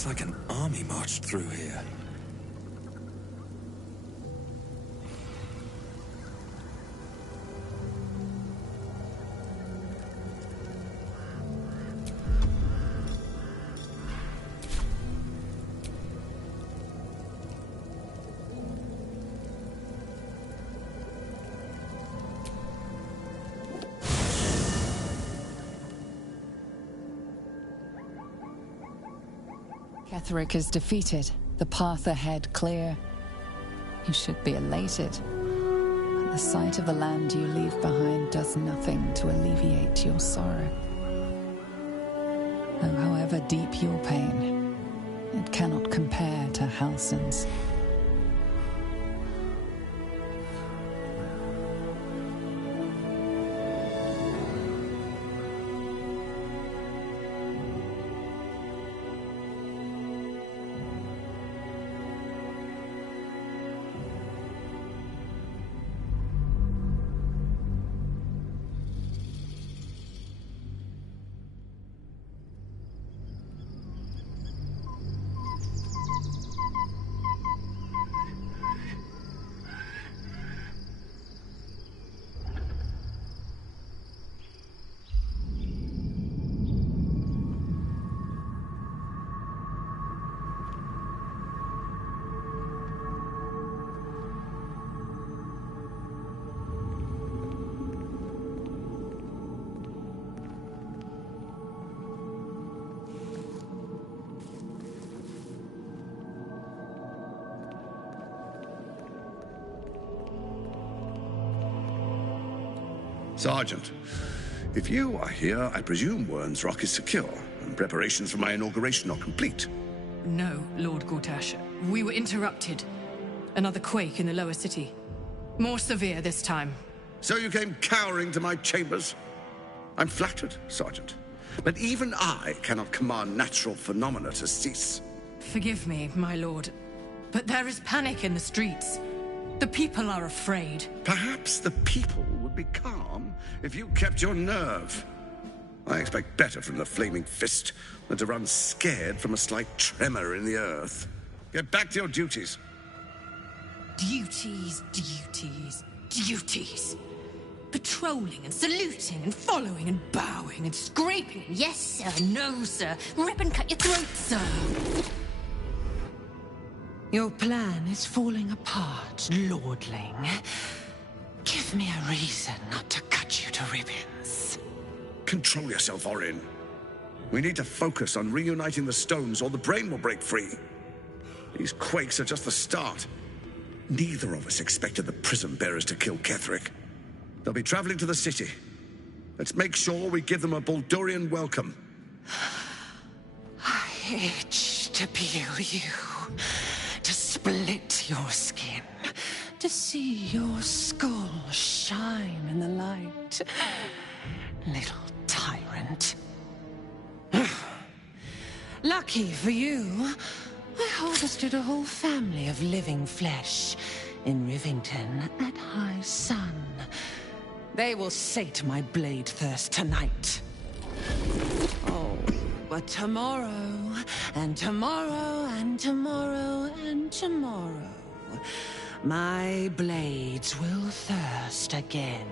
Looks like an army marched through here. Ketheric is defeated, the path ahead clear. You should be elated. But the sight of the land you leave behind does nothing to alleviate your sorrow. Though however deep your pain, it cannot compare to Halsin's. Sergeant, if you are here, I presume Wern's Rock is secure, and preparations for my inauguration are complete. No, Lord Gortash. We were interrupted. Another quake in the lower city. More severe this time. So you came cowering to my chambers? I'm flattered, Sergeant. But even I cannot command natural phenomena to cease. Forgive me, my lord, but there is panic in the streets. The people are afraid. Perhaps the people would be calm if you kept your nerve. I expect better from the Flaming Fist than to run scared from a slight tremor in the earth. Get back to your duties. Duties, duties, duties. Patrolling and saluting and following and bowing and scraping. Yes, sir. No, sir. Rip and cut your throat, sir. Your plan is falling apart, lordling. Give me a reason not to cut you to ribbons. Control yourself, Orin. We need to focus on reuniting the stones or the brain will break free. These quakes are just the start. Neither of us expected the Prism Bearers to kill Ketheric. They'll be traveling to the city. Let's make sure we give them a Baldurian welcome. I itch to peel you, to split your skin, to see your skull shine in the light. Little tyrant. Lucky for you, I harvested a whole family of living flesh in Rivington at high sun. They will sate my blade thirst tonight. Oh, but tomorrow, and tomorrow, and tomorrow, and tomorrow, my blades will thirst again.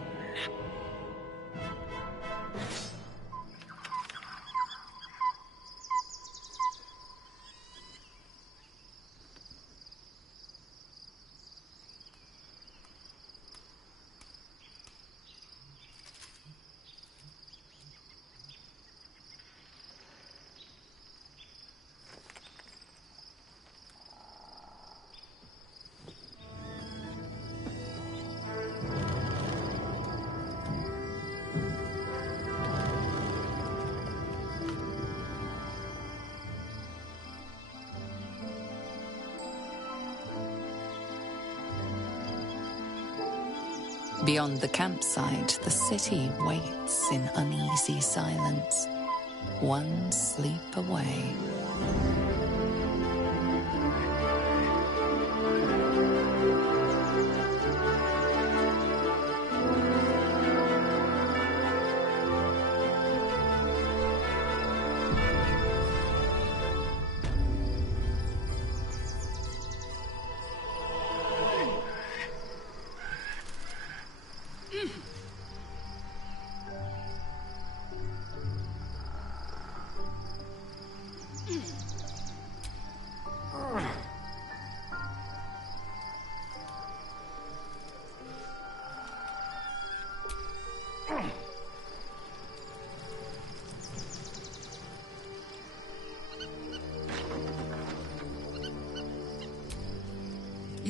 Beyond the campsite, the city waits in uneasy silence, one sleep away.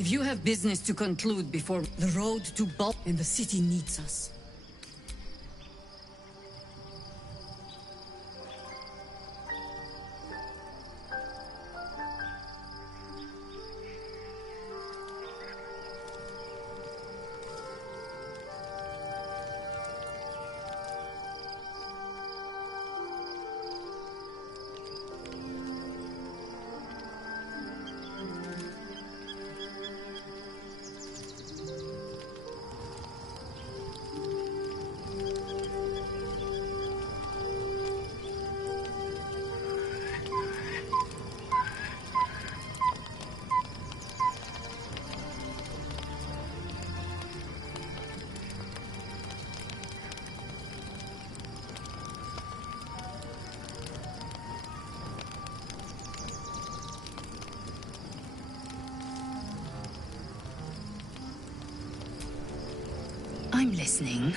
You have business to conclude before the road to Bal, and the city needs us. I'm listening.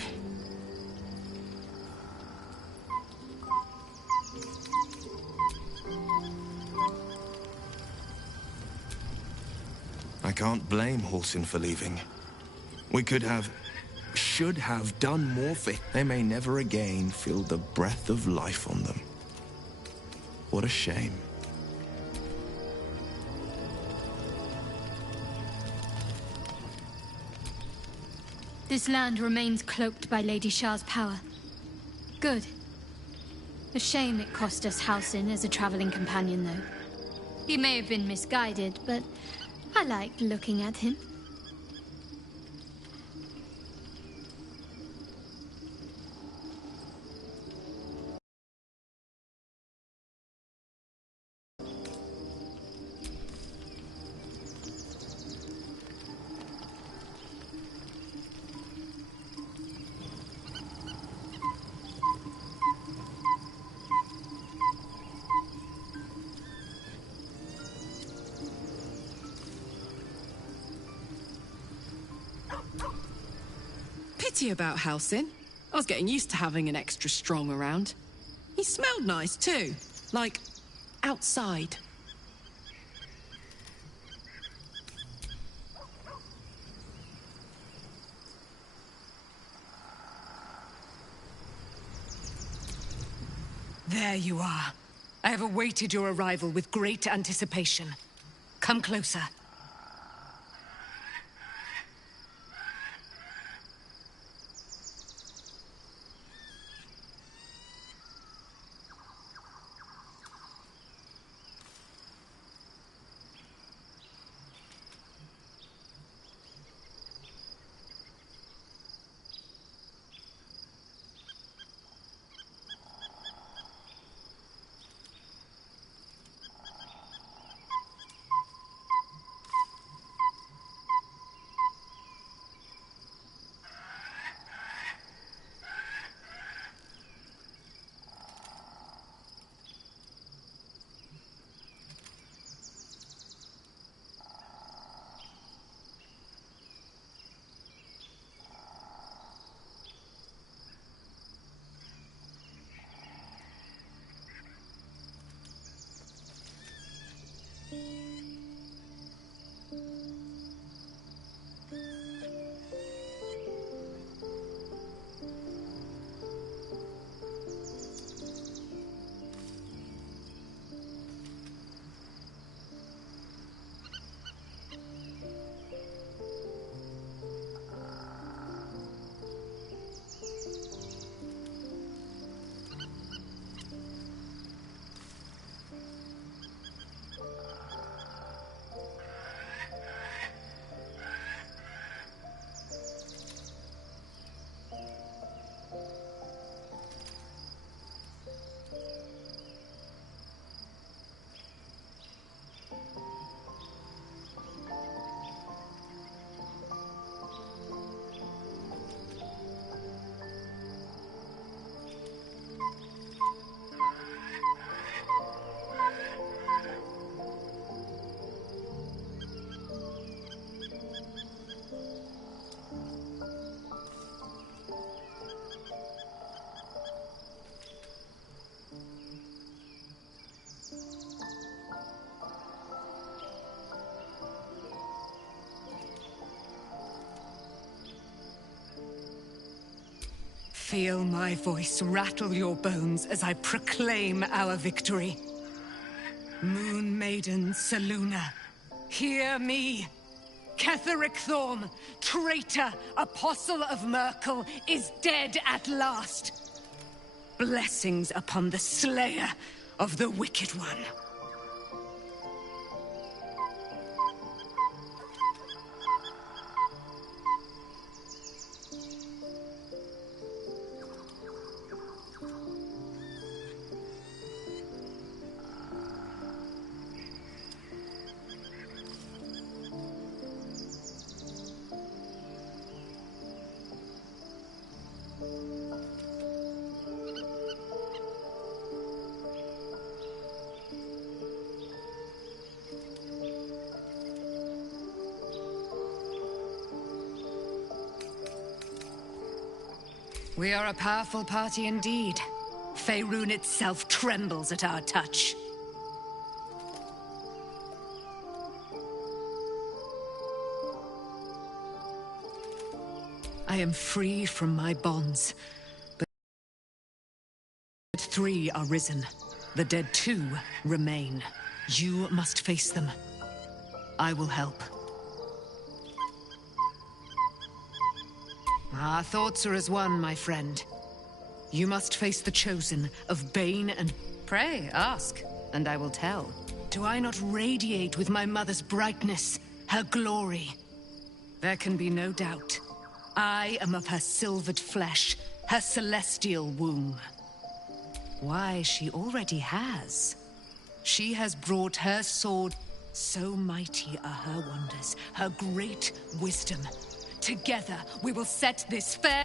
I can't blame Halsin for leaving. We should have done more for... They may never again feel the breath of life on them. What a shame. This land remains cloaked by Lady Shah's power. Good. A shame it cost us Halsin as a traveling companion, though. He may have been misguided, but I liked looking at him. Pity about Halsin. I was getting used to having an extra strong around. He smelled nice too, like outside. There you are. I have awaited your arrival with great anticipation. Come closer. Feel my voice rattle your bones as I proclaim our victory. Moon Maiden Selûne, hear me. Ketheric Thorm, traitor, apostle of Merkel, is dead at last. Blessings upon the slayer of the Wicked One. We are a powerful party indeed. Faerun itself trembles at our touch. I am free from my bonds, but 3 are risen. The dead 2 remain. You must face them. I will help. Our thoughts are as one, my friend. You must face the Chosen of Bane and... Pray, ask, and I will tell. Do I not radiate with my mother's brightness, her glory? There can be no doubt. I am of her silvered flesh, her celestial womb. Why, she already has. She has brought her sword. So mighty are her wonders, her great wisdom. Together, we will set this fair...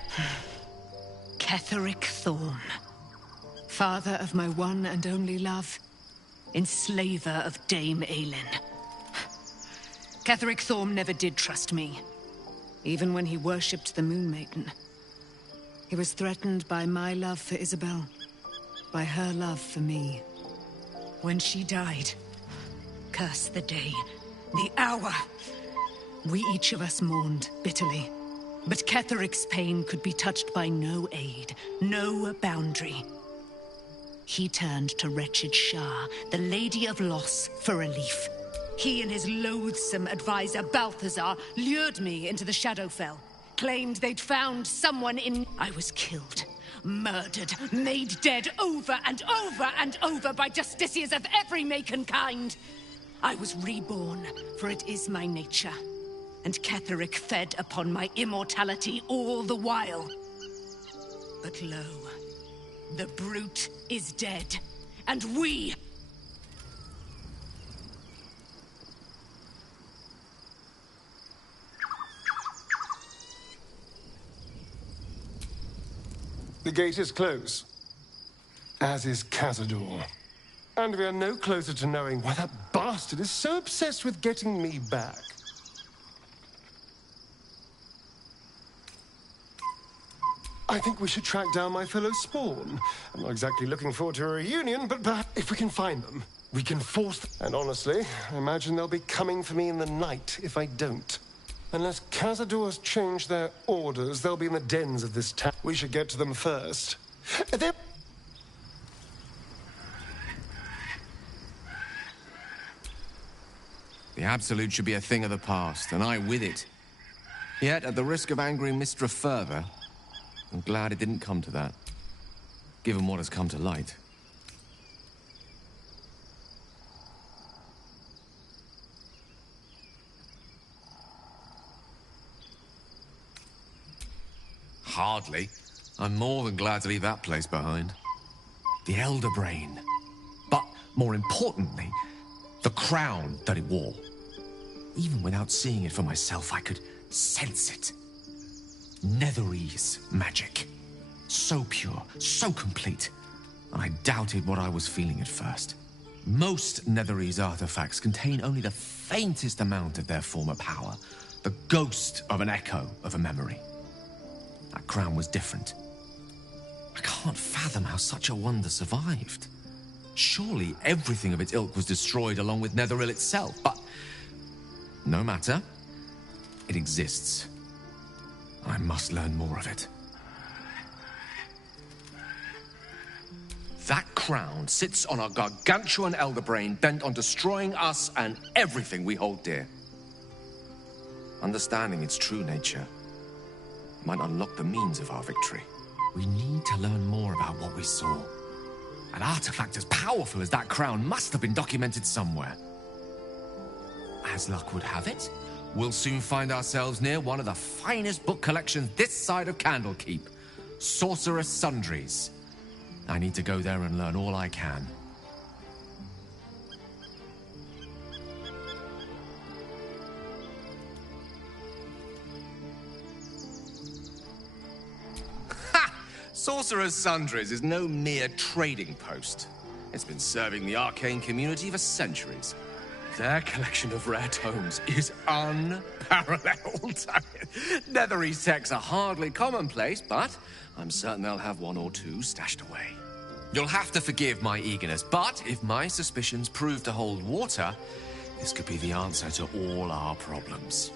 Ketheric Thorm. Father of my one and only love. Enslaver of Dame Aelin. Ketheric Thorm never did trust me. Even when he worshipped the Moon Maiden. He was threatened by my love for Isabel. By her love for me. When she died, curse the day, the hour. We each of us mourned bitterly. But Ketheric's pain could be touched by no aid, no boundary. He turned to wretched Shah, the Lady of Loss, for relief. He and his loathsome advisor, Balthazar, lured me into the Shadowfell. Claimed they'd found someone in... I was killed, murdered, made dead over and over and over by justiciars of every make and kind. I was reborn, for it is my nature. And Ketheric fed upon my immortality all the while. But lo, the brute is dead, and we... The gate is closed, as is Cazador. And we are no closer to knowing why that bastard is so obsessed with getting me back. I think we should track down my fellow Spawn. I'm not exactly looking forward to a reunion, but perhaps if we can find them, we can force them. And honestly, I imagine they'll be coming for me in the night if I don't. Unless Cazadors change their orders, they'll be in the dens of this town. We should get to them first. They're... The Absolute should be a thing of the past, and I with it. Yet, at the risk of angering Mystra further, I'm glad it didn't come to that, given what has come to light. Hardly. I'm more than glad to leave that place behind. The Elder Brain. But, more importantly, the crown that it wore. Even without seeing it for myself, I could sense it. Netherese magic. So pure, so complete. And I doubted what I was feeling at first. Most Netherese artifacts contain only the faintest amount of their former power. The ghost of an echo of a memory. That crown was different. I can't fathom how such a wonder survived. Surely everything of its ilk was destroyed along with Netheril itself, but... no matter. It exists. I must learn more of it. That crown sits on a gargantuan elder brain bent on destroying us and everything we hold dear. Understanding its true nature might unlock the means of our victory. We need to learn more about what we saw. An artifact as powerful as that crown must have been documented somewhere. As luck would have it, we'll soon find ourselves near one of the finest book collections this side of Candlekeep, Sorcerer's Sundries. I need to go there and learn all I can. Ha! Sorcerer's Sundries is no mere trading post. It's been serving the arcane community for centuries. Their collection of rare tomes is unparalleled. Netherese texts are hardly commonplace, but I'm certain they'll have one or two stashed away. You'll have to forgive my eagerness, but if my suspicions prove to hold water, this could be the answer to all our problems.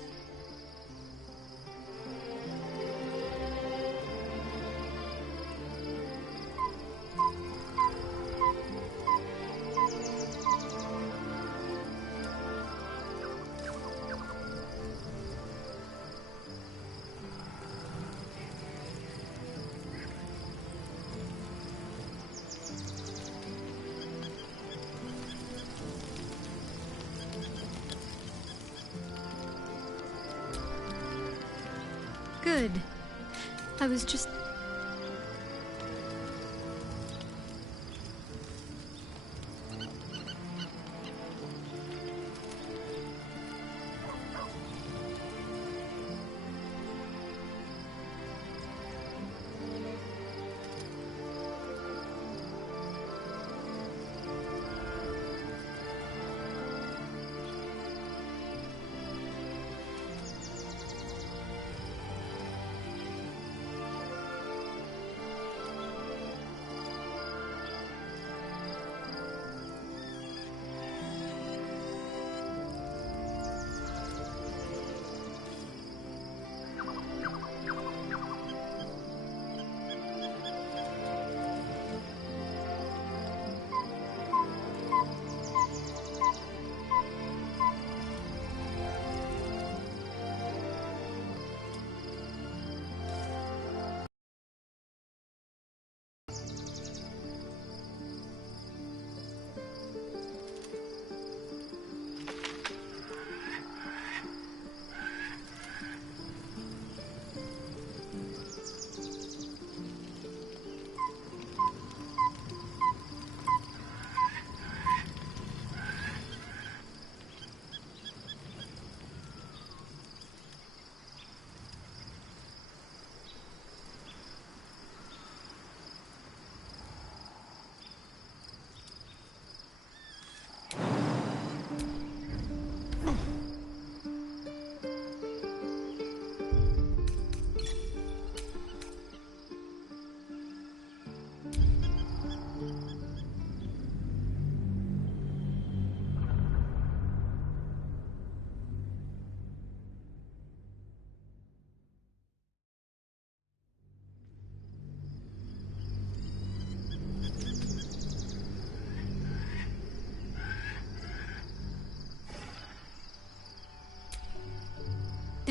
Good. I was just...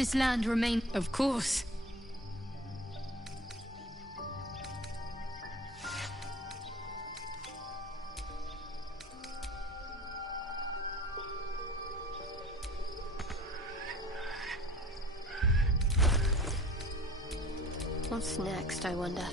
This land remains... Of course. What's next, I wonder?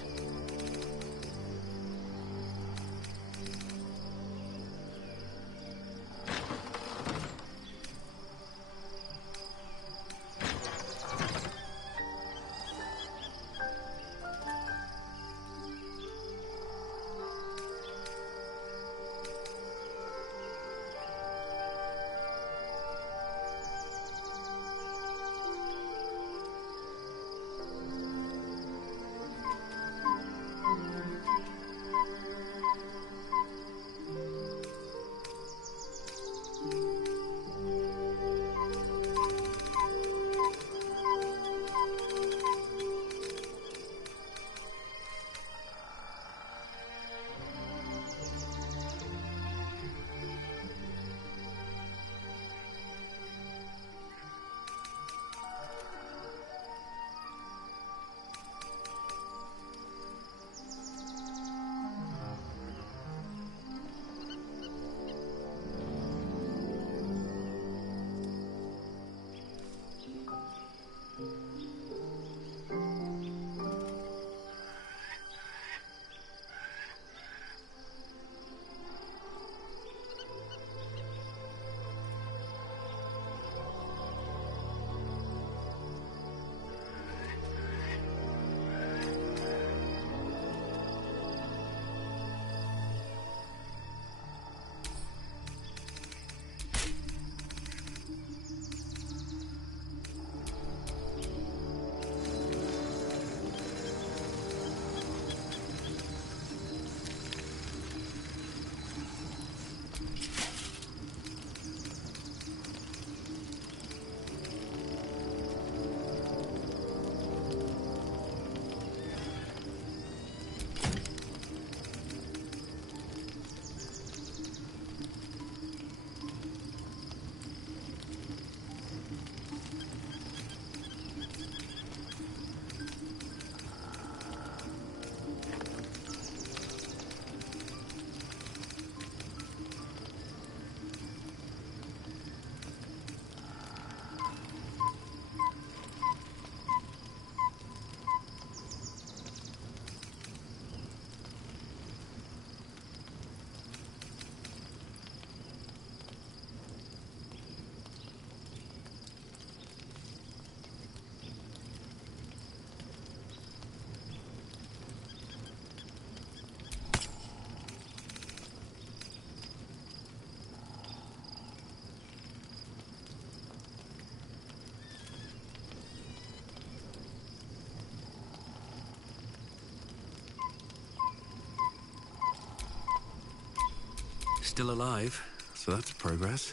still alive, so that's progress.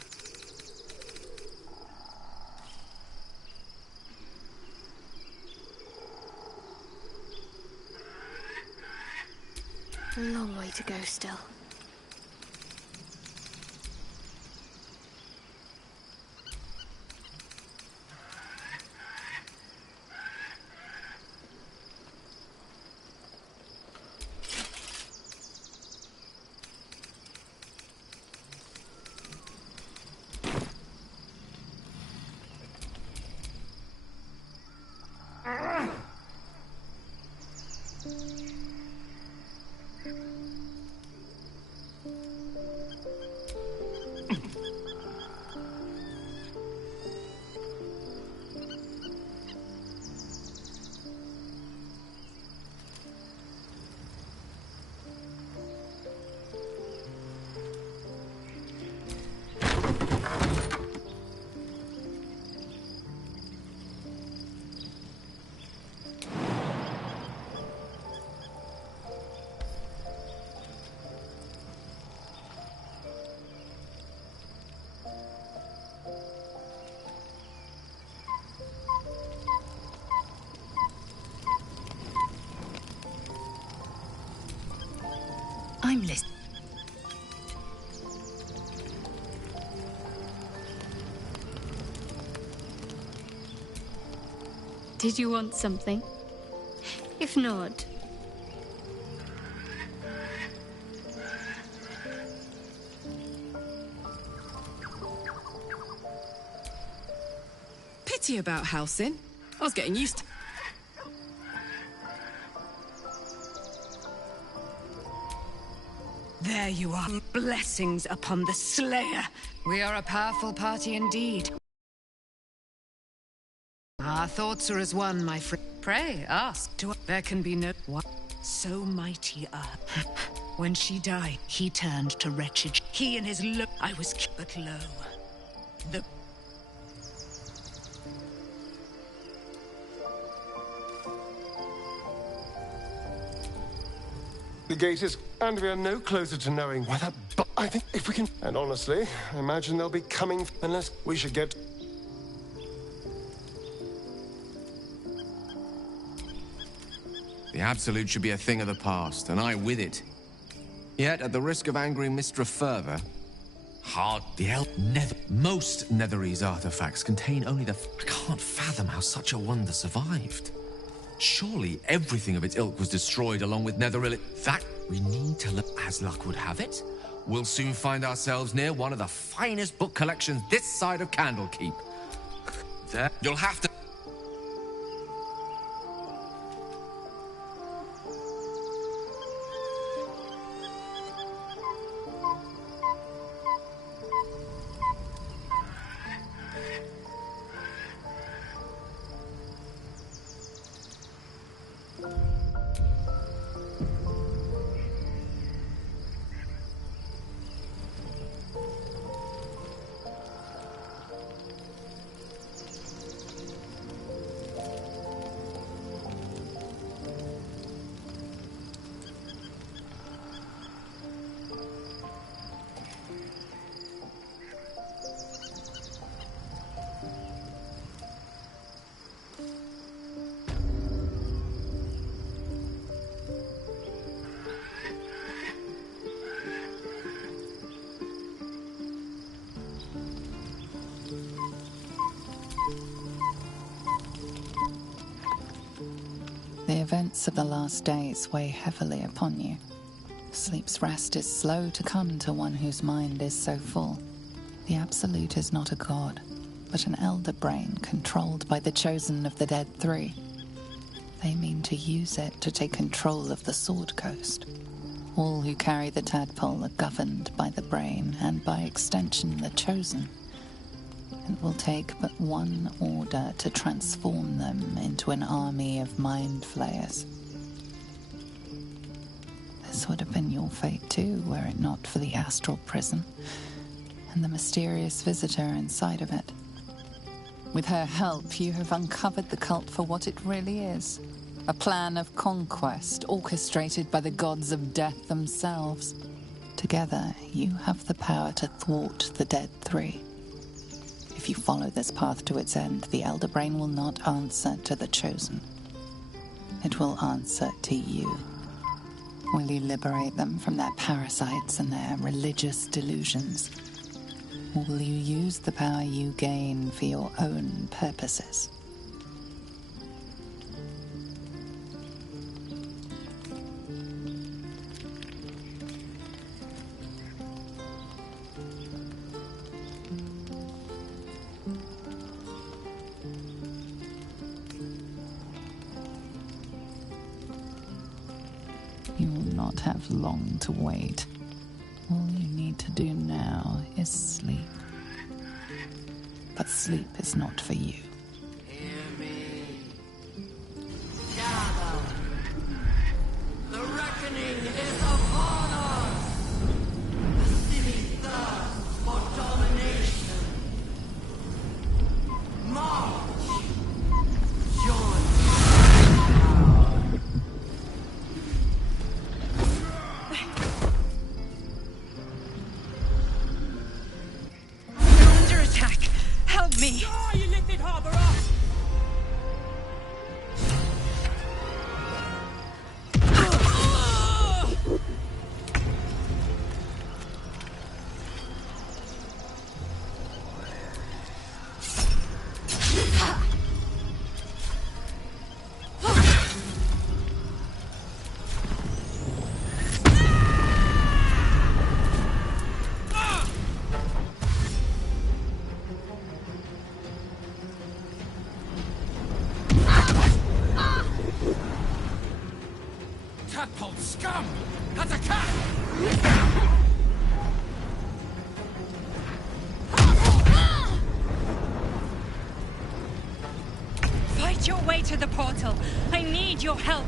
A long way to go still. I'm listening. Did you want something? If not... Pity about Halcyon. I was getting used to... There you are. Blessings upon the Slayer. We are a powerful party indeed. Our thoughts are as one, my friend. Pray, ask. There can be no one so mighty. When she died, he turned to wretched. He and his I was but lo. The The gate is, and we are no closer to knowing why that. But I think if we can, and honestly, I imagine they'll be coming unless we should get. The Absolute should be a thing of the past, and I with it. Yet, at the risk of angering Mistra further, most Netherese artifacts contain only the. I can't fathom how such a wonder survived. Surely everything of its ilk was destroyed along with Netheril. That we need to look as luck would have it. We'll soon find ourselves near one of the finest book collections this side of Candlekeep. There, you'll have to. The events of the last days weigh heavily upon you. Sleep's rest is slow to come to one whose mind is so full. The Absolute is not a god, but an elder brain controlled by the chosen of the Dead Three. They mean to use it to take control of the Sword Coast. All who carry the tadpole are governed by the brain, and by extension the chosen. It will take but one order to transform them into an army of mind flayers. This would have been your fate too, were it not for the astral prison and the mysterious visitor inside of it. With her help, you have uncovered the cult for what it really is. A plan of conquest orchestrated by the gods of death themselves. Together, you have the power to thwart the Dead Three. If you follow this path to its end, the Elder Brain will not answer to the Chosen. It will answer to you. Will you liberate them from their parasites and their religious delusions? Or will you use the power you gain for your own purposes? You will not have long to wait. All you need to do now is sleep. But sleep is not for you. Hear me. Gather. The reckoning is upon us. The city thirsts for domination. March. Join. Under attack! Help me! You lifted harbor up. Tadpole scum! That's a cat! Fight your way to the portal. I need your help.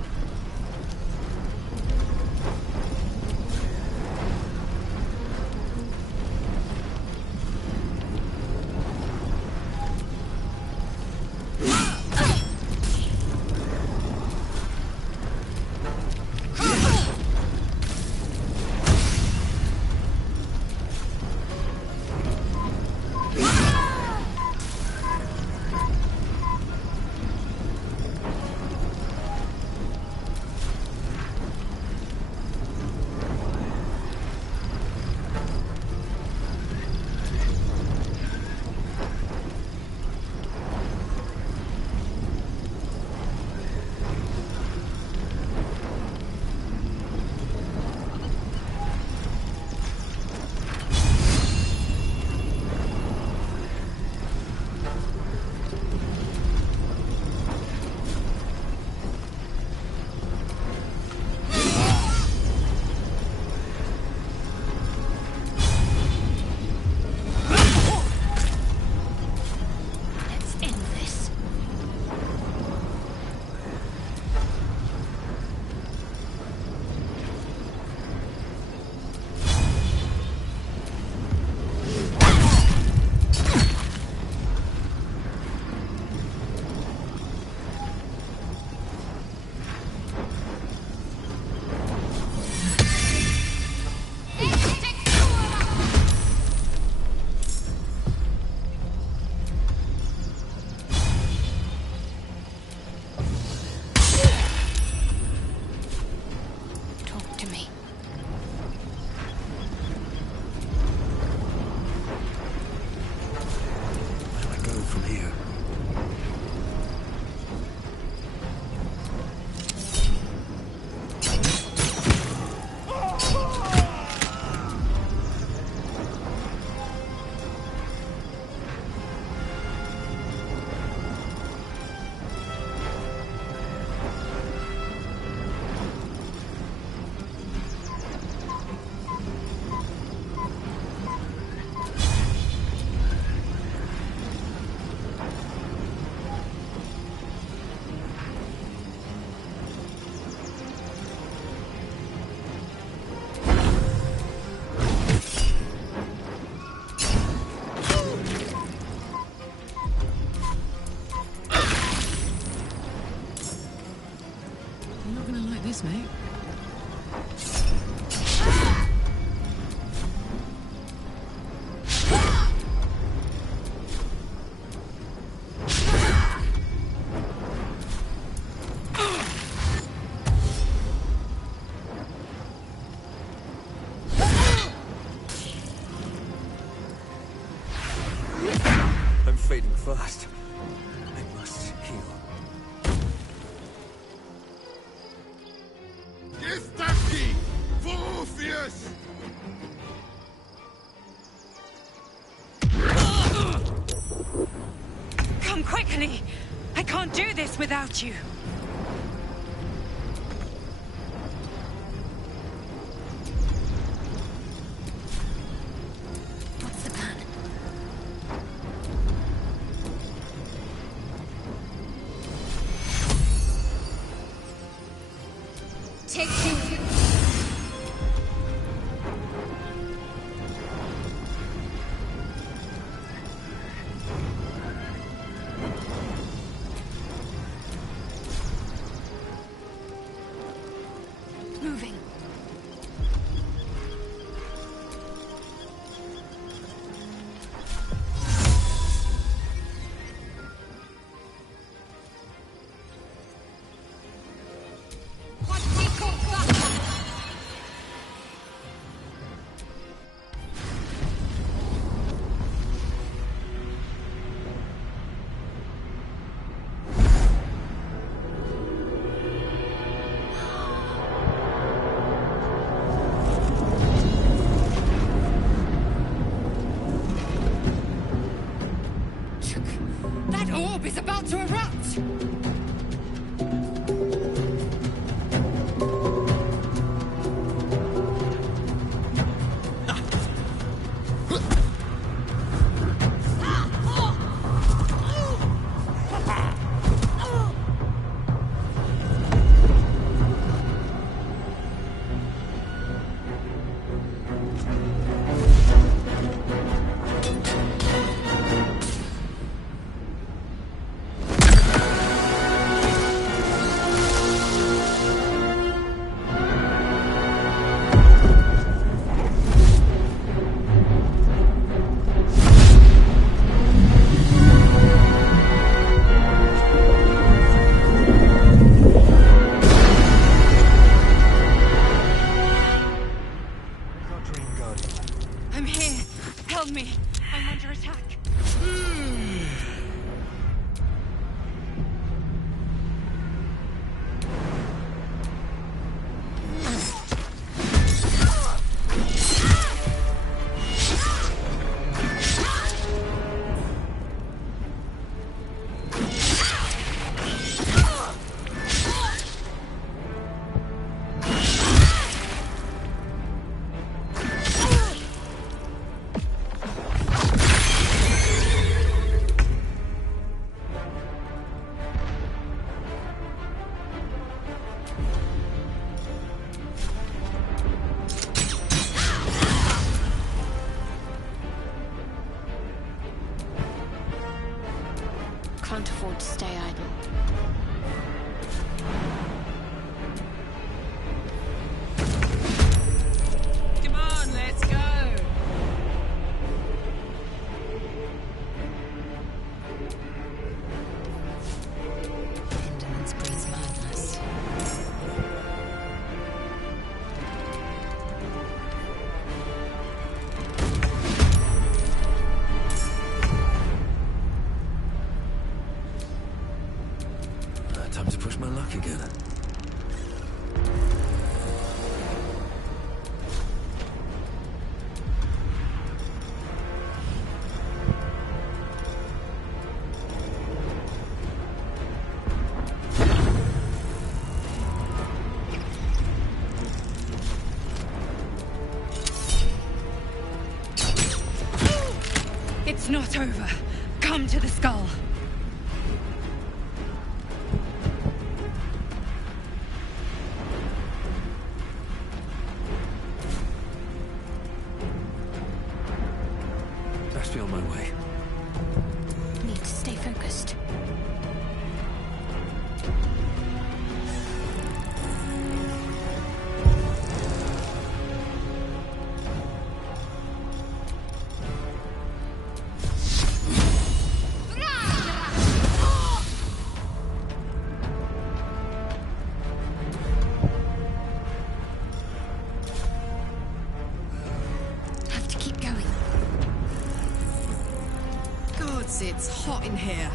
this, mate. Ellie, I can't do this without you. What's the plan? Take two. Moving. That orb is about to erupt! I'm here. Help me. I'm under attack. Can't afford to stay idle. Come on, let's go! Indolence breeds madness. Time to push my luck again. It's not over. Come to the skull. Best be on my way. Need to stay focused. Have to keep going. Gods, it's hot in here.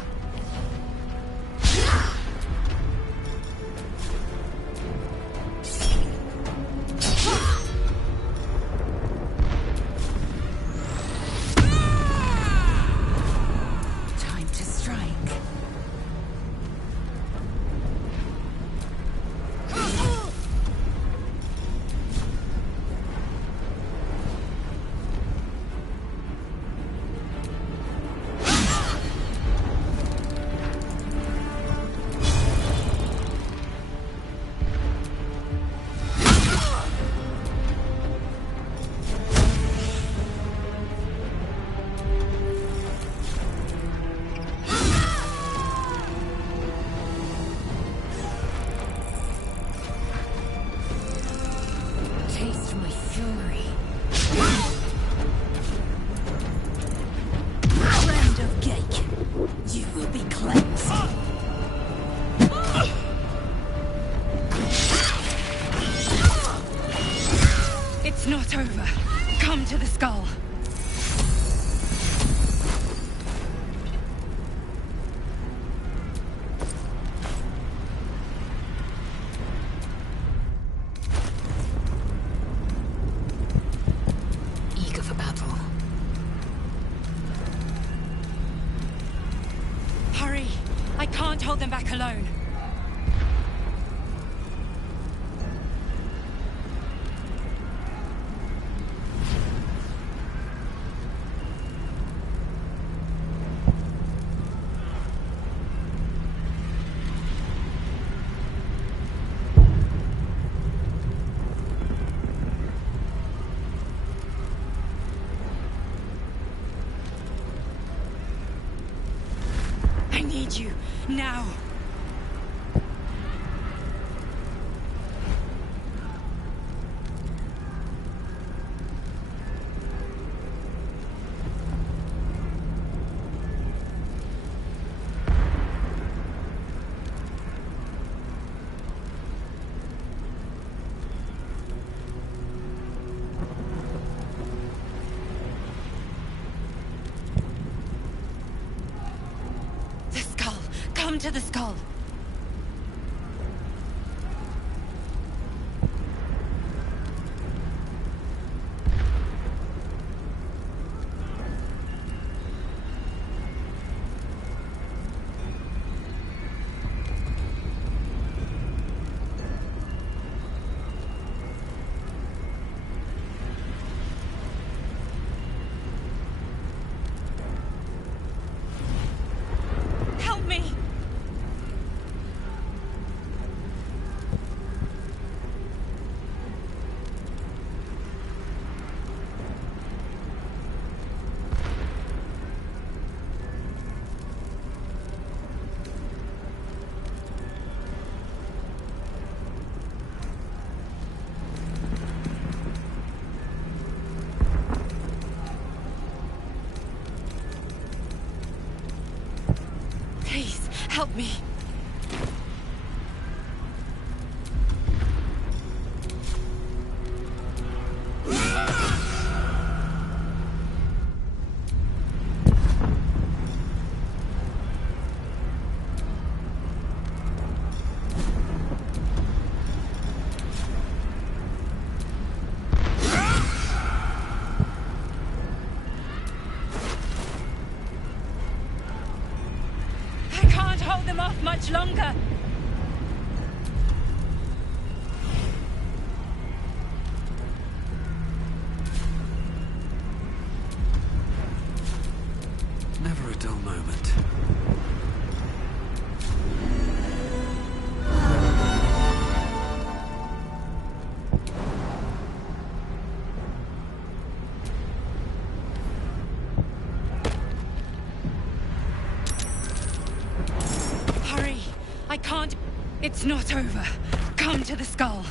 Time to strike. skull. Eager for battle. Hurry! I can't hold them back alone. I need you, now. The skull! Come to the skull! Help me! Please, help me. I can't hold them off much longer. Never a dull moment. Hurry! I can't... It's not over. Come to the skull.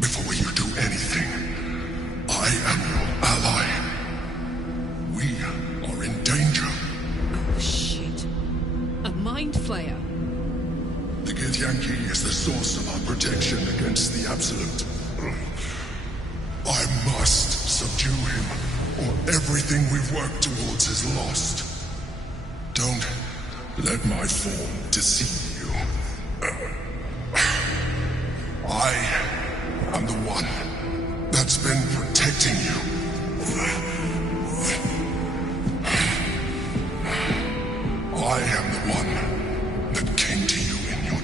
Before you do anything, I am your ally. We are in danger. Oh, shit. A mind flayer. The Githyanki is the source of our protection against the Absolute. I must subdue him, or everything we've worked towards is lost. Don't let my form deceive you. I am the one that's been protecting you. I am the one that came to you in your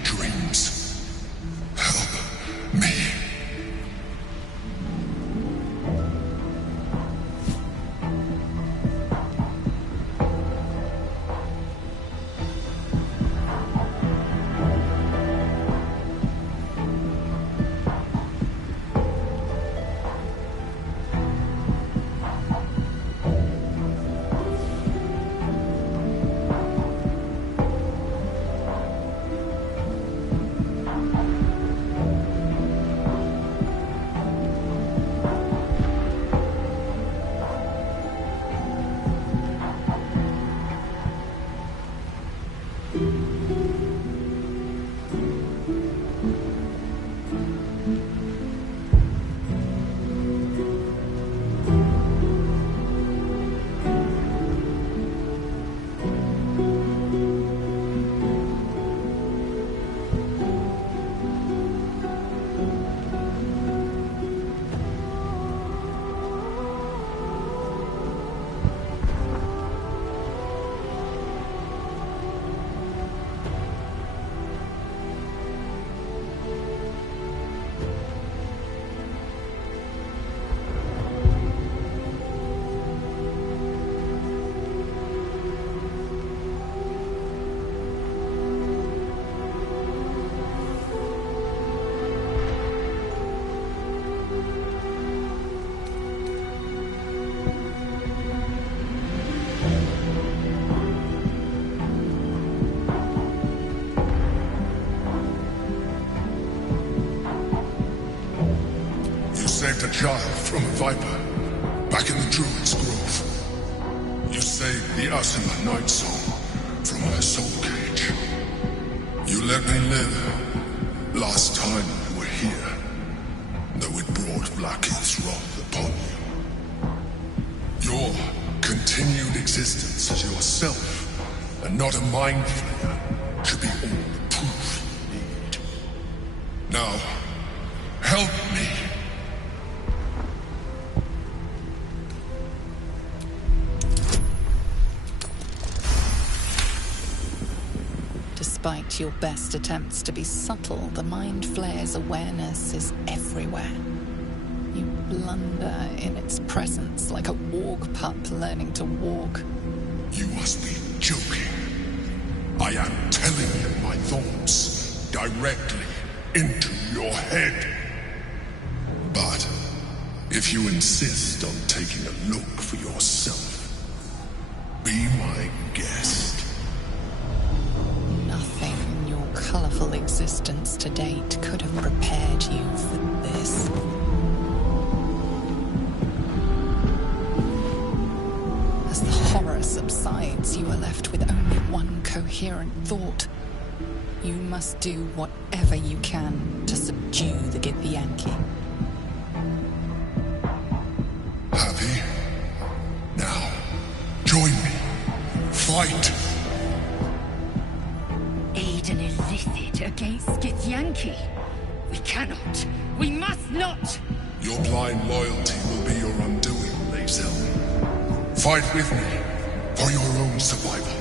dive from a viper, back in the Druid's Grove. You saved the Asima Night Song from her soul cage. You let me live last time you were here, though it brought Blackheath's wrath upon you. Your continued existence as yourself, and not a mind flayer, should be all the proof you need. Now, help me. Despite your best attempts to be subtle, the Mind Flayer's awareness is everywhere. You blunder in its presence like a warg pup learning to walk. You must be joking. I am telling you my thoughts directly into your head. But if you insist on taking a look for yourself, be my guest. Nothing in your colorful existence to date could have prepared you for this. As the horror subsides, you are left with only one coherent thought. You must do whatever you can to subdue the Githyanki. Happy? Now, join me. Fight! Aid an illicit against Githyanki? We cannot. We must not! Your blind loyalty will be your undoing, Lae'zel. Fight with me, for your own survival.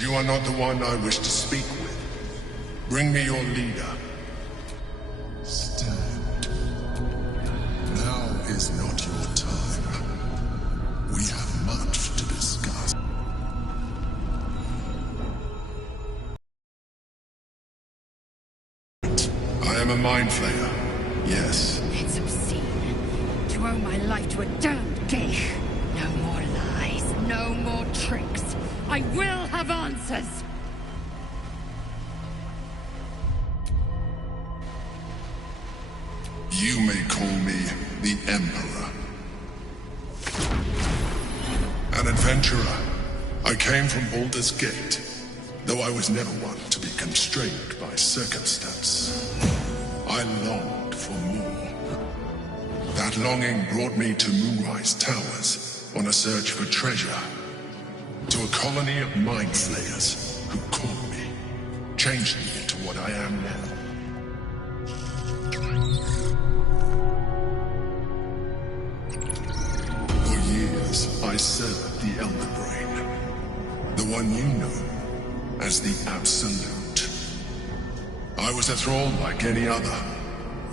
But you are not the one I wish to speak with. Bring me your leader. Stand. Now is not your time. We have much to discuss. I am a mind flayer. Yes. It's obscene. To owe my life to a damned geich. No more lies, no more tricks. I will have answers! You may call me the Emperor. An adventurer. I came from Baldur's Gate, though I was never one to be constrained by circumstance. I longed for more. That longing brought me to Moonrise Towers on a search for treasure. To a colony of mind flayers who caught me, changed me into what I am now. For years, I served the Elder Brain, the one you know as the Absolute. I was a thrall like any other,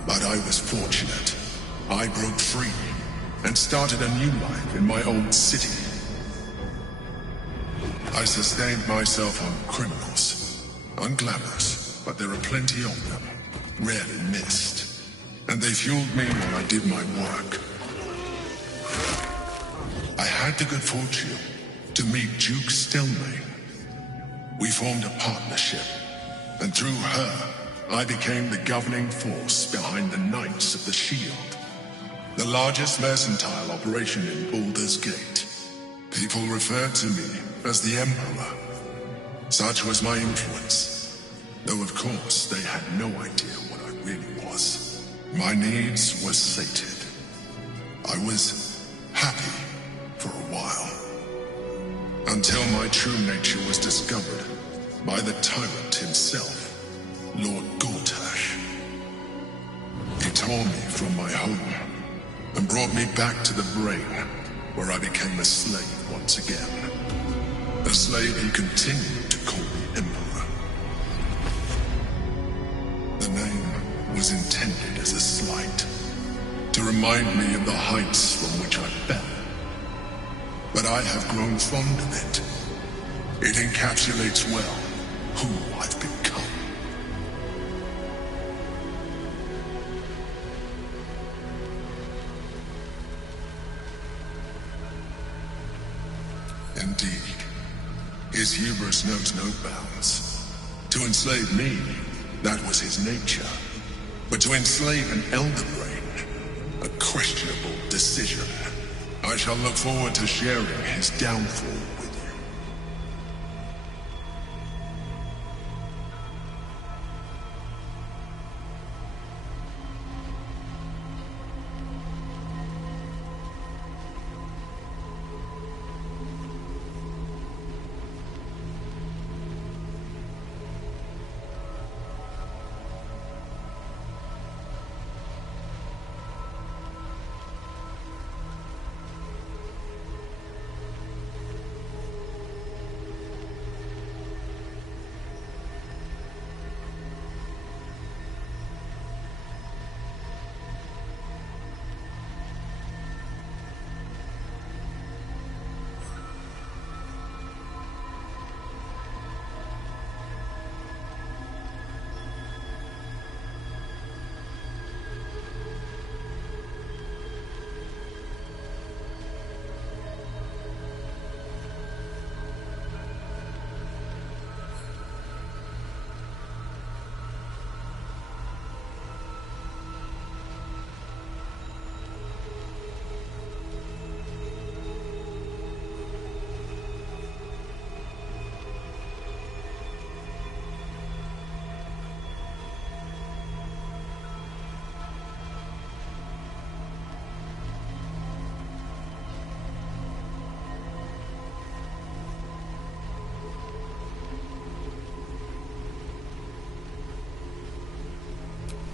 but I was fortunate. I broke free and started a new life in my own city. I sustained myself on criminals. Unglamorous, but there are plenty of them. Rarely missed. And they fueled me while I did my work. I had the good fortune to meet Duke Stelmane. We formed a partnership, and through her, I became the governing force behind the Knights of the Shield, the largest mercantile operation in Baldur's Gate. People referred to me as the Emperor. Such was my influence, though of course they had no idea what I really was. My needs were sated. I was happy for a while, until my true nature was discovered by the tyrant himself, Lord Gortash. He tore me from my home and brought me back to the Brain, where I became a slave once again. A slave he continued to call me Emperor. The name was intended as a slight, to remind me of the heights from which I fell. But I have grown fond of it. It encapsulates well who I've become. Indeed. His hubris knows no bounds. To enslave me, that was his nature. But to enslave an Elder Brain, a questionable decision. I shall look forward to sharing his downfall with you.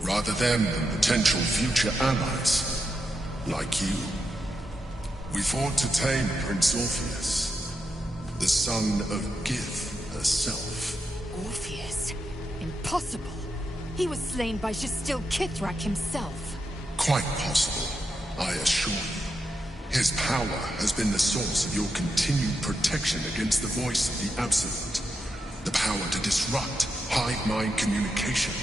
Rather than potential future allies, like you. We fought to tame Prince Orpheus, the son of Gith herself. Orpheus? Impossible. He was slain by Justil Kithrak himself. Quite possible, I assure you. His power has been the source of your continued protection against the voice of the Absolute. The power to disrupt hive-mind communication.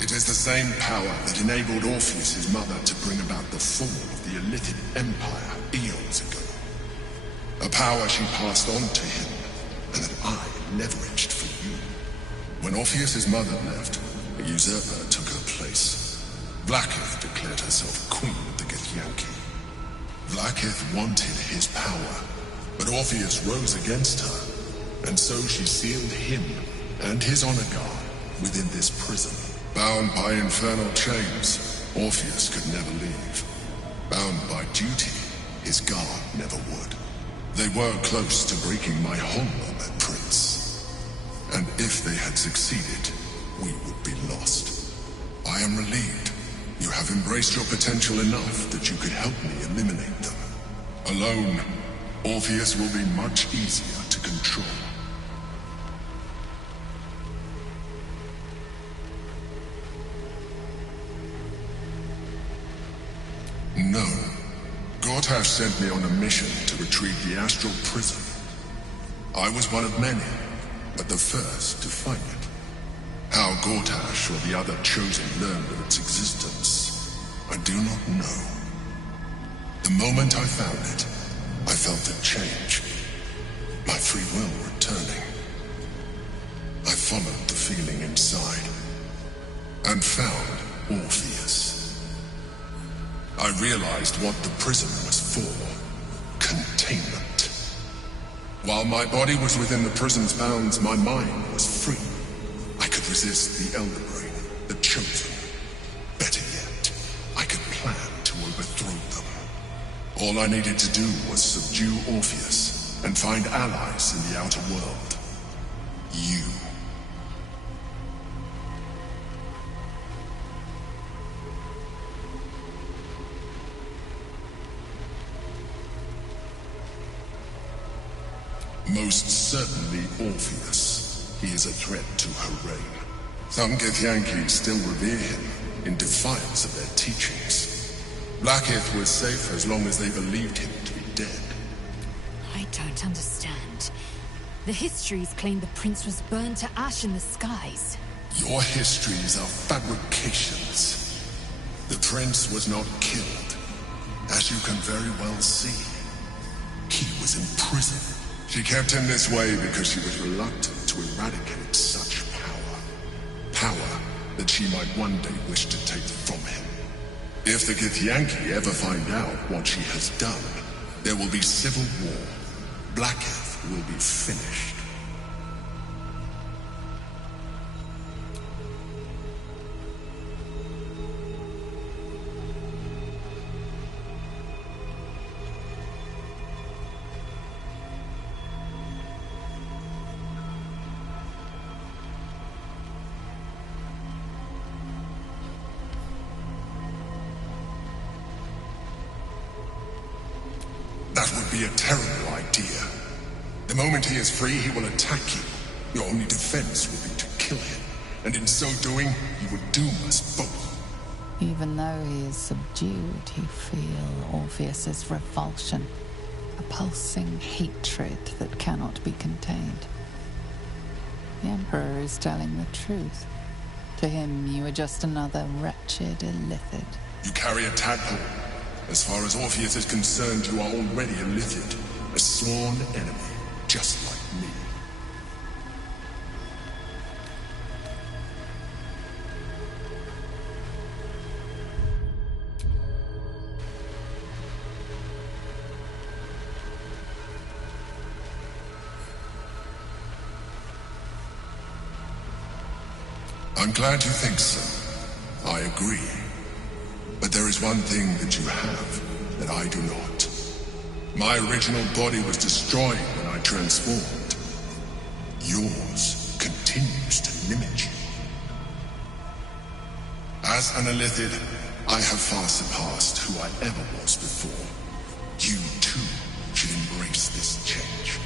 It is the same power that enabled Orpheus's mother to bring about the fall of the Illithid Empire eons ago. A power she passed on to him, and that I leveraged for you. When Orpheus's mother left, a usurper took her place. Blackith declared herself queen of the Githyanki. Blackith wanted his power, but Orpheus rose against her, and so she sealed him and his honor guard within this prison. Bound by infernal chains, Orpheus could never leave. Bound by duty, his guard never would. They were close to breaking my hold on that prince. And if they had succeeded, we would be lost. I am relieved. You have embraced your potential enough that you could help me eliminate them. Alone, Orpheus will be much easier to control. No. Gortash sent me on a mission to retrieve the astral prison. I was one of many, but the first to find it. How Gortash or the other chosen learned of its existence, I do not know. The moment I found it, I felt a change. My free will returning. I followed the feeling inside, and found Orpheus. I realized what the prison was for. Containment. While my body was within the prison's bounds, my mind was free. I could resist the Elder Brain, the Chosen. Better yet, I could plan to overthrow them. All I needed to do was subdue Orpheus and find allies in the outer world. You. Most certainly Orpheus. He is a threat to her reign. Some Githyanki still revere him, in defiance of their teachings. Blackith was safe as long as they believed him to be dead. I don't understand. The histories claim the prince was burned to ash in the skies. Your histories are fabrications. The prince was not killed, as you can very well see. He was in prison. She kept him this way because she was reluctant to eradicate such power. Power that she might one day wish to take from him. If the Githyanki ever find out what she has done, there will be civil war. Blackith will be finished. That would be a terrible idea. The moment he is free, he will attack you. Your only defense will be to kill him. And in so doing, you would doom us both. Even though he is subdued, you feel Orpheus's revulsion. A pulsing hatred that cannot be contained. The Emperor is telling the truth. To him, you are just another wretched Illithid. You carry a tadpole. As far as Orpheus is concerned, you are already a Illithid, a sworn enemy, just like me. I'm glad you think so. I agree. But there is one thing that you have that I do not. My original body was destroyed when I transformed. Yours continues to limit you. As an Illithid, I have far surpassed who I ever was before. You too should embrace this change.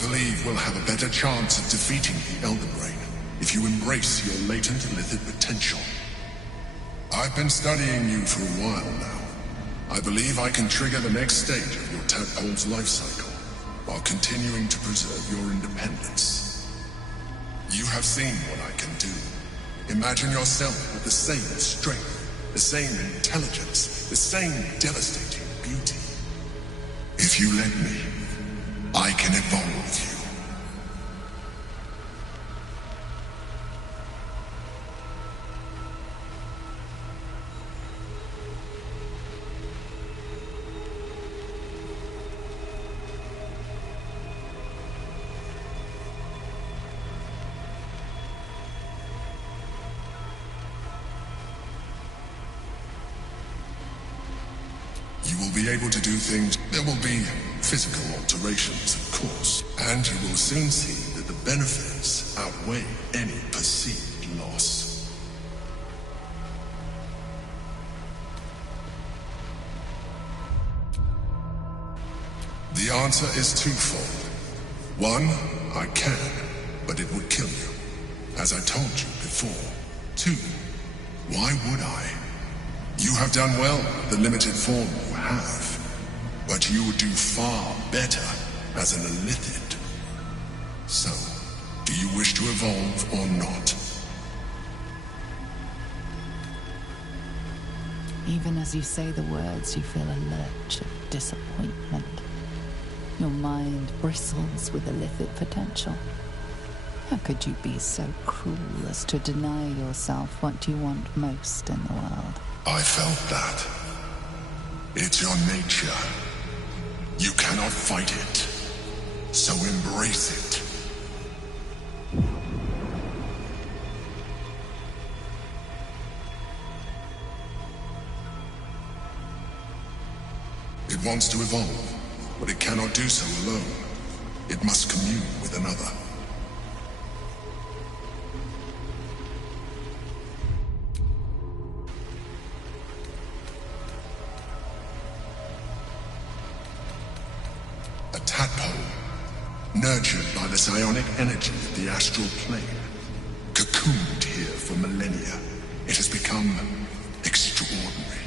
I believe we'll have a better chance of defeating the Elder Brain if you embrace your latent Lithid potential. I've been studying you for a while now. I believe I can trigger the next stage of your tadpole's life cycle, while continuing to preserve your independence. You have seen what I can do. Imagine yourself with the same strength, the same intelligence, the same devastating beauty. If you let me, I can evolve you. You will be able to do things. There will be physical alterations, of course, and you will soon see that the benefits outweigh any perceived loss. The answer is twofold. One, I can, but it would kill you, as I told you before. Two, why would I? You have done well with the limited form you have, but you would do far better as an Illithid. So, do you wish to evolve or not? Even as you say the words, you feel a lurch of disappointment. Your mind bristles with Illithid potential. How could you be so cruel as to deny yourself what you want most in the world? I felt that. It's your nature. You cannot fight it. So embrace it. It wants to evolve, but it cannot do so alone. It must commune with another. Nurtured by the psionic energy of the astral plane, cocooned here for millennia, it has become extraordinary.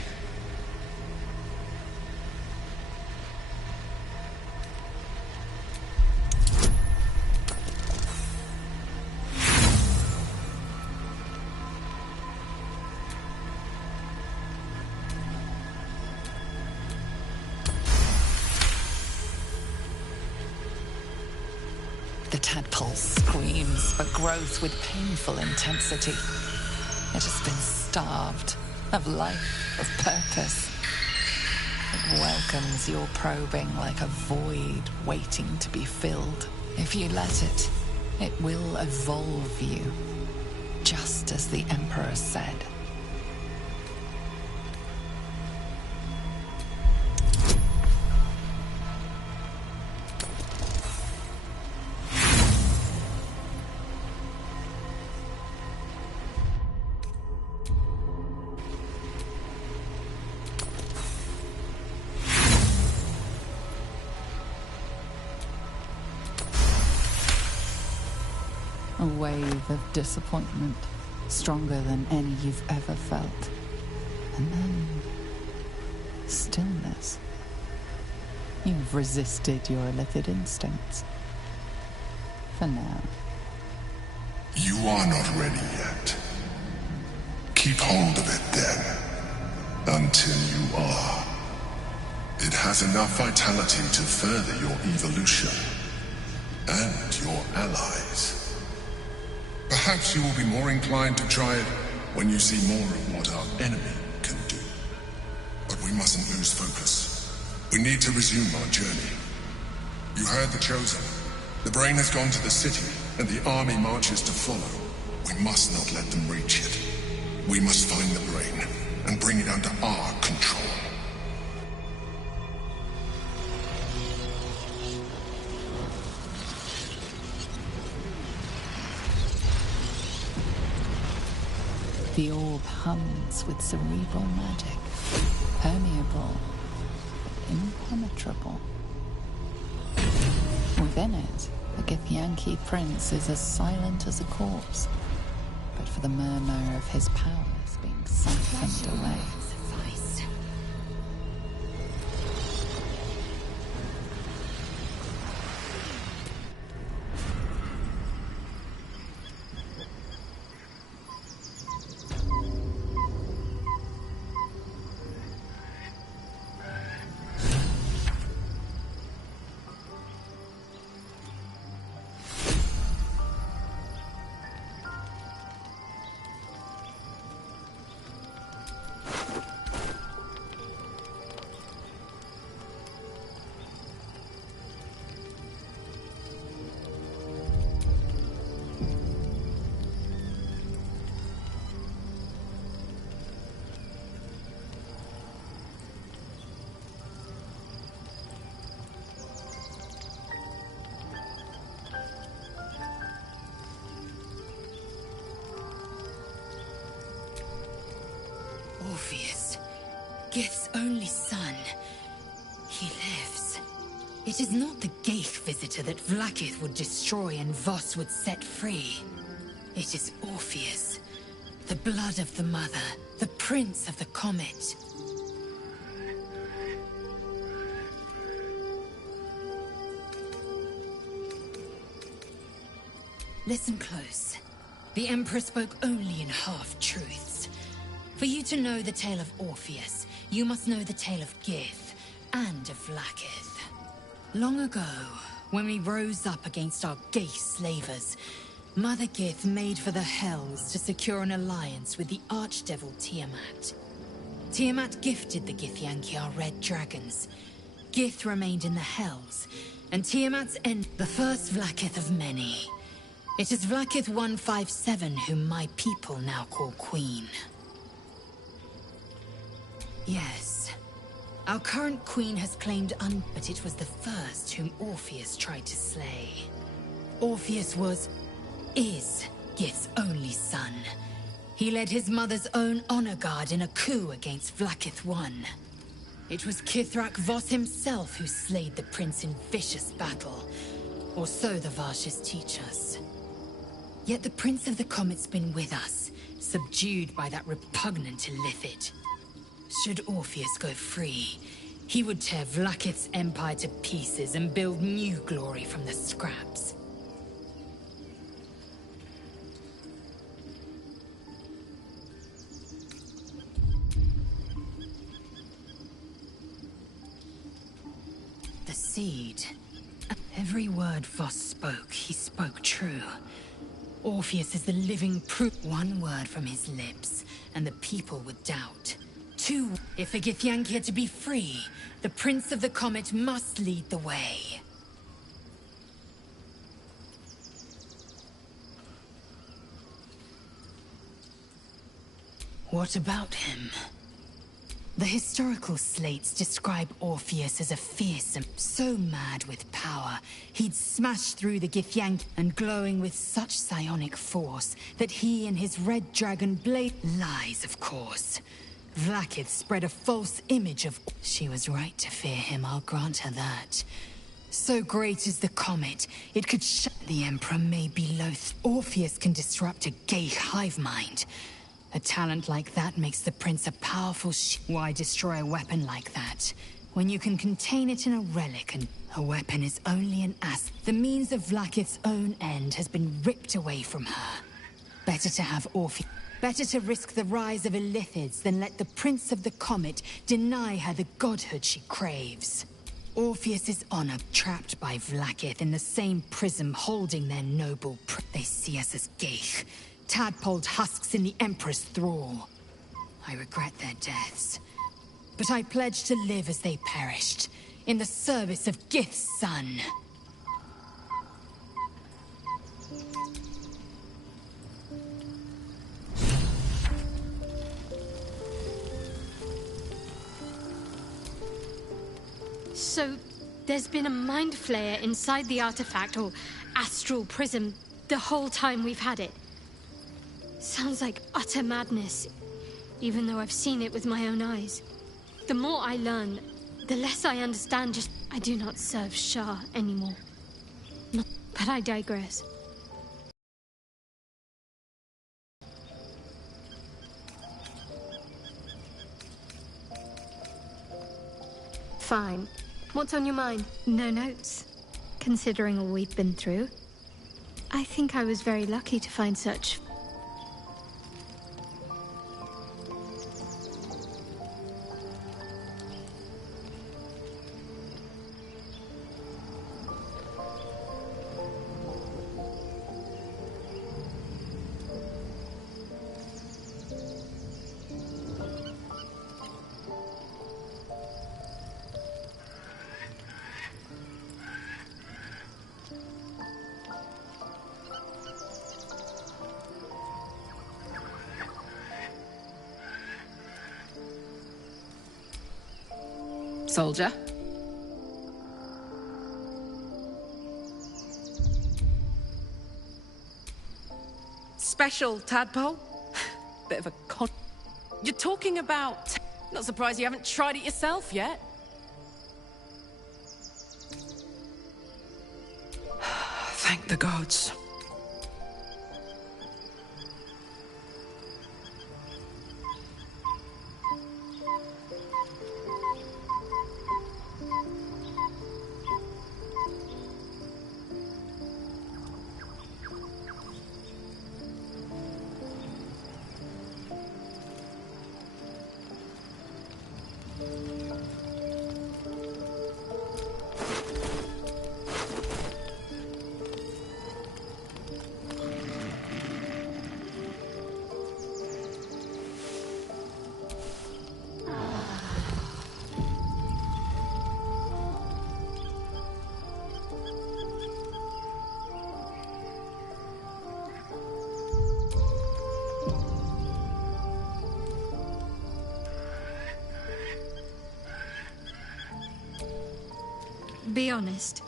The tadpole screams for growth with painful intensity. It has been starved of life, of purpose. It welcomes your probing like a void waiting to be filled. If you let it, it will evolve you, just as the Emperor said. A wave of disappointment, stronger than any you've ever felt. And then, stillness. You've resisted your Illithid instincts. For now. You are not ready yet. Keep hold of it then, until you are. It has enough vitality to further your evolution, and your allies. Perhaps you will be more inclined to try it when you see more of what our enemy can do. But we mustn't lose focus. We need to resume our journey. You heard the Chosen. The Brain has gone to the city, and the army marches to follow. We must not let them reach it. We must find the Brain, and bring it under our control. The orb hums with cerebral magic, permeable, but impenetrable. Within it, The Githyanki prince is as silent as a corpse, but for the murmur of his powers being siphoned away. Orpheus, Gith's only son. He lives. It is not the Geich visitor that Vlaakith would destroy and Voss would set free. It is Orpheus, the blood of the mother, the prince of the comet. Listen close. The Emperor spoke only in half-truths. For you to know the tale of Orpheus, you must know the tale of Gith and of Vlaakith. Long ago, when we rose up against our Geich slavers, Mother Gith made for the Hells to secure an alliance with the Archdevil Tiamat. Tiamat gifted the Githyanki our red dragons. Gith remained in the Hells, and Tiamat's end the first Vlaakith of many. It is Vlaakith 157 whom my people now call Queen. Yes. Our current queen has claimed but it was the first whom Orpheus tried to slay. Orpheus is Gith's only son. He led his mother's own honor guard in a coup against Vlaakith I. It was Kithrak Voss himself who slayed the prince in vicious battle, or so the Varshas teach us. Yet the Prince of the Comet's been with us, subdued by that repugnant illithid. Should Orpheus go free, he would tear Vlaakith's empire to pieces and build new glory from the scraps. The seed. Every word Voss spoke, he spoke true. Orpheus is the living proof. One word from his lips, and the people would doubt. Two, if a Githyanki are to be free, the Prince of the Comet must lead the way. What about him? The historical slates describe Orpheus as a fearsome, so mad with power, he'd smash through the Githyanki and glowing with such psionic force that he and his red dragon blade lies, of course. Vlaakith spread a false image of... She was right to fear him, I'll grant her that. So great is the comet, it could the Emperor may be loath. Orpheus can disrupt a Geich hive mind. A talent like that makes the prince a powerful Why destroy a weapon like that, when you can contain it in a relic and... A weapon is only an the means of Vlaakith's own end has been ripped away from her. Better to have Orpheus... Better to risk the rise of illithids than let the Prince of the Comet deny her the godhood she craves. Orpheus's honor trapped by Vlaakith in the same prism holding their noble They see us as Geich, tadpoled husks in the Emperor's thrall. I regret their deaths, but I pledge to live as they perished, in the service of Gith's son. So, there's been a mind flayer inside the artifact, or astral prism, the whole time we've had it. Sounds like utter madness, even though I've seen it with my own eyes. The more I learn, the less I understand. I do not serve Shah anymore. But I digress. Fine. What's on your mind? No notes. Considering all we've been through, I think I was very lucky to find such... Soldier? Special, Tadpole? Bit of a con... You're talking about... Not surprised you haven't tried it yourself yet. Thank the gods. Be honest.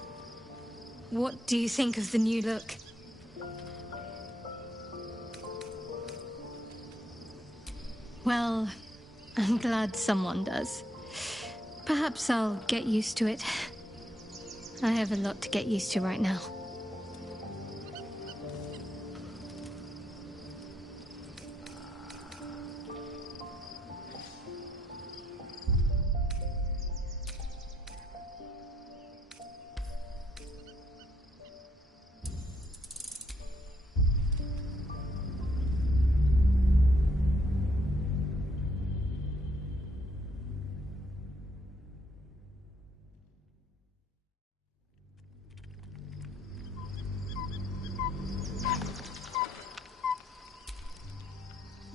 What do you think of the new look? Well, I'm glad someone does. Perhaps I'll get used to it. I have a lot to get used to right now.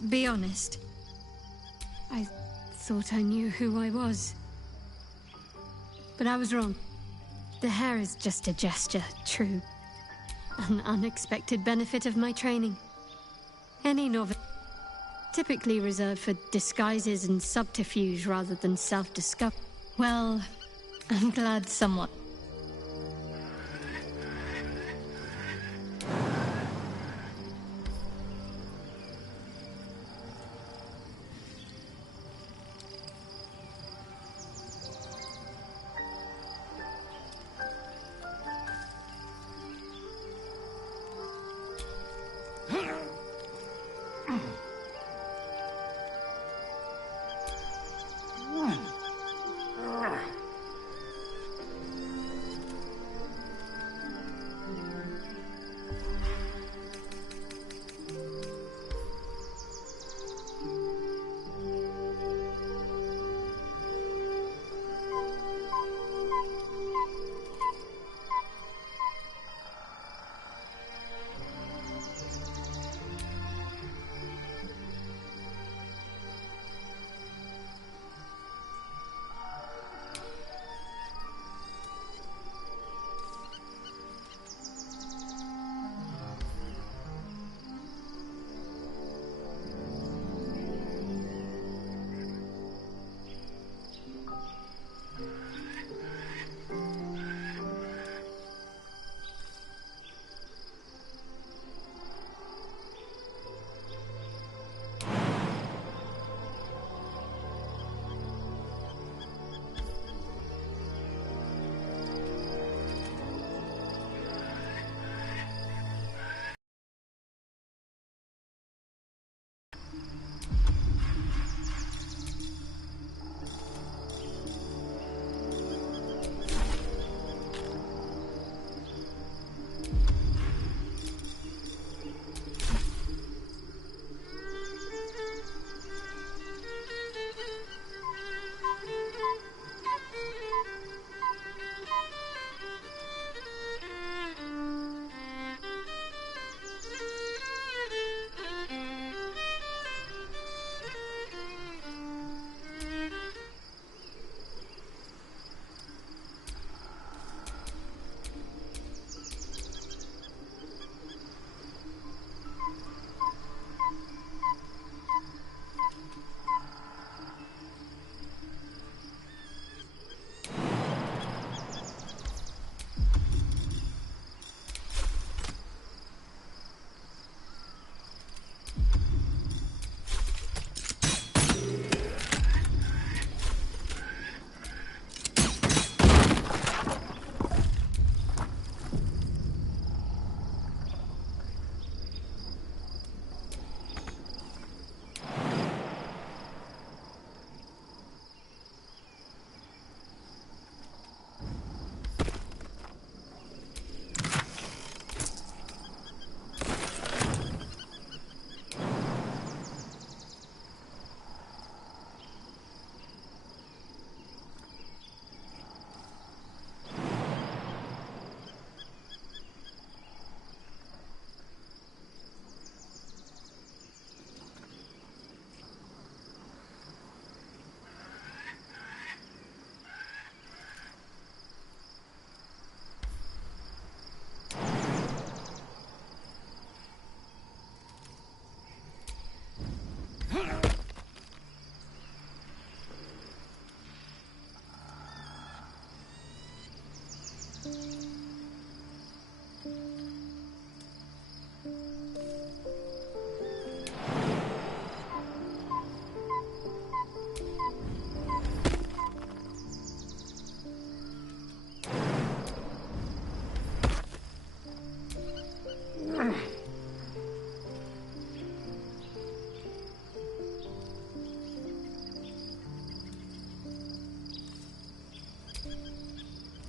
Be honest. I thought I knew who I was. But I was wrong. The hair is just a gesture, true. An unexpected benefit of my training. Any novice, typically reserved for disguises and subterfuge rather than self-discovery. Well, I'm glad someone...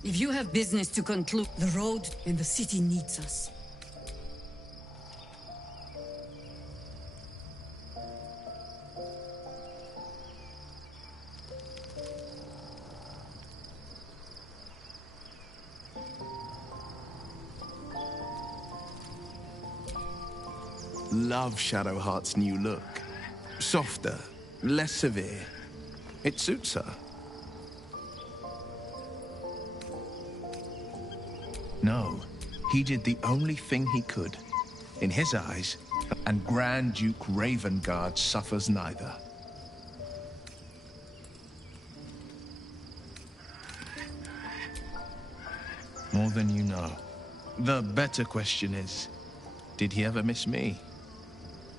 If you have business to conclude, the road and the city needs us. Love Shadowheart's new look. Softer, less severe. It suits her. No, he did the only thing he could. In his eyes, and Grand Duke Ravengard suffers neither. More than you know. The better question is, did he ever miss me?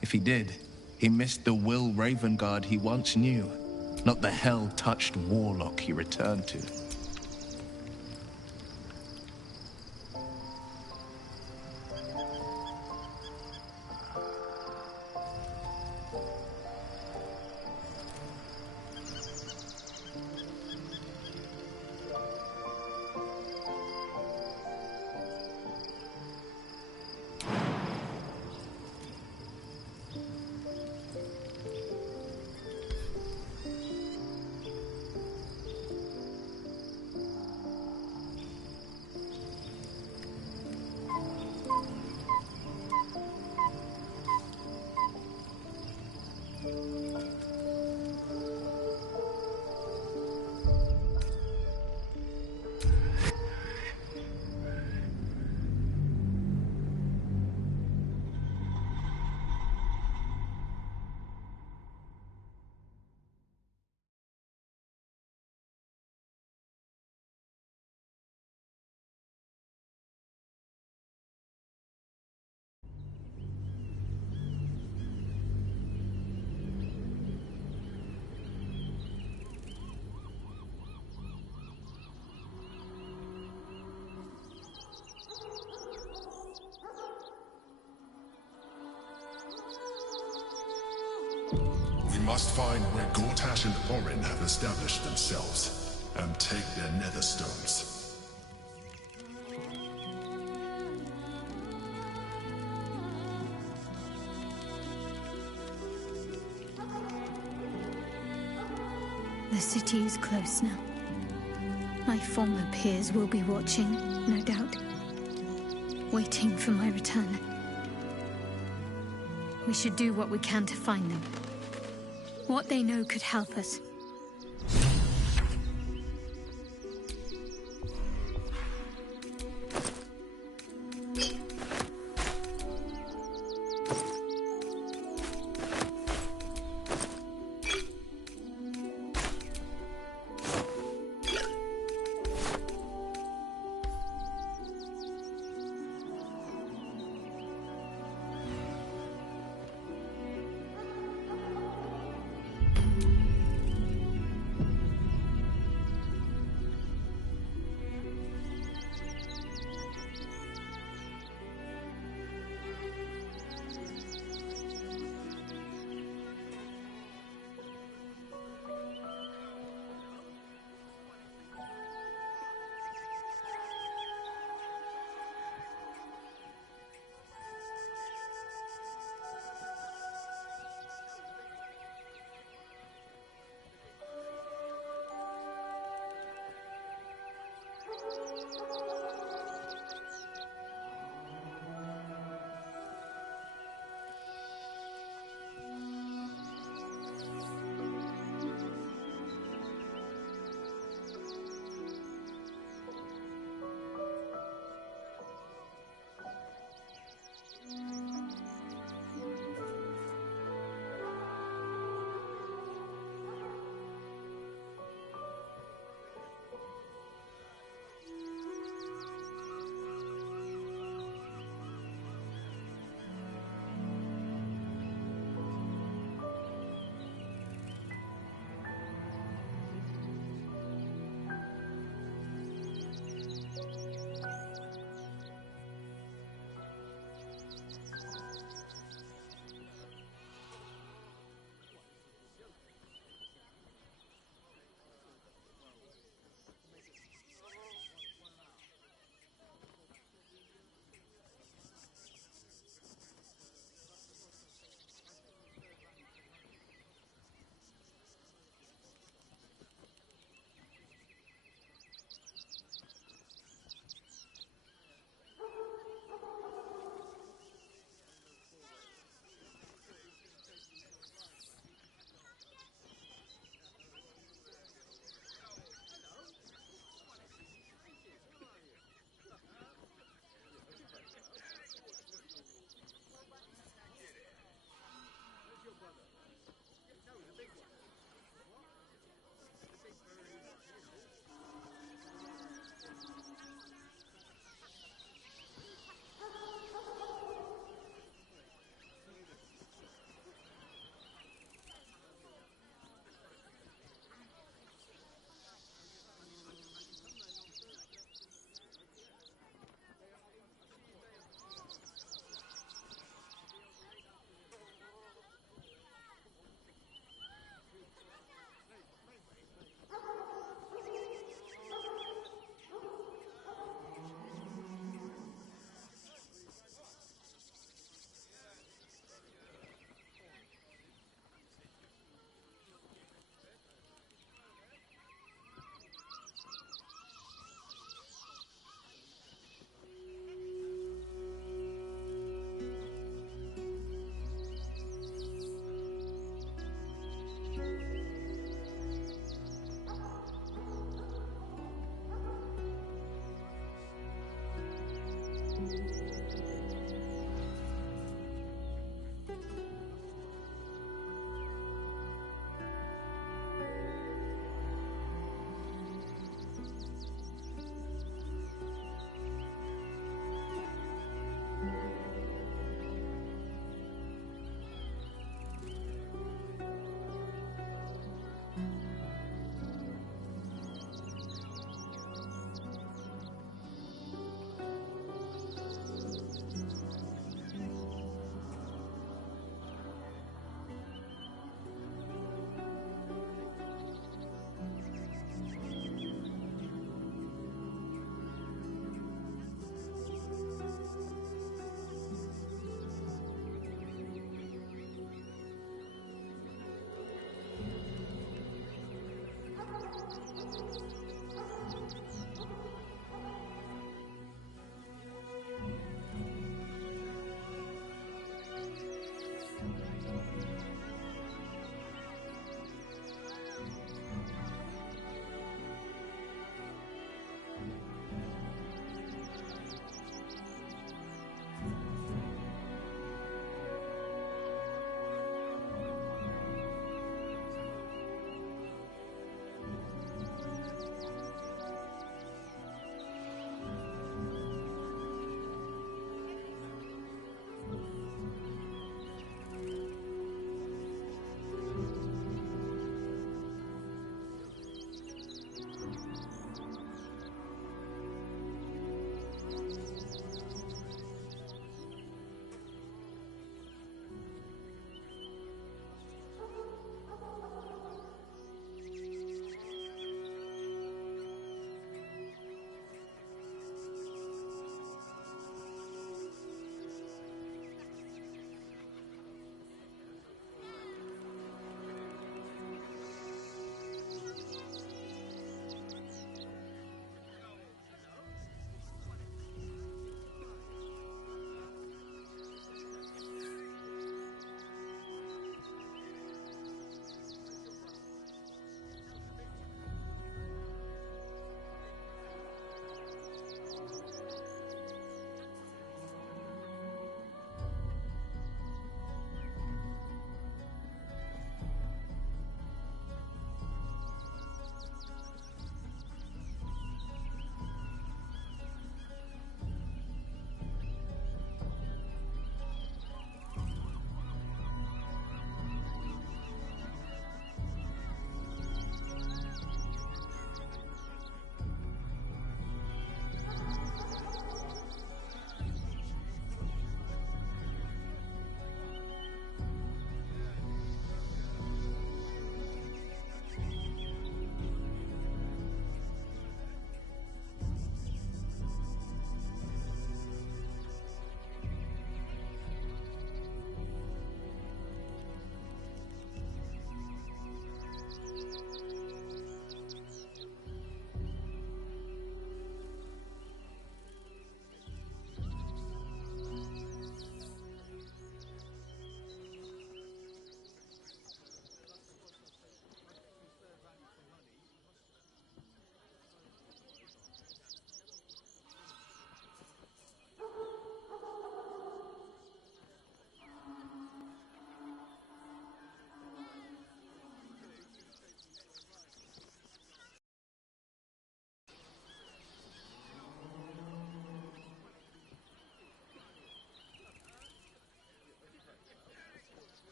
If he did, he missed the Will Ravengard he once knew, not the hell-touched warlock he returned to. We must find where Gortash and Orin have established themselves, and take their netherstones. The city is close now. My former peers will be watching, no doubt. Waiting for my return. We should do what we can to find them. What they know could help us.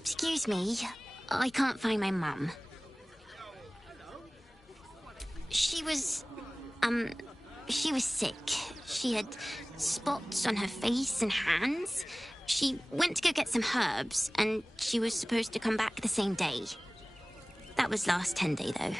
Excuse me. I can't find my mum. She was sick. She had spots on her face and hands. She went to go get some herbs, and she was supposed to come back the same day. That was last 10 day, though.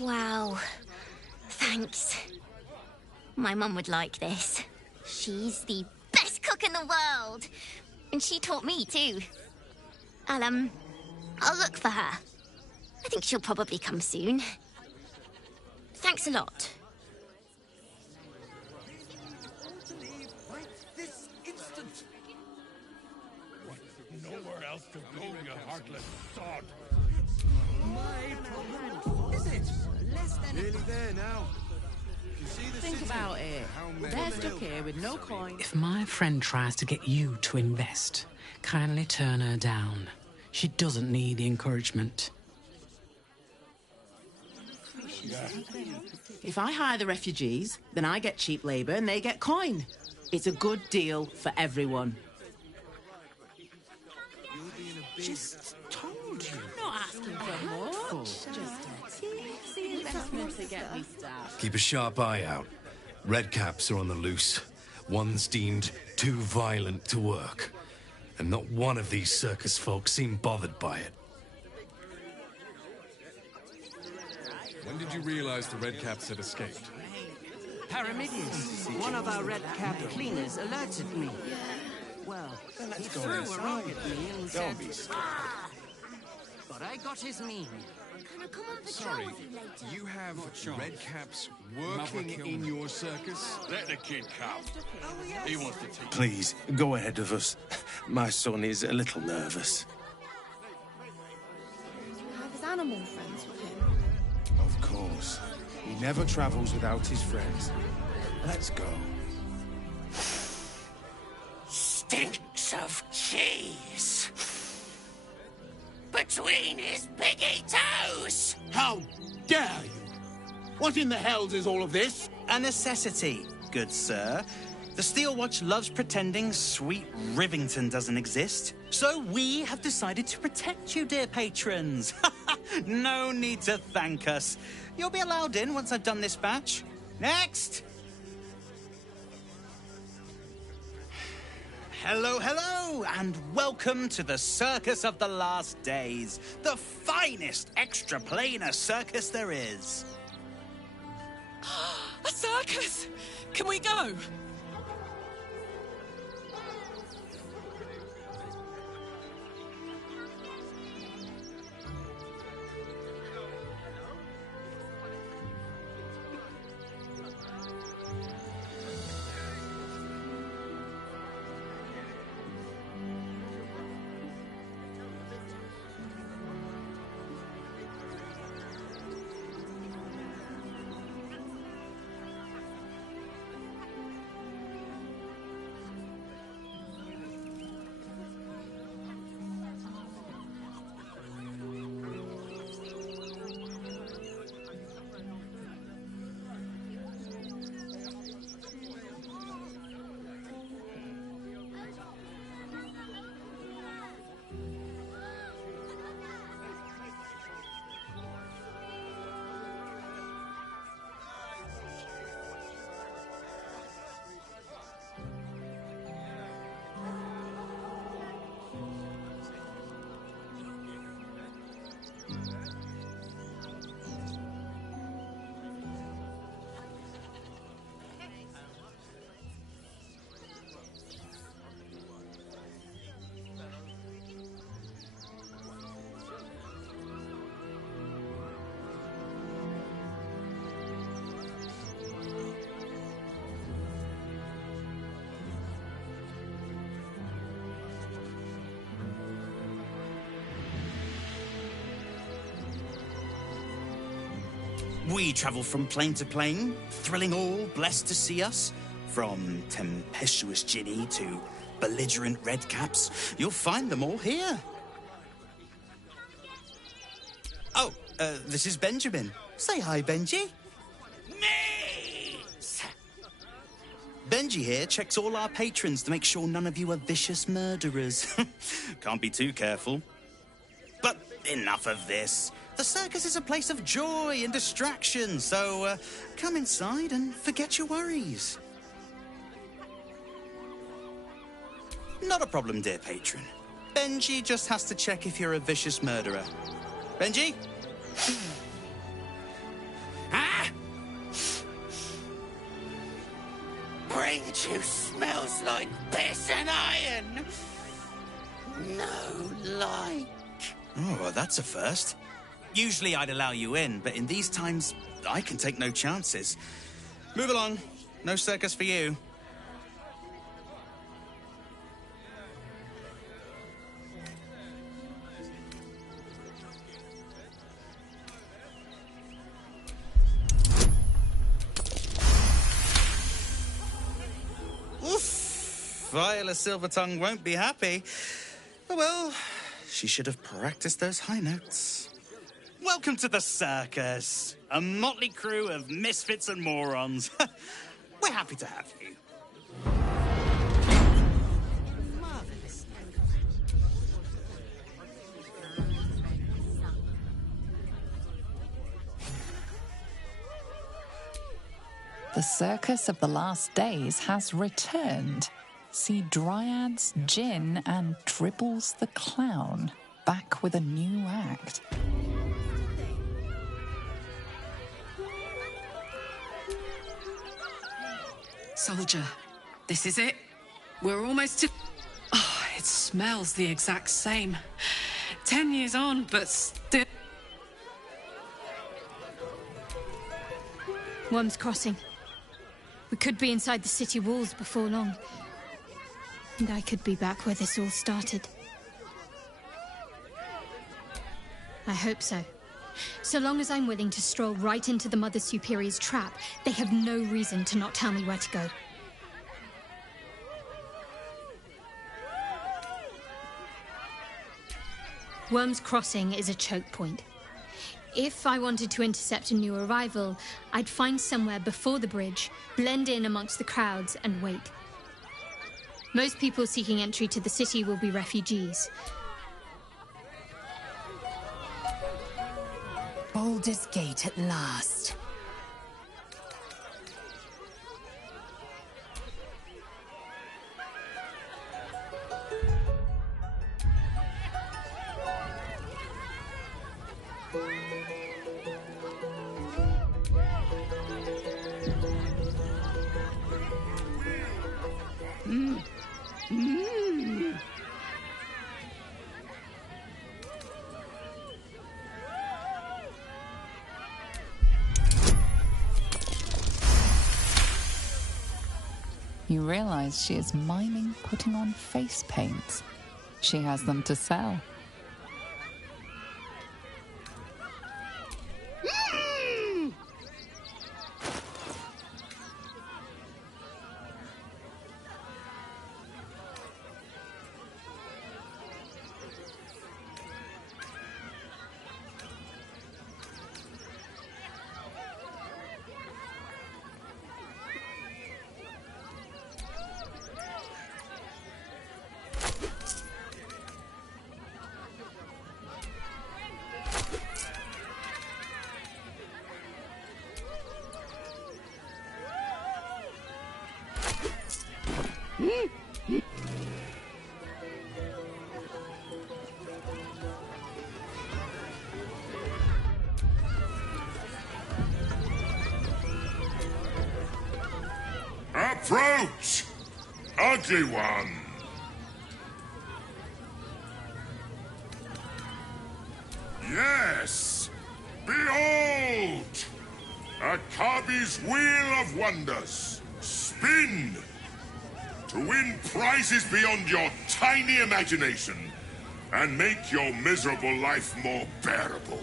Wow. Thanks. My mum would like this. She's the best cook in the world. And she taught me too. I'll look for her. I think she'll probably come soon. Thanks a lot. This instant. Nowhere else to go, you heartless sod. My problem. Is it? Less than nearly there now. Think about it. They're stuck here with no coin. If my friend tries to get you to invest, kindly turn her down. She doesn't need the encouragement. If I hire the refugees, then I get cheap labour and they get coin. It's a good deal for everyone. Just told you. Not asking for much. Just a teensy investment to get me started. Keep a sharp eye out. Redcaps are on the loose. One's deemed too violent to work. And not one of these circus folk seem bothered by it. When did you realize the Redcaps had escaped? Paramidius, one of our red-cap cleaners, alerted me. Well, he threw a rock at me and said, "Ah!" But I got his meaning. Sorry, you have Redcaps working in your circus? Let the kid come. He wants to teach. Please, go ahead of us. My son is a little nervous. Have his animal friends with him. Of course. He never travels without his friends. Let's go. Stinks of cheese. Between his piggy toes! How dare you! What in the hells is all of this? A necessity, good sir. The Steel Watch loves pretending sweet Rivington doesn't exist. So we have decided to protect you, dear patrons. No need to thank us. You'll be allowed in once I've done this batch. Next! Hello, hello, and welcome to the Circus of the Last Days, the finest extra-planar circus there is. A circus! Can we go? We travel from plane to plane, thrilling all blessed to see us. From tempestuous Ginny to belligerent redcaps, you'll find them all here. Oh, this is Benjamin. Say hi, Benji. Me! Benji here checks all our patrons to make sure none of you are vicious murderers. Can't be too careful. But enough of this. The circus is a place of joy and distraction, so come inside and forget your worries. Not a problem, dear patron. Benji just has to check if you're a vicious murderer. Benji? Ah! Brain juice smells like piss and iron. No like. Oh, well, that's a first. Usually I'd allow you in, but in these times, I can take no chances. Move along. No circus for you. Oof! Viola Silvertongue won't be happy. Oh, well, she should have practiced those high notes. Welcome to the circus. A motley crew of misfits and morons. We're happy to have you. The Circus of the Last Days has returned. See Dryads, Jin, and Dribbles the Clown back with a new act. Soldier, this is it. We're almost to... Oh, it smells the exact same. 10 years on, but still... Worm's Crossing. We could be inside the city walls before long. And I could be back where this all started. I hope so. So long as I'm willing to stroll right into the Mother Superior's trap, they have no reason to not tell me where to go. Worm's Crossing is a choke point. If I wanted to intercept a new arrival, I'd find somewhere before the bridge, blend in amongst the crowds, and wait. Most people seeking entry to the city will be refugees. Baldur's Gate at last. You realize she is miming putting on face paints. She has them to sell. Approach, ugly one. Yes, behold, Akabi's Wheel of Wonders. Spin to win prizes beyond your tiny imagination and make your miserable life more bearable.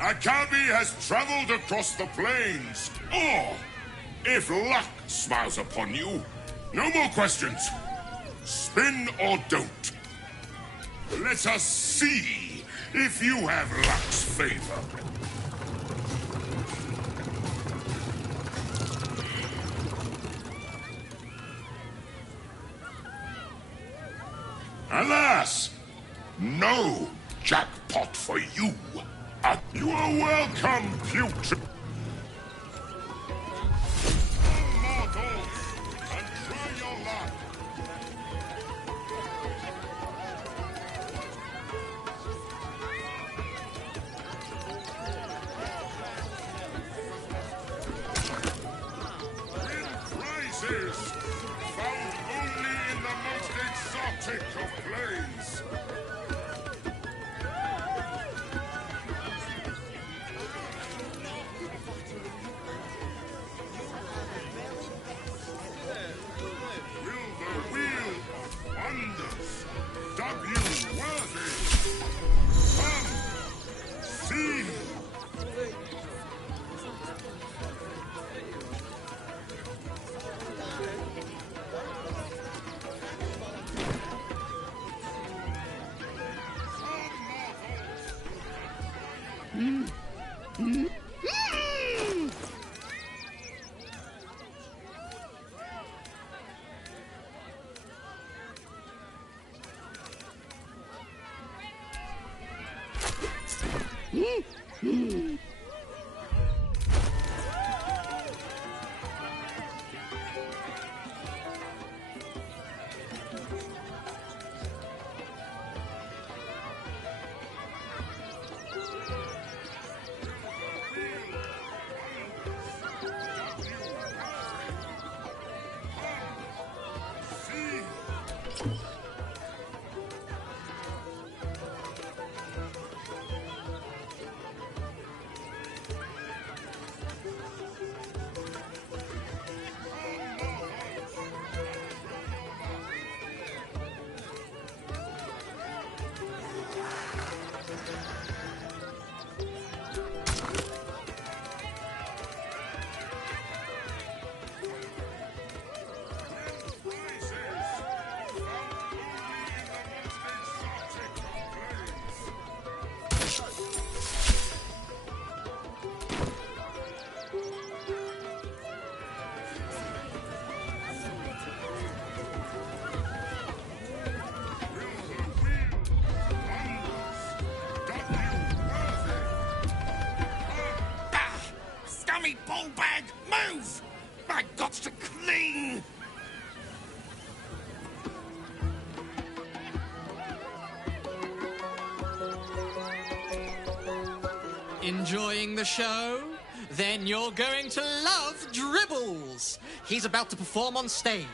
Akabi has traveled across the plains. Or, if luck smiles upon you, no more questions. Spin or don't. Let us see if you have luck's favor. Alas, no jackpot for you. You are welcome, putrid. Mortals, and try your luck. Win prizes found only in the most exotic of planes. Wonders, W worthy. Come, see. Scummy ballbag, move! I got to clean! Enjoying the show? Then you're going to love Dribbles. He's about to perform on stage.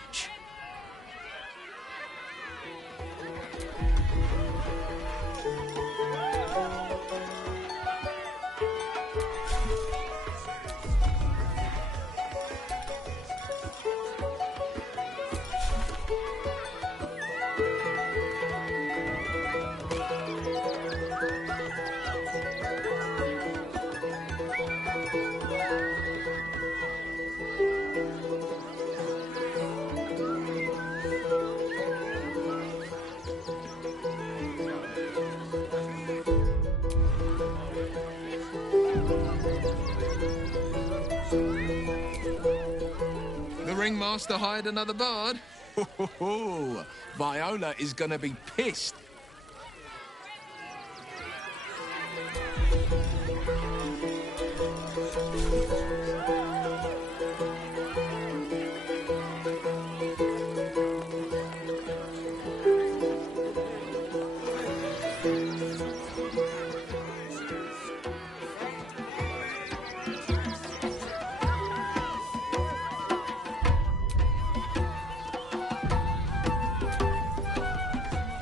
The ringmaster hired another bard. Ho, ho, ho. Viola is gonna be pissed.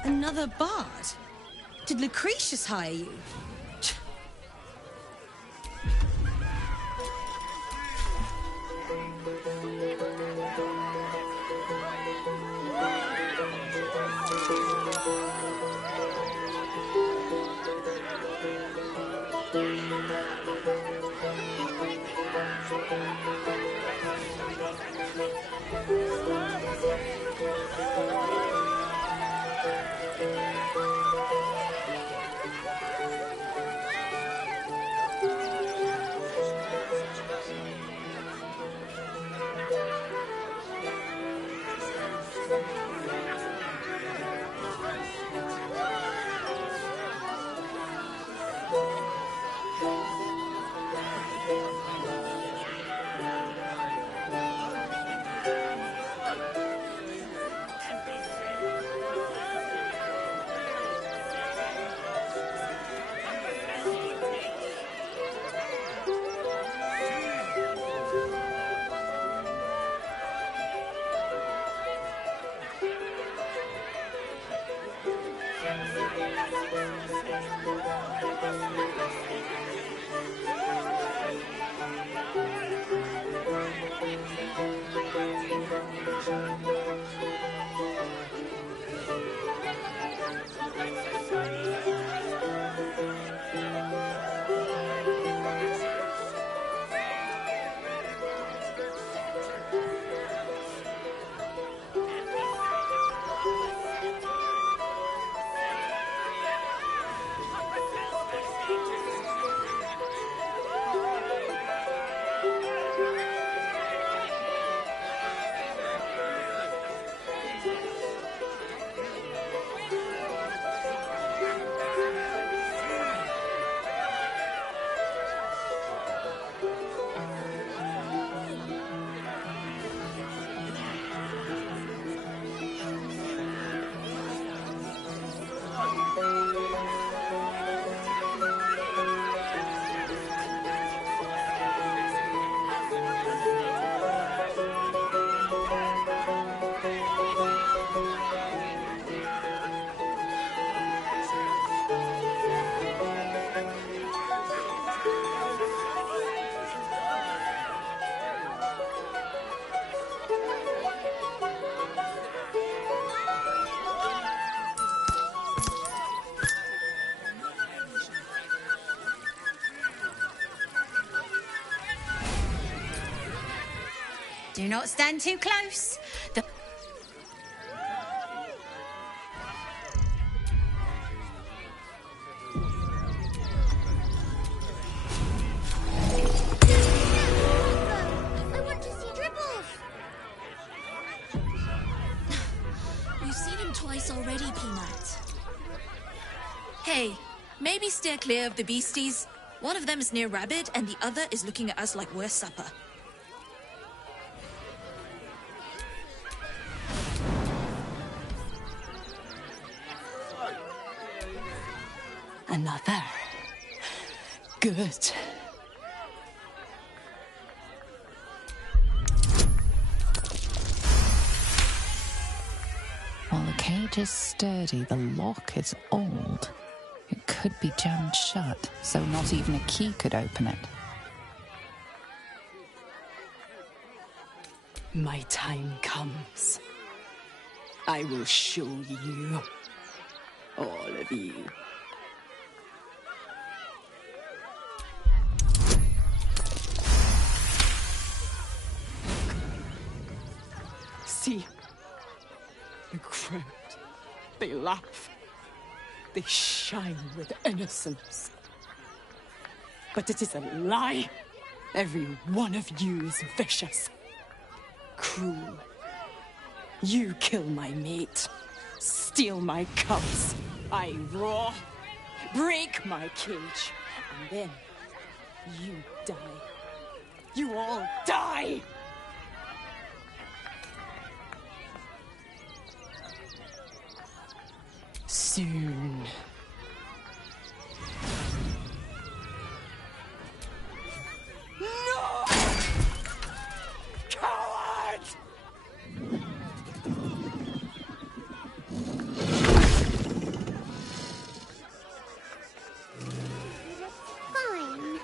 Another bard? Did Lucretius hire you? Do not stand too close. I want to see Dribbles! We've seen him twice already, Peanut. Hey, maybe steer clear of the beasties. One of them is near Rabbit, and the other is looking at us like we're supper. Another. Good. While the cage is sturdy, the lock is old. It could be jammed shut, so not even a key could open it. My time comes. I will show you. All of you. See? The crowd. They laugh. They shine with innocence. But it is a lie. Every one of you is vicious. Cruel. You kill my mate. Steal my cubs. I roar. Break my cage. And then you die. You all die! Soon. No! Coward! Fine.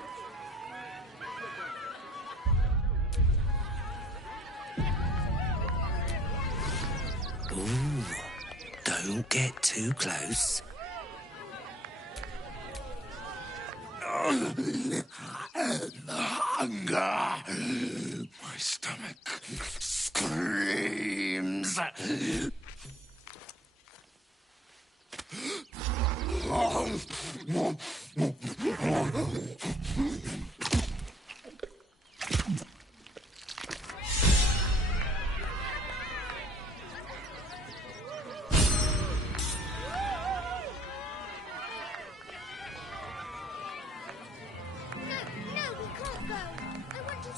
Ooh, don't get too close. Hunger. My stomach screams.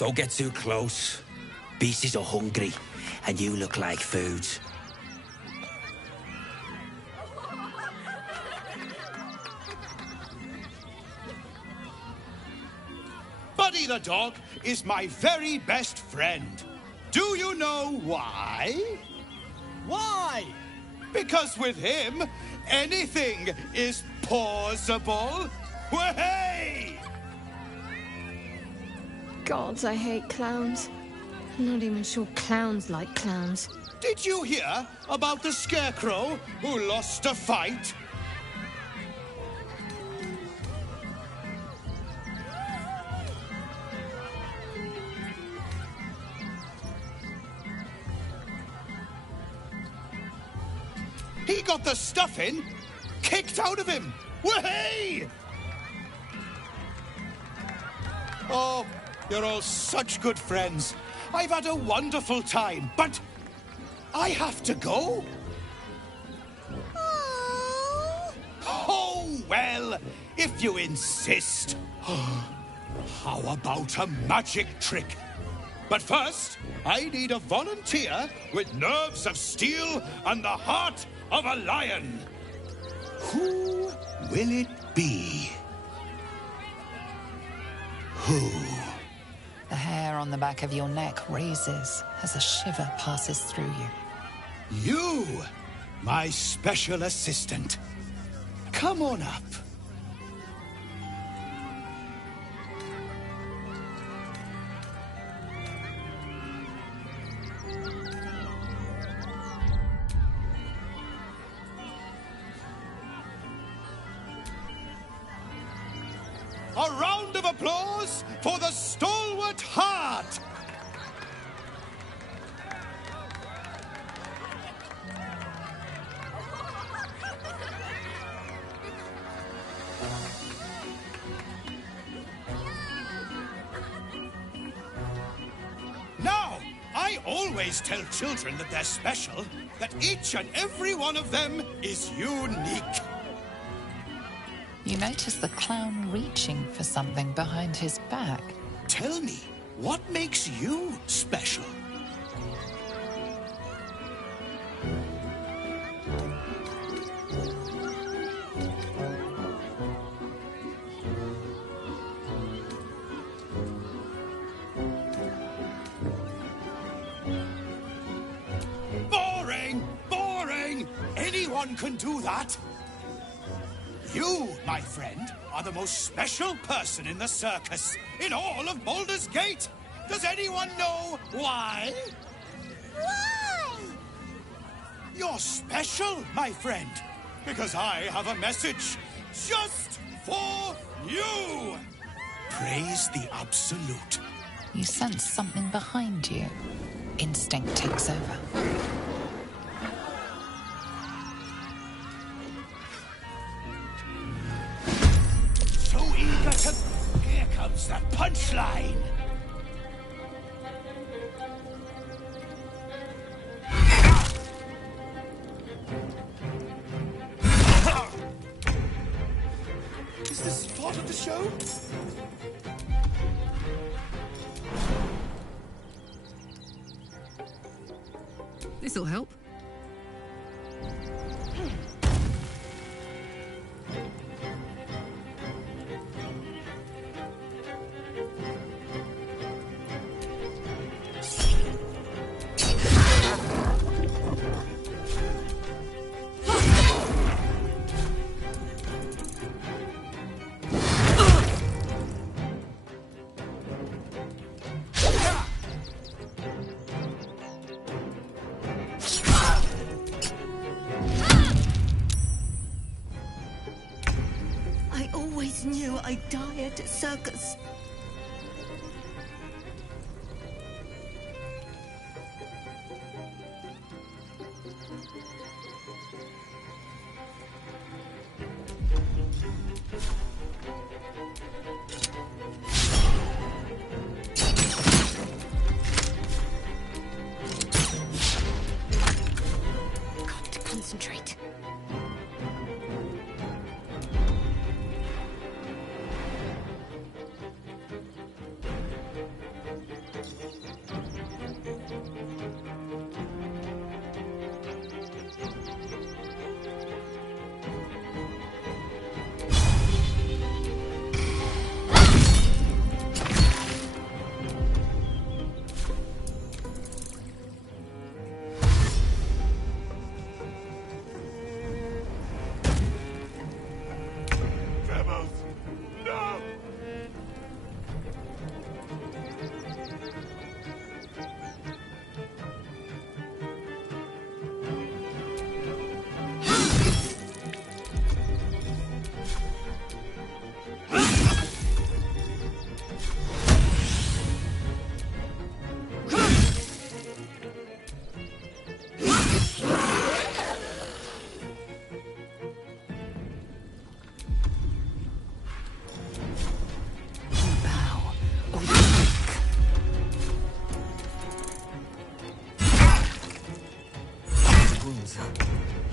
Don't get too close. Beasties are hungry, and you look like food. Buddy the dog is my very best friend. Do you know why? Why? Because with him, anything is possible. Way! God, I hate clowns. I'm not even sure clowns like clowns. Did you hear about the scarecrow who lost a fight? He got the stuffing kicked out of him. Way! Oh, you're all such good friends. I've had a wonderful time, but I have to go. Oh, well, if you insist. How about a magic trick? But first, I need a volunteer with nerves of steel and the heart of a lion. Who will it be? Who? The hair on the back of your neck raises as a shiver passes through you. You, my special assistant. Come on up. A round of applause for the stalwart heart! Now, I always tell children that they're special, that each and every one of them is unique. You notice the clown reaching for something behind his back. Tell me, what makes you special? Boring! Boring! Anyone can do that. You, my friend, are the most special person in the circus, in all of Baldur's Gate. Does anyone know why? Why? You're special, my friend, because I have a message just for you. Praise the Absolute. You sense something behind you. Instinct takes over. So eager to... Here comes the punchline. Is this part of the show? This'll help. I always knew I'd die at a circus. Got to concentrate. wounds are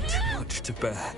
too much to bear.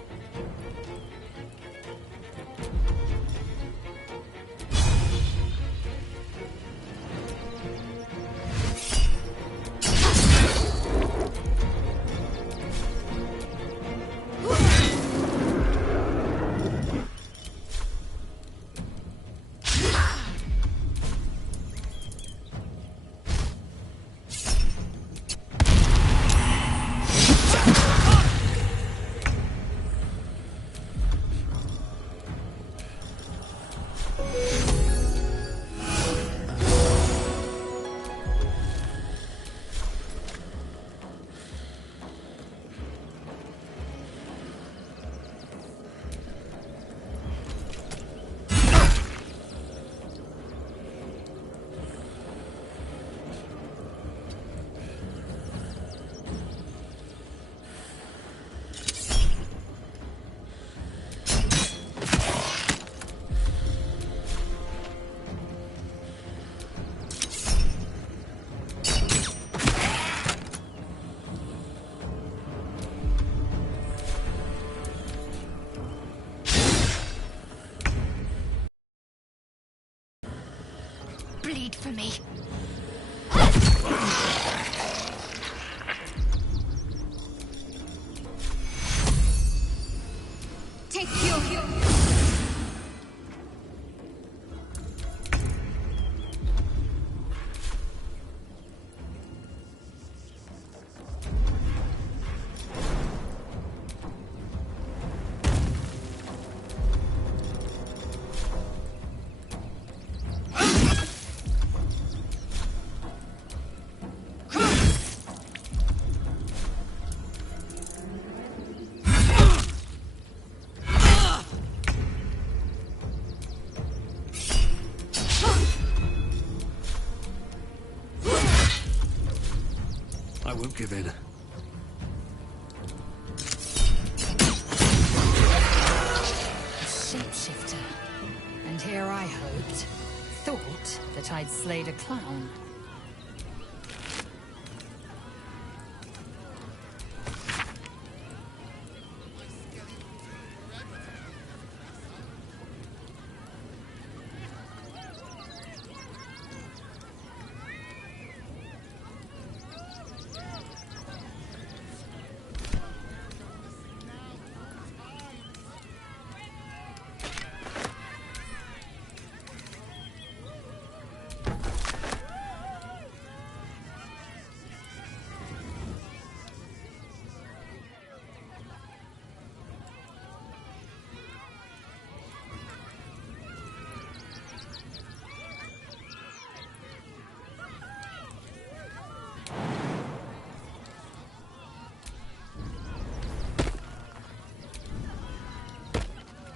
Bleed for me. Take your heal. I won't give in. A shapeshifter. And here I thought that I'd slayed a clown.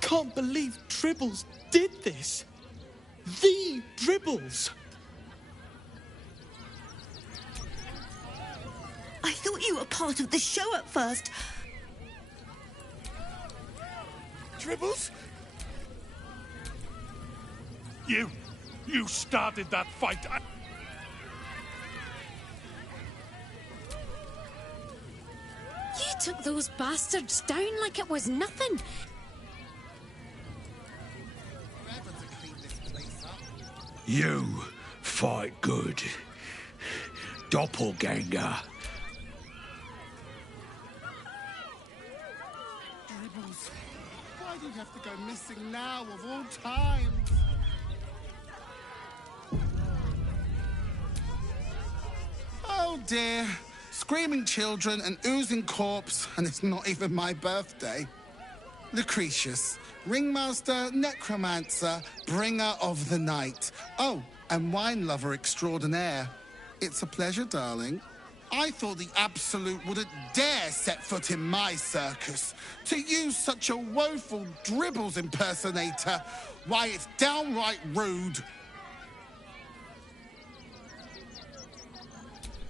Can't believe Dribbles did this. The Dribbles. I thought you were part of the show at first. Dribbles? You started that fight. You took those bastards down like it was nothing. You fight good. Doppelganger. Dribbles, why do you have to go missing now of all times? Oh dear. Screaming children, an oozing corpse, and it's not even my birthday. Lucretius, ringmaster, necromancer, bringer of the night. Oh, and wine lover extraordinaire. It's a pleasure, darling. I thought the Absolute wouldn't dare set foot in my circus. To use such a woeful Dribbles impersonator, why, it's downright rude.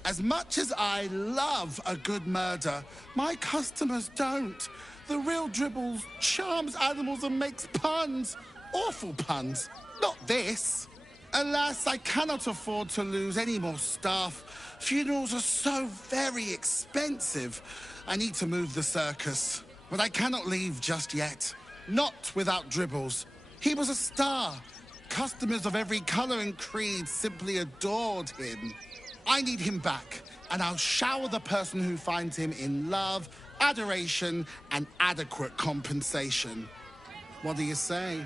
As much as I love a good murder, my customers don't. The real Dribbles charms animals and makes puns. Awful puns. Not this. Alas, I cannot afford to lose any more staff. Funerals are so very expensive. I need to move the circus. But I cannot leave just yet. Not without Dribbles. He was a star. Customers of every color and creed simply adored him. I need him back, and I'll shower the person who finds him in love, adoration, and adequate compensation. What do you say?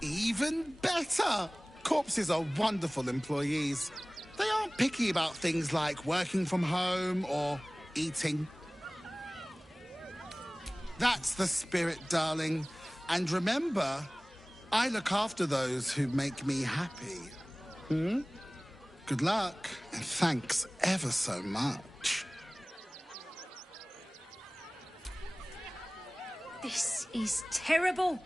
Even better! Corpses are wonderful employees. They aren't picky about things like working from home or eating. That's the spirit, darling. And remember, I look after those who make me happy. Hmm? Good luck, and thanks ever so much. This is terrible.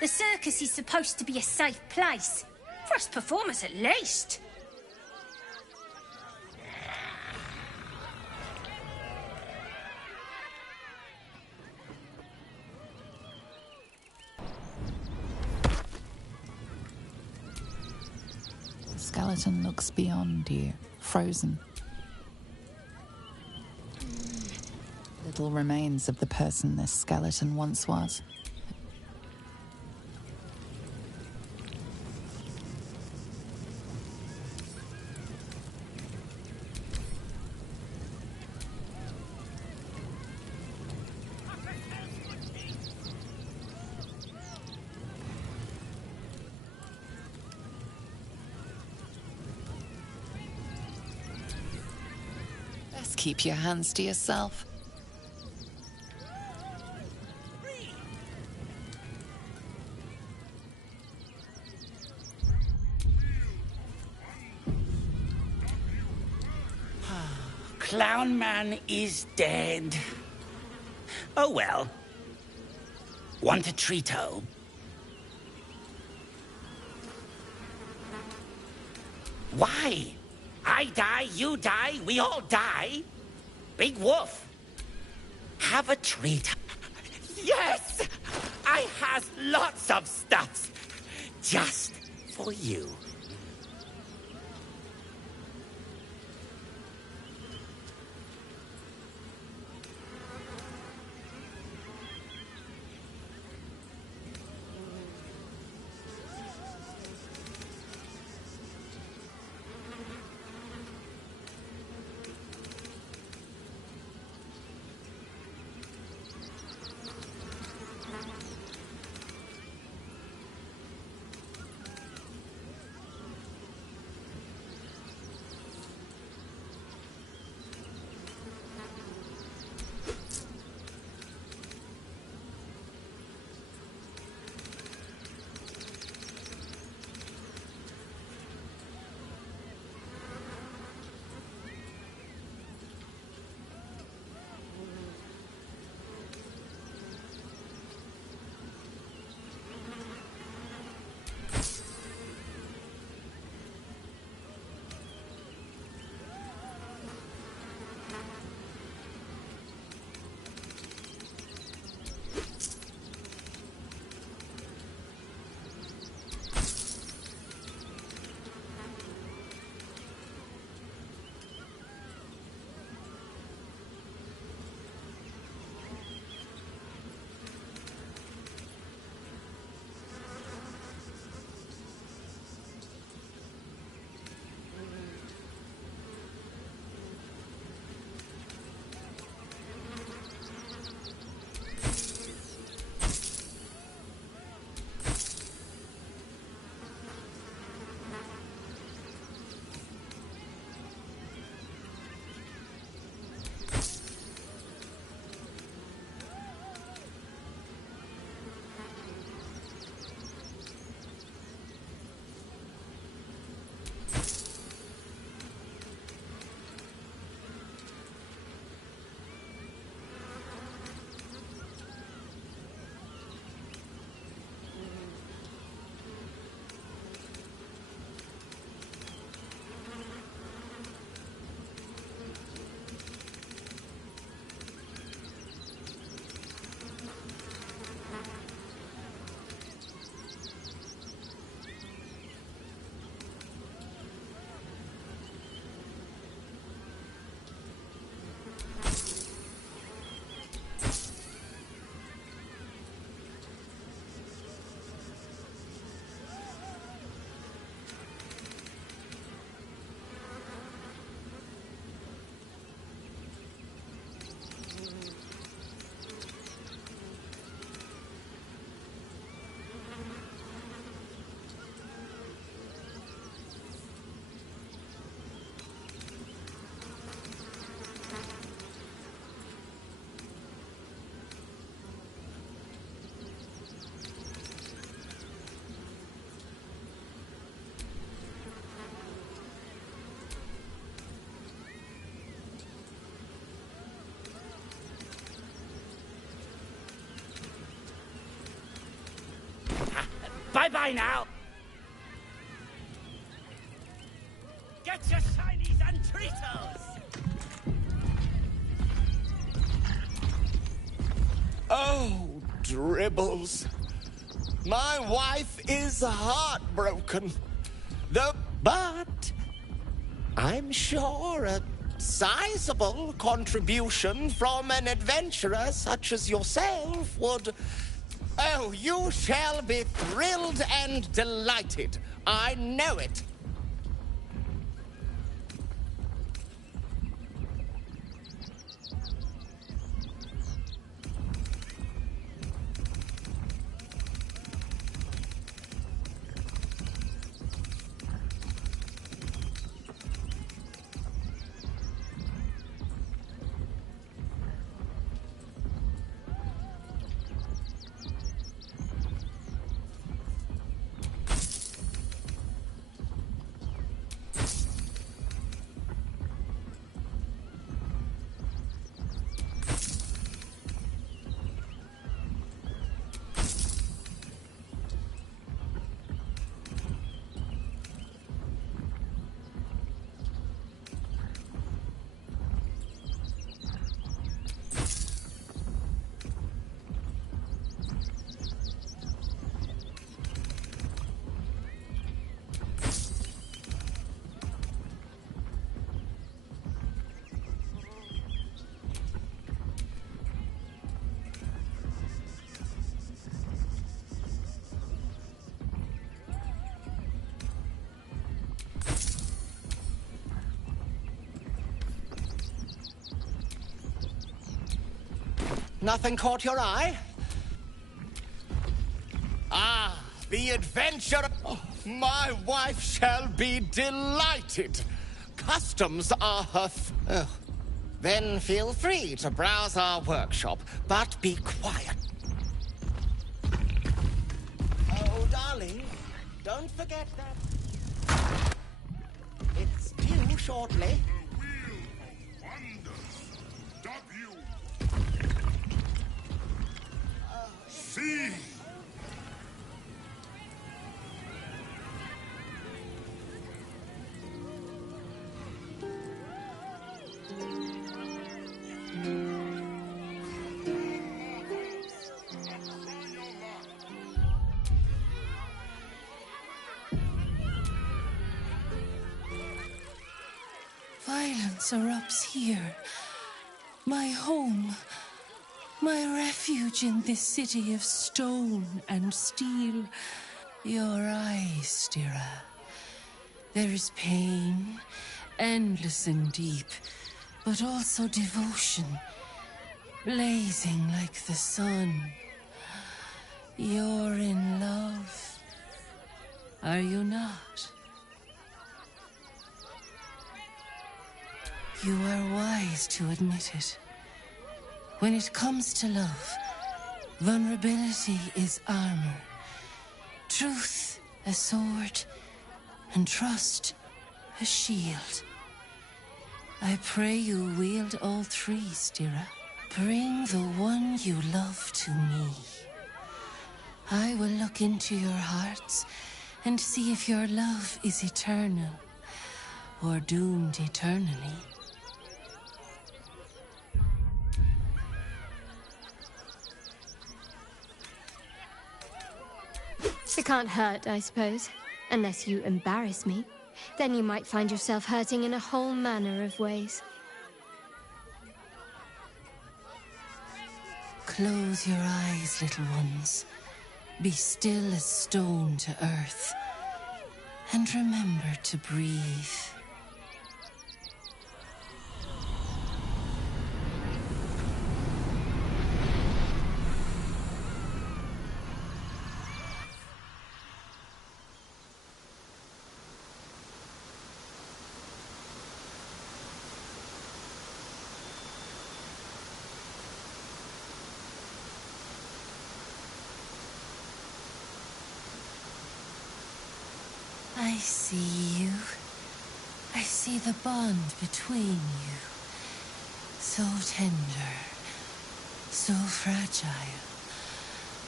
The circus is supposed to be a safe place. For us performers, at least. The skeleton looks beyond you, frozen. Little remains of the person this skeleton once was. Best keep your hands to yourself. Clown Man is dead. Oh well. Want a treat-o? Why? I die, you die, we all die. Big Wolf. Have a treat. Yes! I has lots of stuffs. Just for you. Bye-bye now. Get your shinies and treatos! Oh, Dribbles. My wife is heartbroken. But I'm sure a sizable contribution from an adventurer such as yourself would... Oh, you shall be thrilled and delighted. I know it. Nothing caught your eye? Ah, the adventure. Oh, my wife shall be delighted. Customs are her... Then feel free to browse our workshop, but be quiet. Oh, darling, don't forget that. It's due shortly. See! Violence erupts here. My home. My refuge in this city of stone and steel. Your eyes, Stira. There is pain, endless and deep, but also devotion, blazing like the sun. You're in love, are you not? You are wise to admit it. When it comes to love, vulnerability is armor, truth a sword, and trust a shield. I pray you wield all three, Stira. Bring the one you love to me. I will look into your hearts and see if your love is eternal or doomed eternally. It can't hurt, I suppose. Unless you embarrass me. Then you might find yourself hurting in a whole manner of ways. Close your eyes, little ones. Be still as stone to earth. And remember to breathe. I see you. I see the bond between you. So tender, so fragile.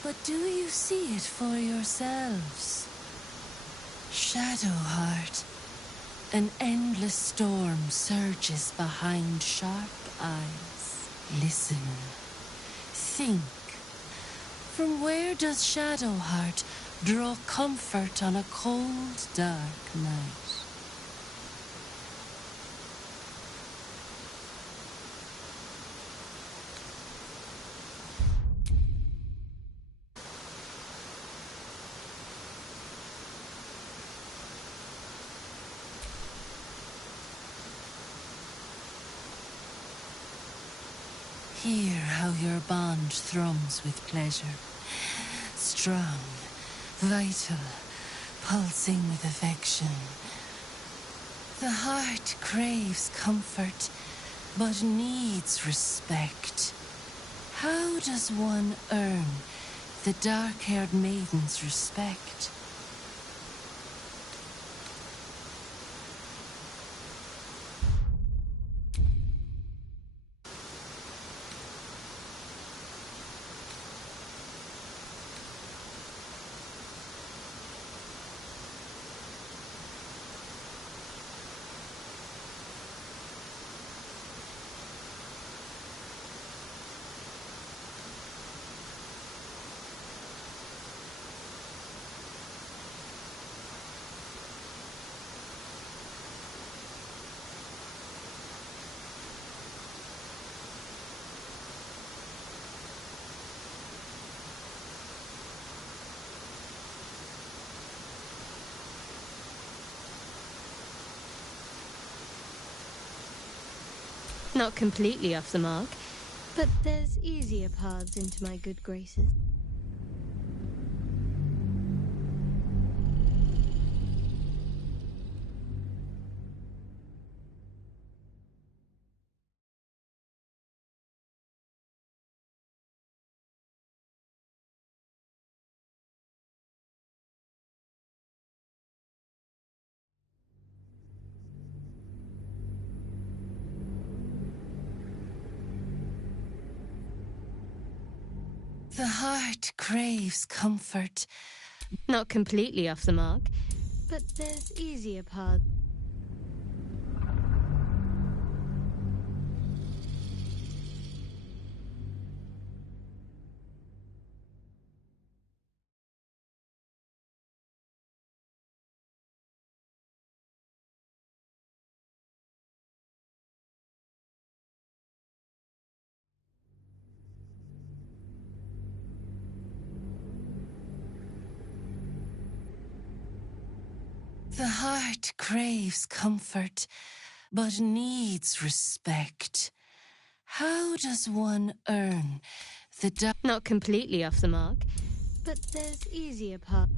But do you see it for yourselves? Shadowheart. An endless storm surges behind sharp eyes. Listen. Think. From where does Shadowheart draw comfort on a cold, dark night? Hear how your bond thrums with pleasure. Strong, vital, pulsing with affection. The heart craves comfort, but needs respect. How does one earn the dark-haired maiden's respect? Not completely off the mark, but there's easier paths into my good graces. The heart craves comfort. Not completely off the mark, but there's easier paths. The heart craves comfort, but needs respect. How does one earn the Not completely off the mark, but there's easier paths.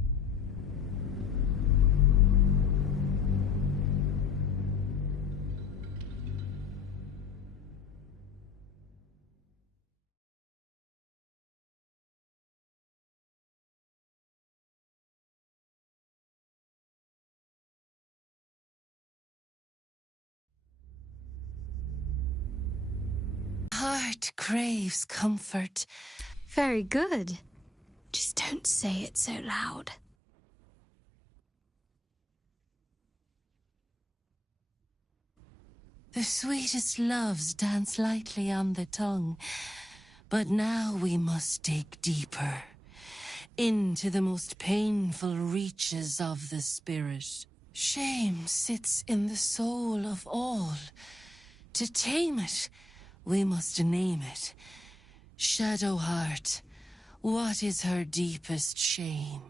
heart craves comfort? Very good. Just don't say it so loud. The sweetest loves dance lightly on the tongue, but now we must dig deeper, into the most painful reaches of the spirit. Shame sits in the soul of all. To tame it, we must name it. Shadowheart, what is her deepest shame?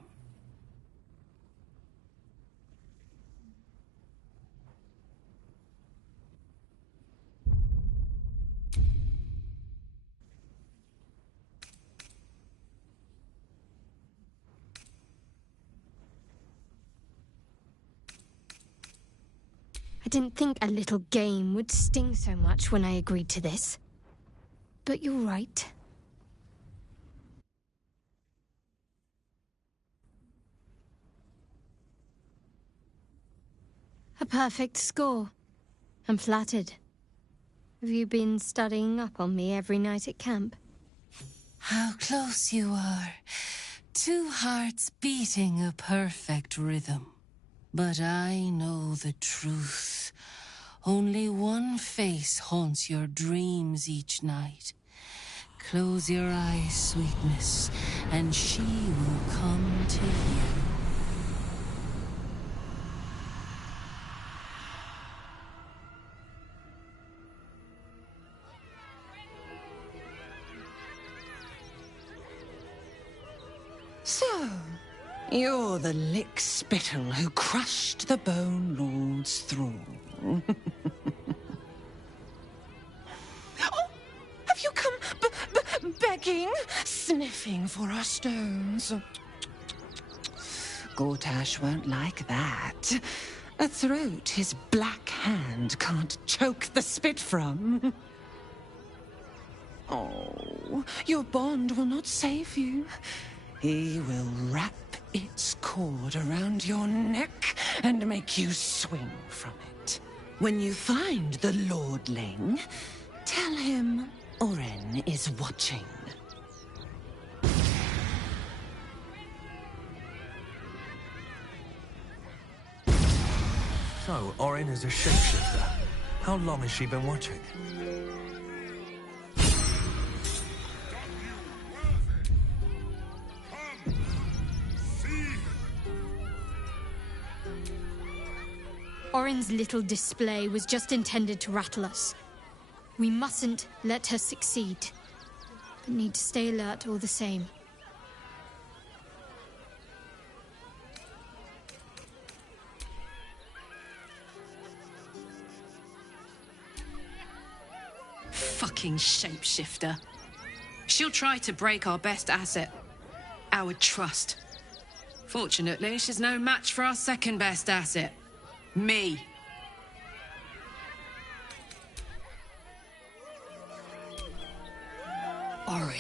I didn't think a little game would sting so much when I agreed to this. But you're right. A perfect score. I'm flattered. Have you been studying up on me every night at camp? How close you are. Two hearts beating a perfect rhythm. But I know the truth. Only one face haunts your dreams each night. Close your eyes, sweetness, and she will come to you. So, you're the lick-spittle who crushed the Bone Lord's throne. Oh, have you come begging, sniffing for our stones? Gortash won't like that. A throat his black hand can't choke the spit from. Oh, your bond will not save you. He will wrap its cord around your neck and make you swing from it. When you find the lordling, tell him Oren is watching. So, Orin is a shapeshifter. How long has she been watching? Orin's little display was just intended to rattle us. We mustn't let her succeed, but need to stay alert all the same. Fucking shapeshifter. She'll try to break our best asset, our trust. Fortunately, she's no match for our second best asset. Me. Orin,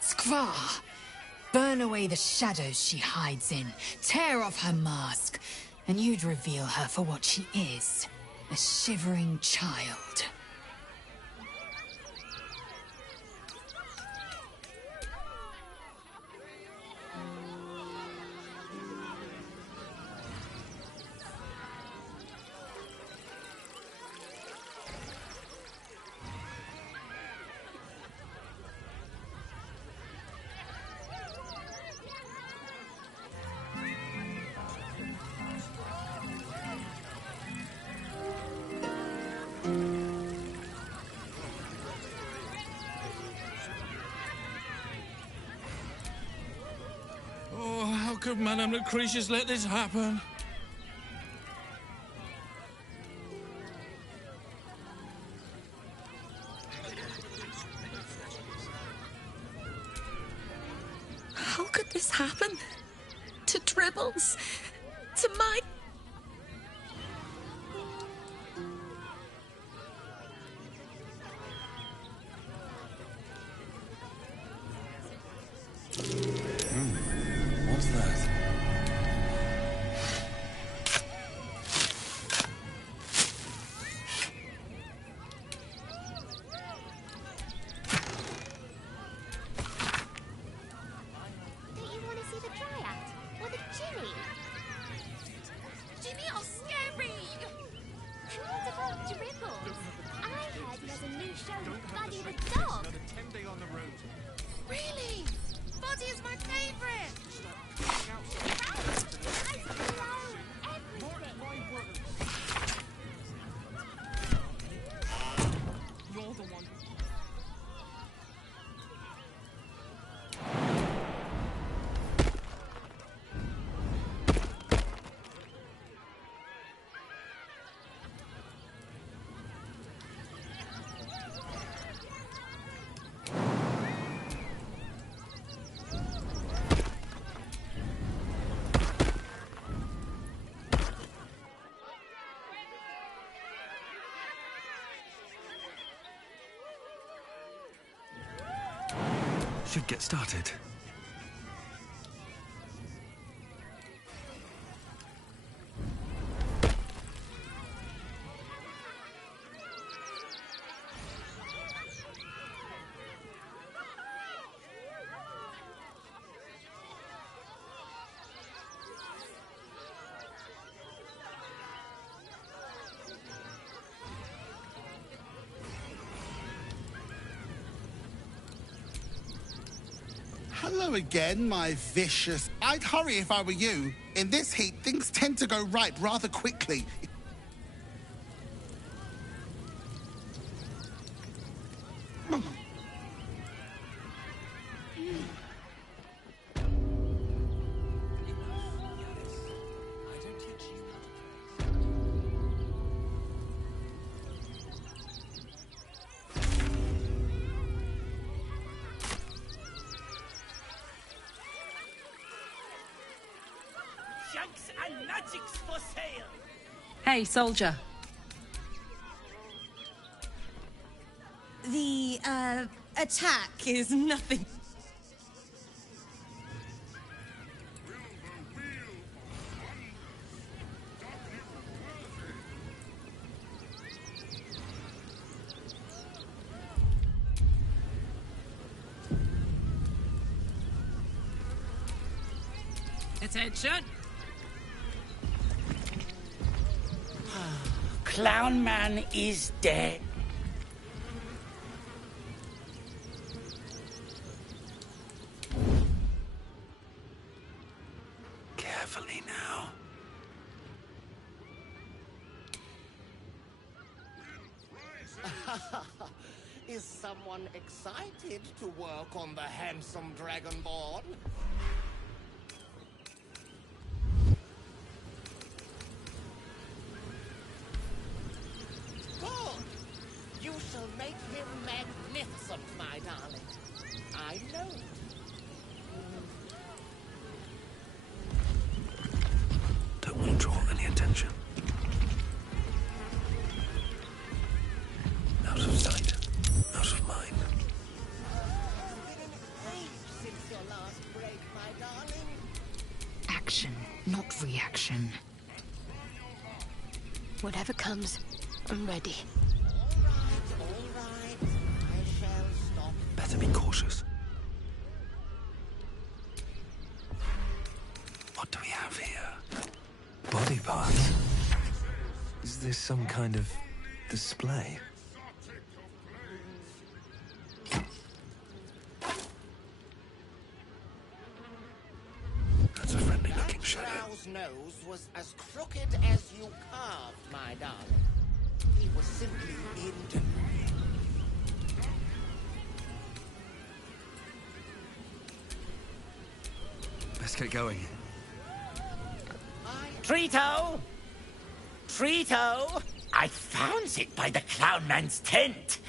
Skra, burn away the shadows she hides in, tear off her mask, and you'd reveal her for what she is, a shivering child. How could Madame Lucretius let this happen? How could this happen? To Dribbles? To my... What's that? Don't you want to see the Dryad? Or the Jimmy? Jimmy or Scary? What about Dribbles? I heard he has a new show with Buddy the dog. Another 10 day on the road. Really? Buddy is my favourite! You're the one. Should get started. Hello again, my vicious... I'd hurry if I were you. In this heat, things tend to go ripe rather quickly. Junks and magics for sale. Hey, soldier. The, attack is nothing. Attention. Clown Man is dead. Carefully now. Is someone excited to work on the handsome Dragonborn? Good! You shall make him magnificent, my darling. I know it. Don't want to draw any attention. Out of sight, out of mind. Since your last break, my darling. Action, not reaction. Whatever comes, I'm ready. All right. I shall stop. Better be cautious. What do we have here? Body parts. Is this some kind of display? That's a friendly looking shadow. Drow's nose was as crooked as you carved, my darling. He was simply in. Let's get going. Trito! Trito! I found it by the Clown Man's tent.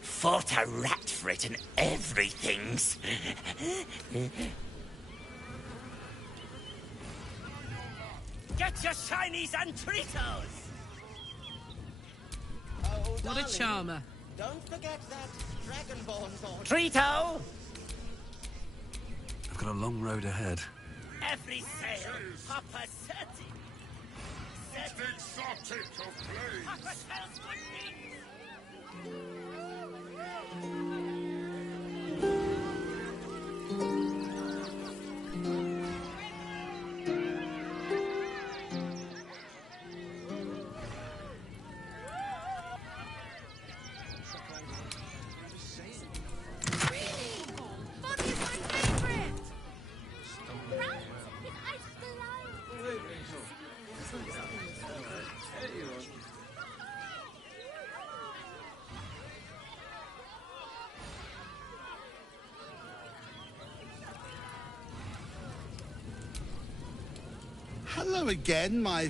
Fought a rat for it and everything's. Get your shinies and Tritos! Oh, What a charmer. Don't forget that Dragonborn's on. Trito! I've got a long road ahead. Every sail, Papa Serti. Exotic of flames. Papa tells good things. Hello again, my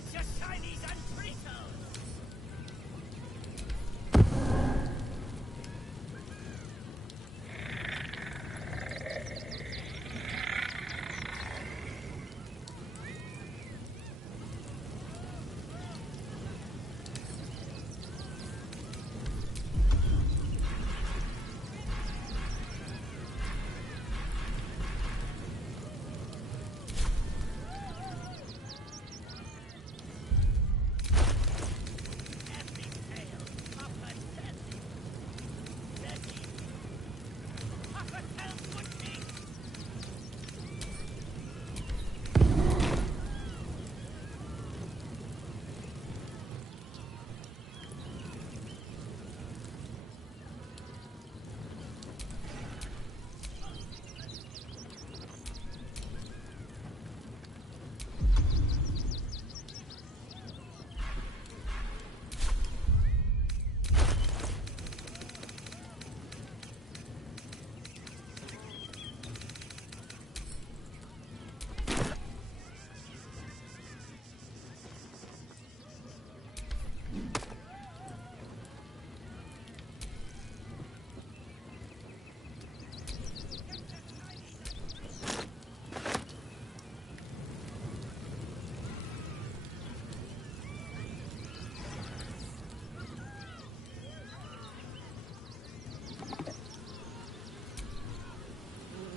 Get your shinies and Tritos!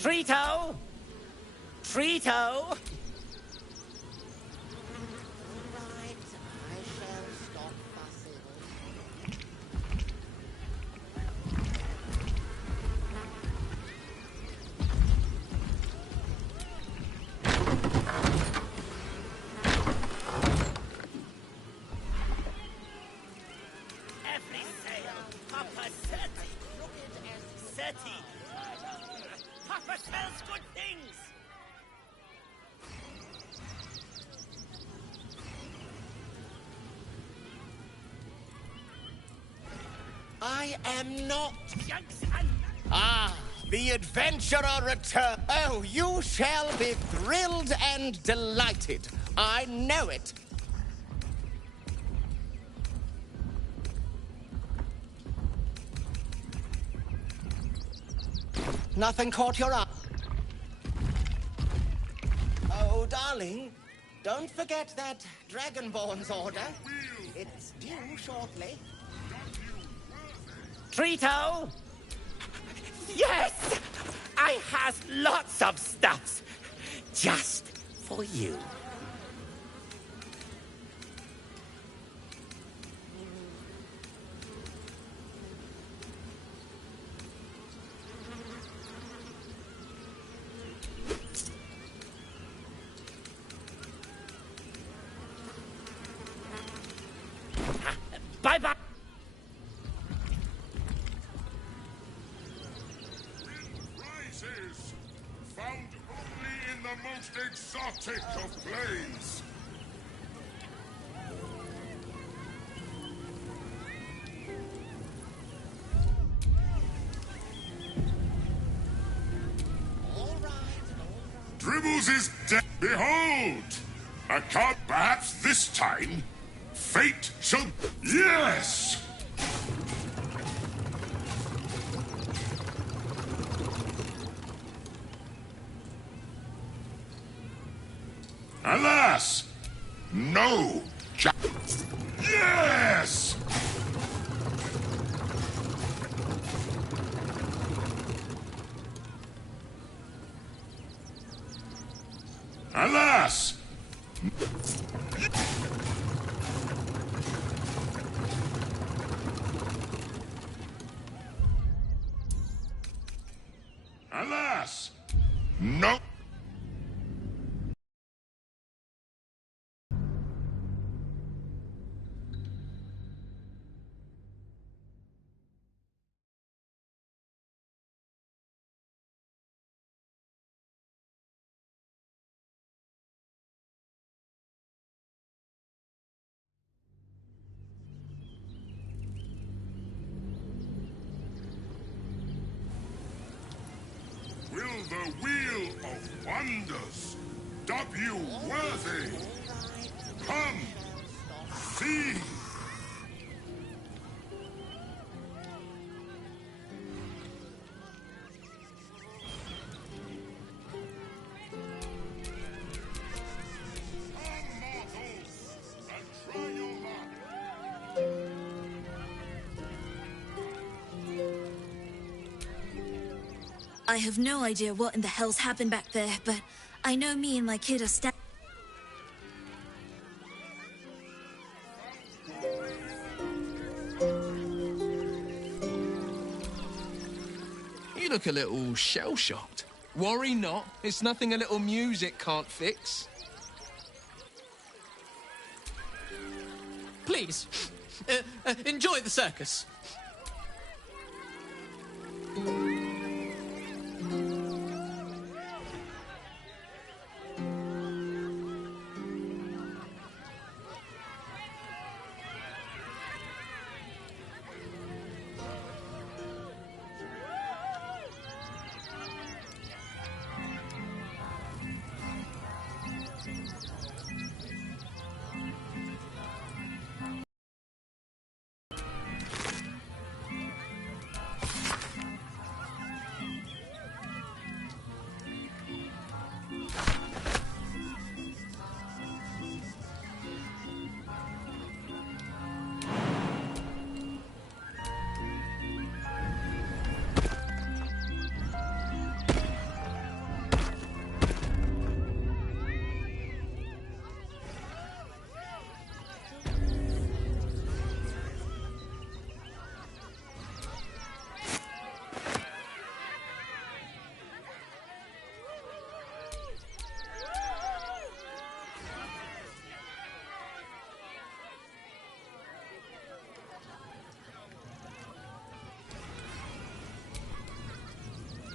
Trito! Trito! Every sail, Papa Seti, Seti. Papa sells good things! I am not. Ah, the adventurer return. Oh, you shall be thrilled and delighted. I know it. Nothing caught your eye? Oh, darling, don't forget that Dragonborn's order. It's due shortly. Trito! Yes! I has lots of stuffs. Just for you. Bye-bye. Prizes found only in the most exotic of planes. Dribbles is dead. Behold! A card. Perhaps this time, fate shall. Yes! Alas! No! Yes! Alas! Alas! No! Will the wheel of wonders dub you worthy? Come, I have no idea what in the hell's happened back there, but I know me and my kid are You look a little shell-shocked. Worry not. It's nothing a little music can't fix. Please, enjoy the circus.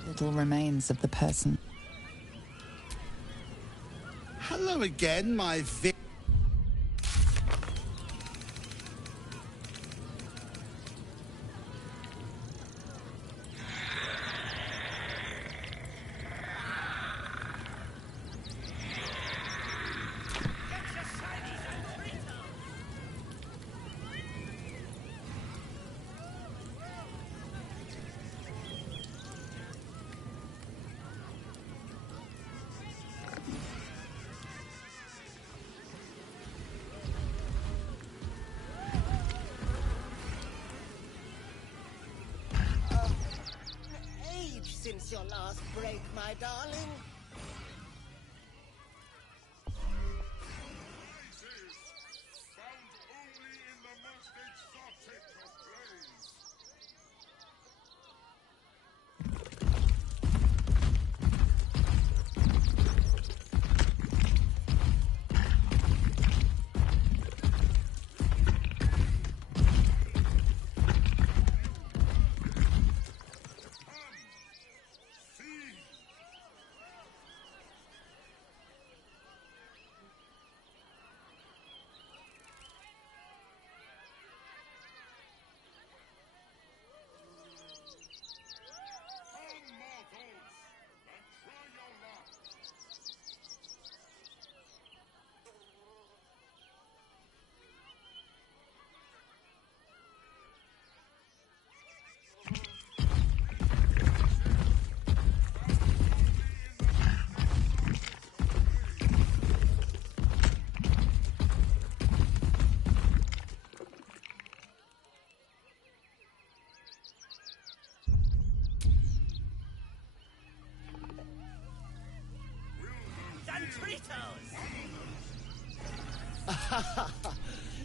Little remains of the person. Hello again, my Age since your last break, my darling.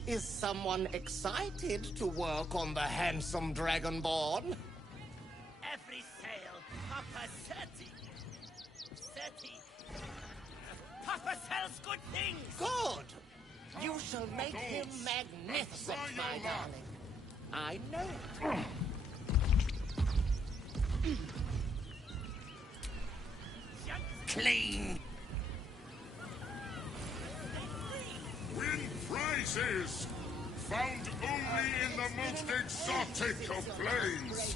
Is someone excited to work on the handsome Dragonborn? Every sail, Papa 30. 30. Papa sells good things. Good. You shall make him magnificent, my darling. I know it. Clean. Win prizes! Found only in the most exotic of planes!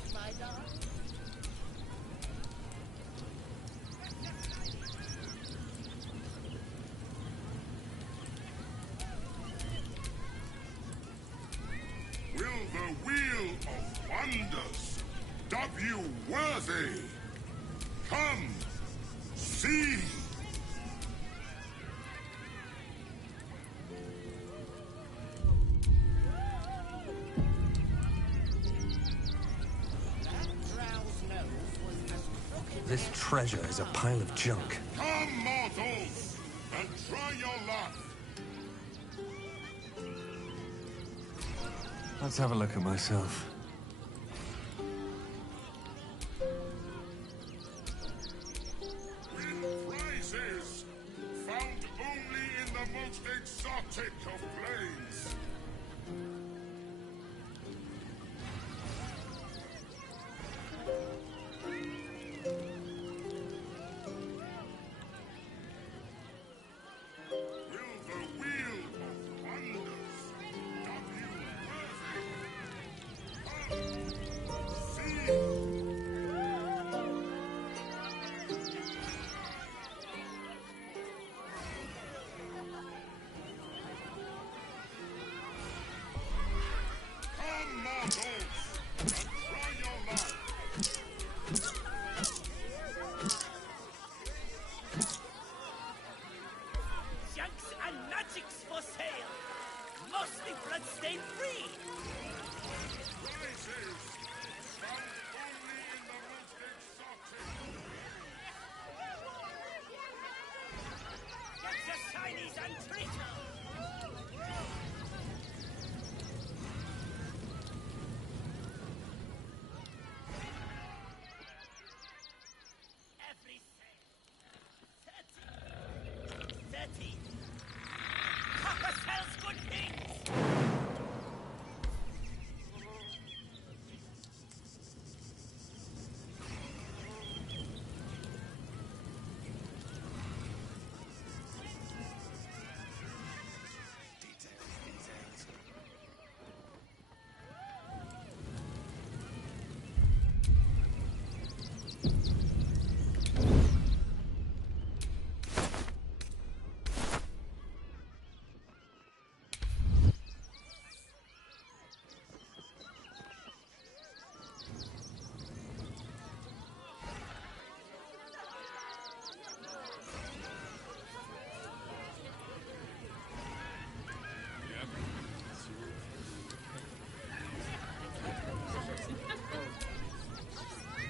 Will the Wheel of Wonders dub you worthy? Come, see! That drow's nose was as crooked This treasure is a pile of junk. Come, mortals, and try your luck. Let's have a look at myself. Win prizes found only in the most exotic of planes. Will the wheel of wonders dub you worthy? Come, see. Come, mortals, and try your luck. Junks and magics for sale. Mostly bloodstain free. Prizes found only in the most exotic. Get your shinies and treat 'em. Every sale. 30. Papa sells good things.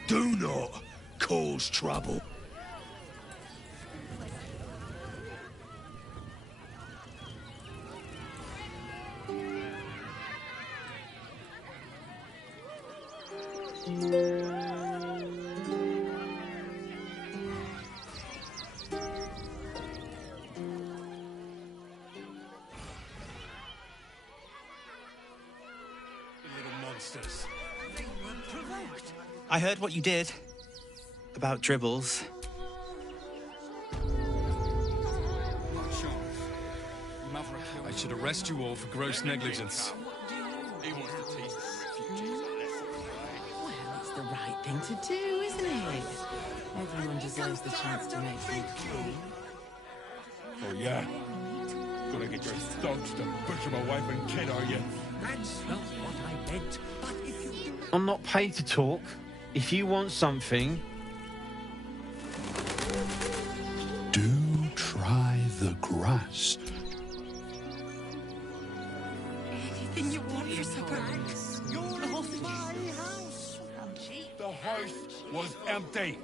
Do not cause trouble. Little monsters. They were provoked. I heard what you did about dribbles. I should arrest you all for gross negligence. Well, it's the right thing to do, isn't it? Everyone deserves the chance to make some clean. Oh, yeah? Gonna get your thugs to butcher my wife and kid, are you? That's not what I meant. But if you do... I'm not paid to talk. If you want something... Do try the grass. Anything you want for supper? You're off my house. The house was empty.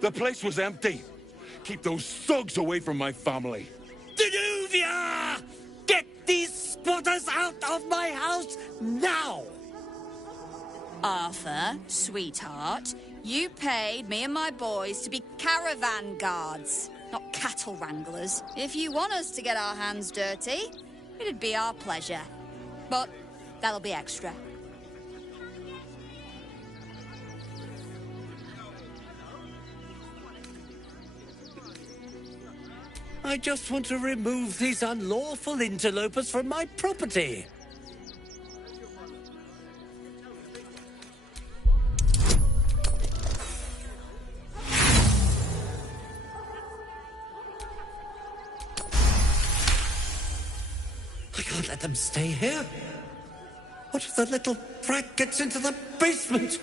The place was empty. Keep those thugs away from my family. Danuvia! Get these spotters out of my house now! Arthur, sweetheart, you paid me and my boys to be caravan guards, not cattle wranglers. If you want us to get our hands dirty, it'd be our pleasure. But that'll be extra. I just want to remove these unlawful interlopers from my property. I can't let them stay here. What if the little brat gets into the basement?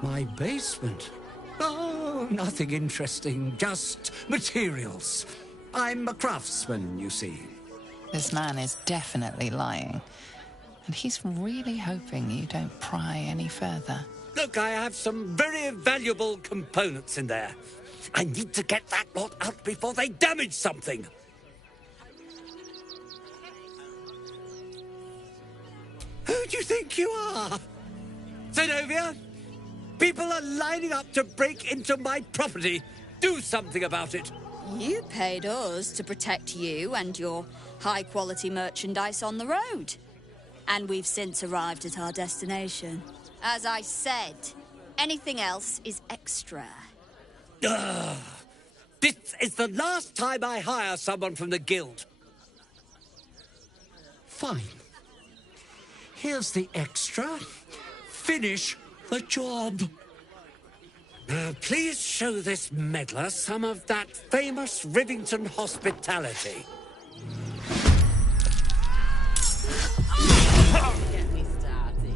My basement? Oh, nothing interesting, just materials. I'm a craftsman, you see. This man is definitely lying. And he's really hoping you don't pry any further. Look, I have some very valuable components in there. I need to get that lot out before they damage something. Who do you think you are? Zenobia? People are lining up to break into my property. Do something about it. You paid us to protect you and your high-quality merchandise on the road. And we've since arrived at our destination. As I said, anything else is extra. This is the last time I hire someone from the guild. Fine. Here's the extra. Finish the job. Now, please show this meddler some of that famous Rivington hospitality. Get me started.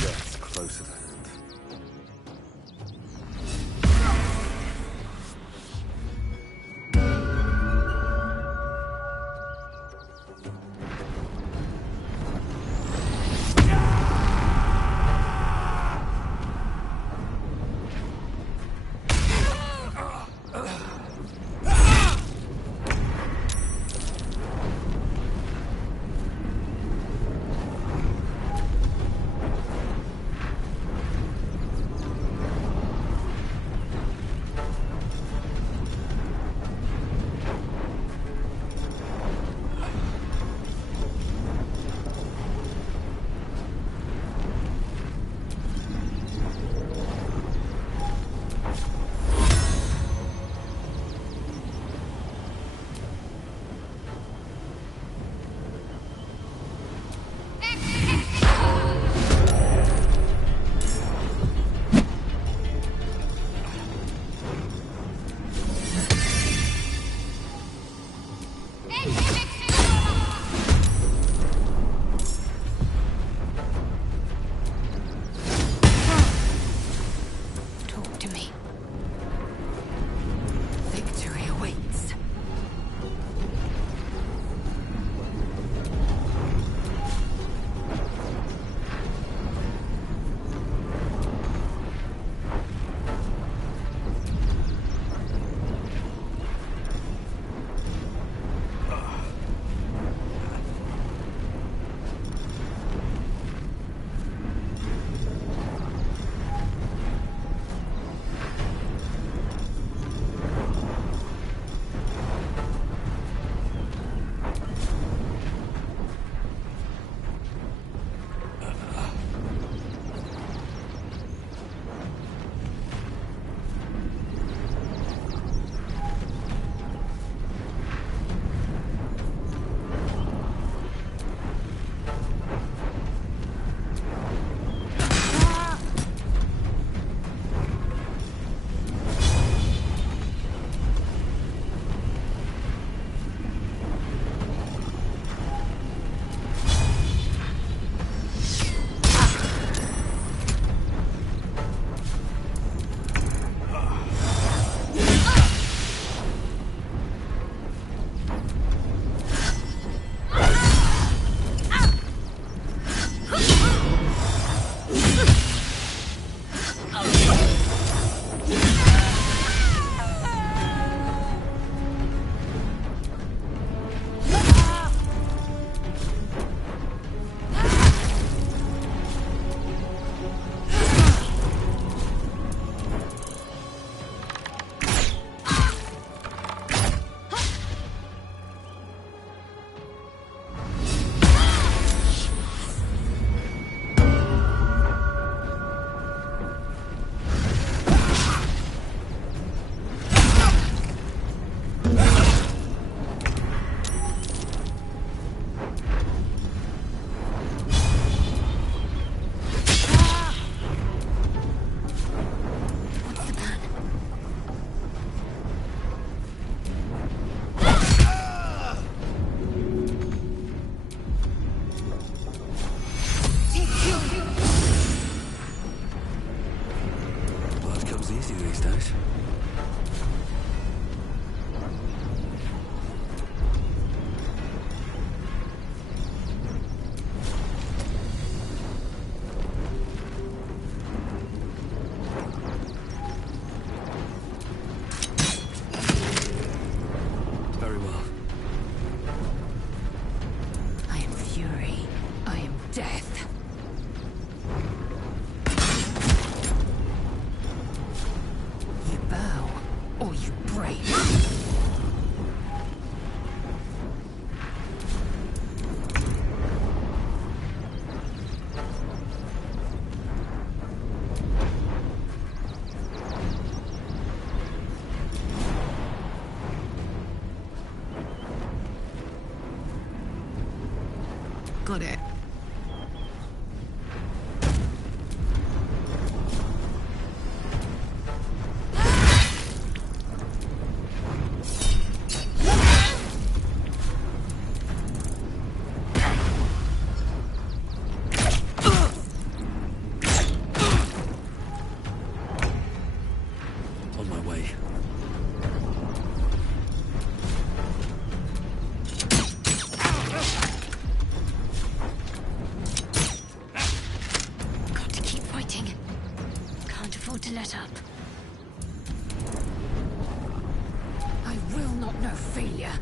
Death's close at hand. free. Got it. On my way. Got to keep fighting. Can't afford to let up. I will not know failure.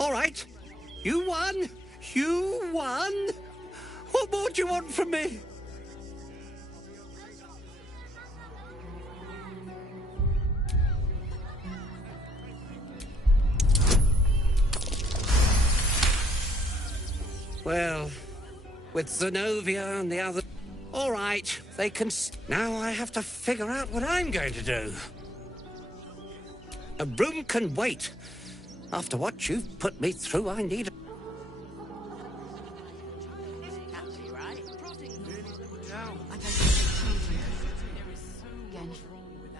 All right. You won. You won. What more do you want from me? Well, with Zenobia and the other... All right, they can... Now I have to figure out what I'm going to do. A room can wait. After what you've put me through, I need...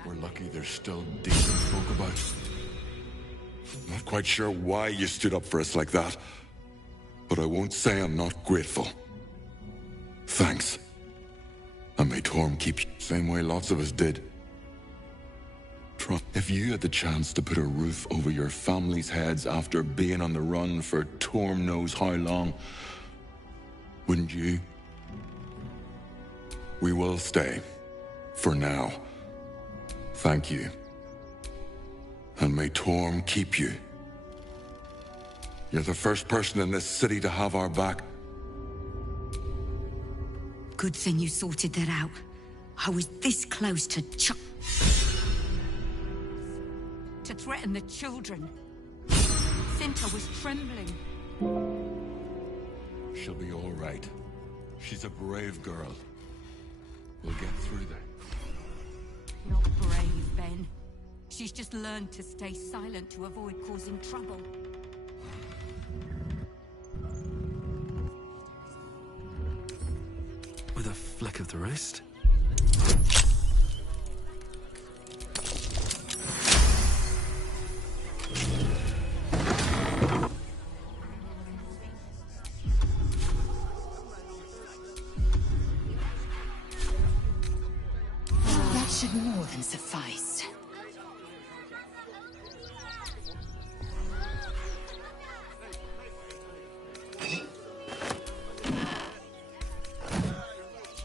We're lucky there's still decent folk about. Not quite sure why you stood up for us like that, but I won't say I'm not grateful. Thanks. And may Torm keep you same way lots of us did. If you had the chance to put a roof over your family's heads after being on the run for Torm knows how long, wouldn't you? We will stay. For now. Thank you. And may Torm keep you. You're the first person in this city to have our back. Good thing you sorted that out. I was this close to to threaten the children. Cinta was trembling. She'll be all right. She's a brave girl. We'll get through that. Not brave, Ben. She's just learned to stay silent to avoid causing trouble. With a flick of the wrist? That should more than suffice.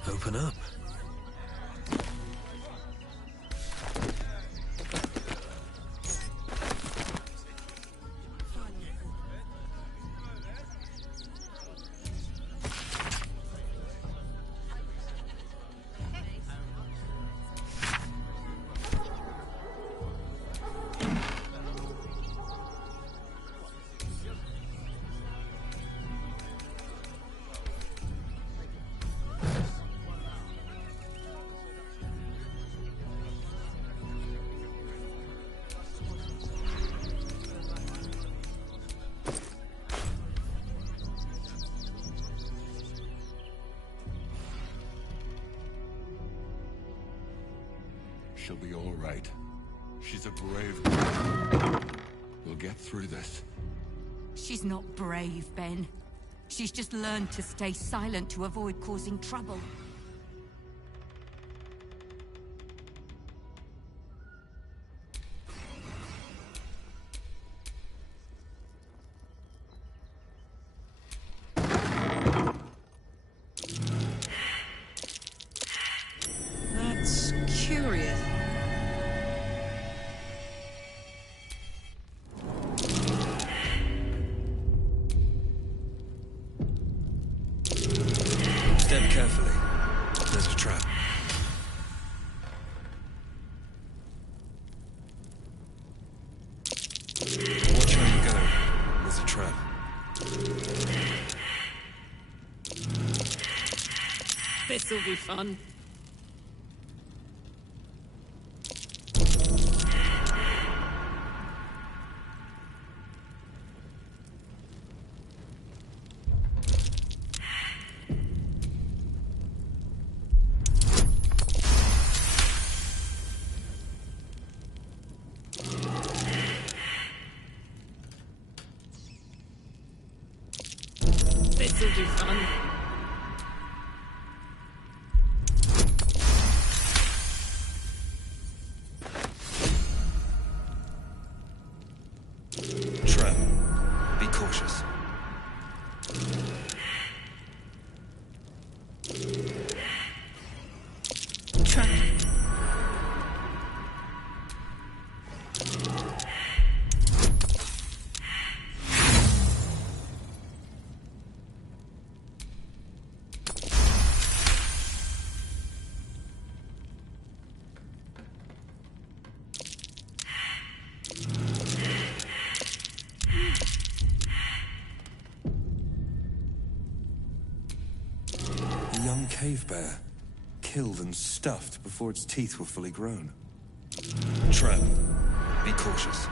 Open up. She'll be all right. She's a brave girl. We'll get through this. She's not brave, Ben. She's just learned to stay silent to avoid causing trouble. This'll be fun. This'll be fun. Trap. Be cautious. Trap. A young cave bear. Killed and stuffed before its teeth were fully grown. Trap. Be cautious.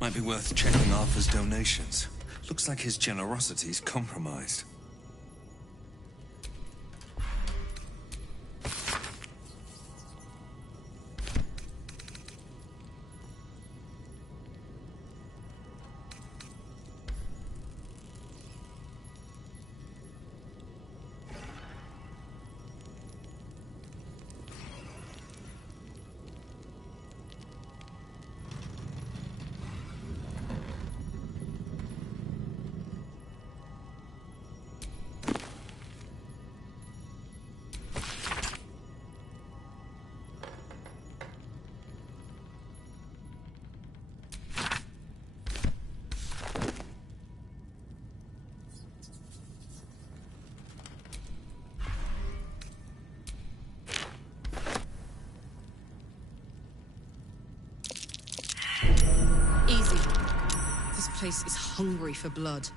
Might be worth checking Arthur's donations. Looks like his generosity's compromised. Easy. This place is hungry for blood.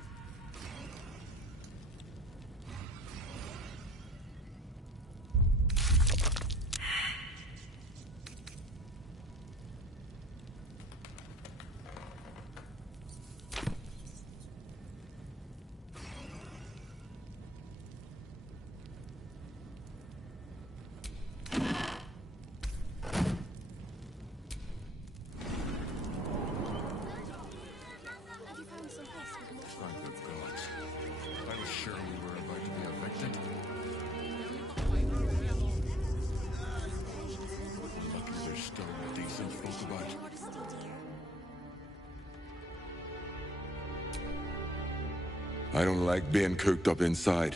I don't like being cooped up inside.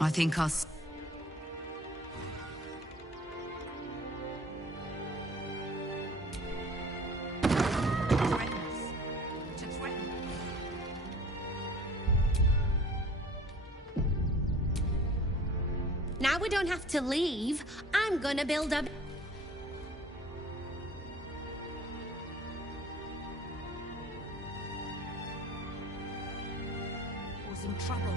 I think us. Now we don't have to leave. I'm gonna build a... Was in trouble.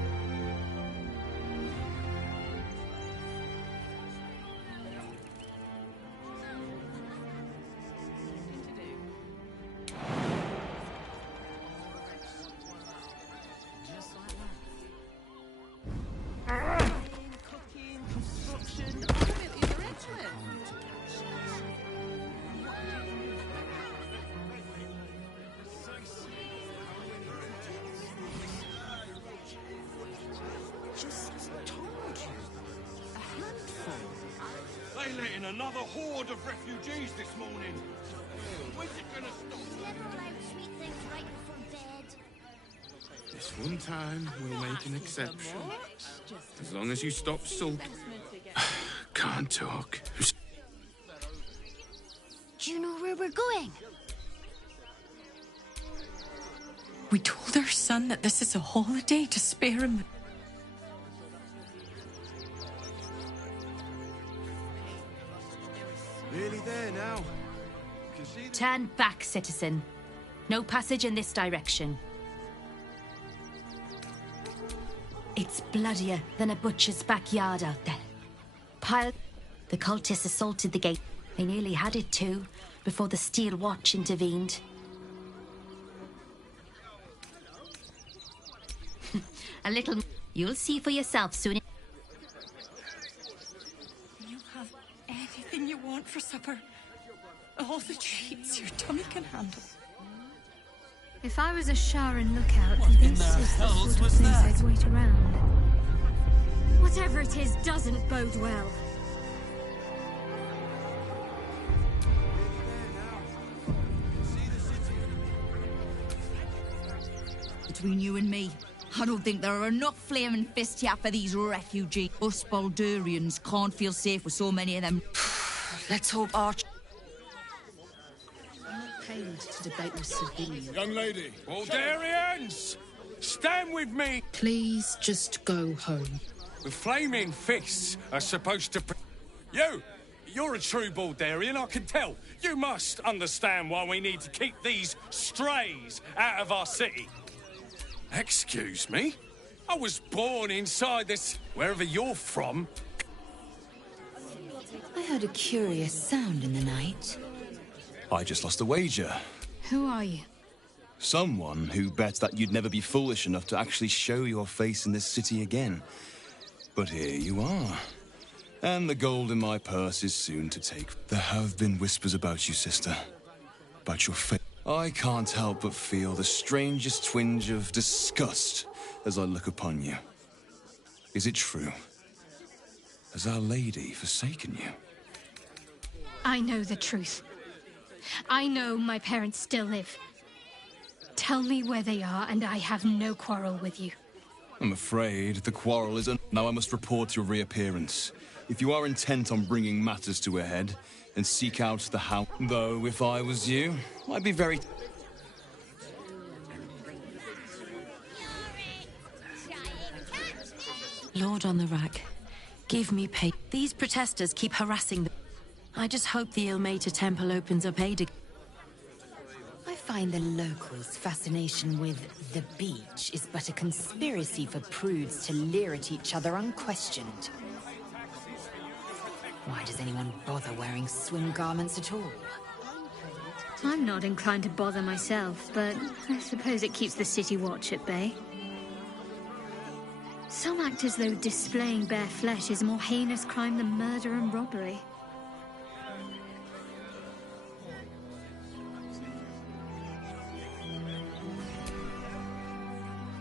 letting another horde of refugees this morning. When's it gonna stop? Never allowed sweet things right before bed. This one time, we'll make an exception. As long as you stop sulking. Can't talk. Do you know where we're going? We told our son that this is a holiday to spare him. Nearly there now. Turn back, citizen. No passage in this direction. It's bloodier than a butcher's backyard out there. The cultists assaulted the gate. They nearly had it too, before the Steel Watch intervened. A little... You'll see for yourself soon. You have anything you want for supper. All the treats your tummy can handle. If I was a Sharon lookout, this is the sort of place I'd wait around. Whatever it is doesn't bode well. Between you and me, I don't think there are enough flaming fists here for these refugees. Us Baldurians can't feel safe with so many of them. Let's hope Arch... I'm not paid to debate with civilians. Young lady. Baldurians! Stand with me! Please just go home. The flaming fists are supposed to... You're a true Baldurian, I can tell. You must understand why we need to keep these strays out of our city. Excuse me? I was born inside this... Wherever you're from. I heard a curious sound in the night. I just lost a wager. Who are you? Someone who bet that you'd never be foolish enough to actually show your face in this city again. But here you are. And the gold in my purse is soon to take. There have been whispers about you, sister. About your face. I can't help but feel the strangest twinge of disgust as I look upon you. Is it true? Has Our Lady forsaken you? I know the truth. I know my parents still live. Tell me where they are, and I have no quarrel with you. I'm afraid the quarrel is... Now I must report your reappearance. If you are intent on bringing matters to a head, then seek out the house. Though, if I was you, I'd be very... Lord on the rack, give me pay. These protesters keep harassing them. I just hope the Ilmater Temple opens up aid again. I find the locals' fascination with the beach is but a conspiracy for prudes to leer at each other unquestioned. Why does anyone bother wearing swim garments at all? I'm not inclined to bother myself, but I suppose it keeps the City Watch at bay. Some act as though displaying bare flesh is a more heinous crime than murder and robbery.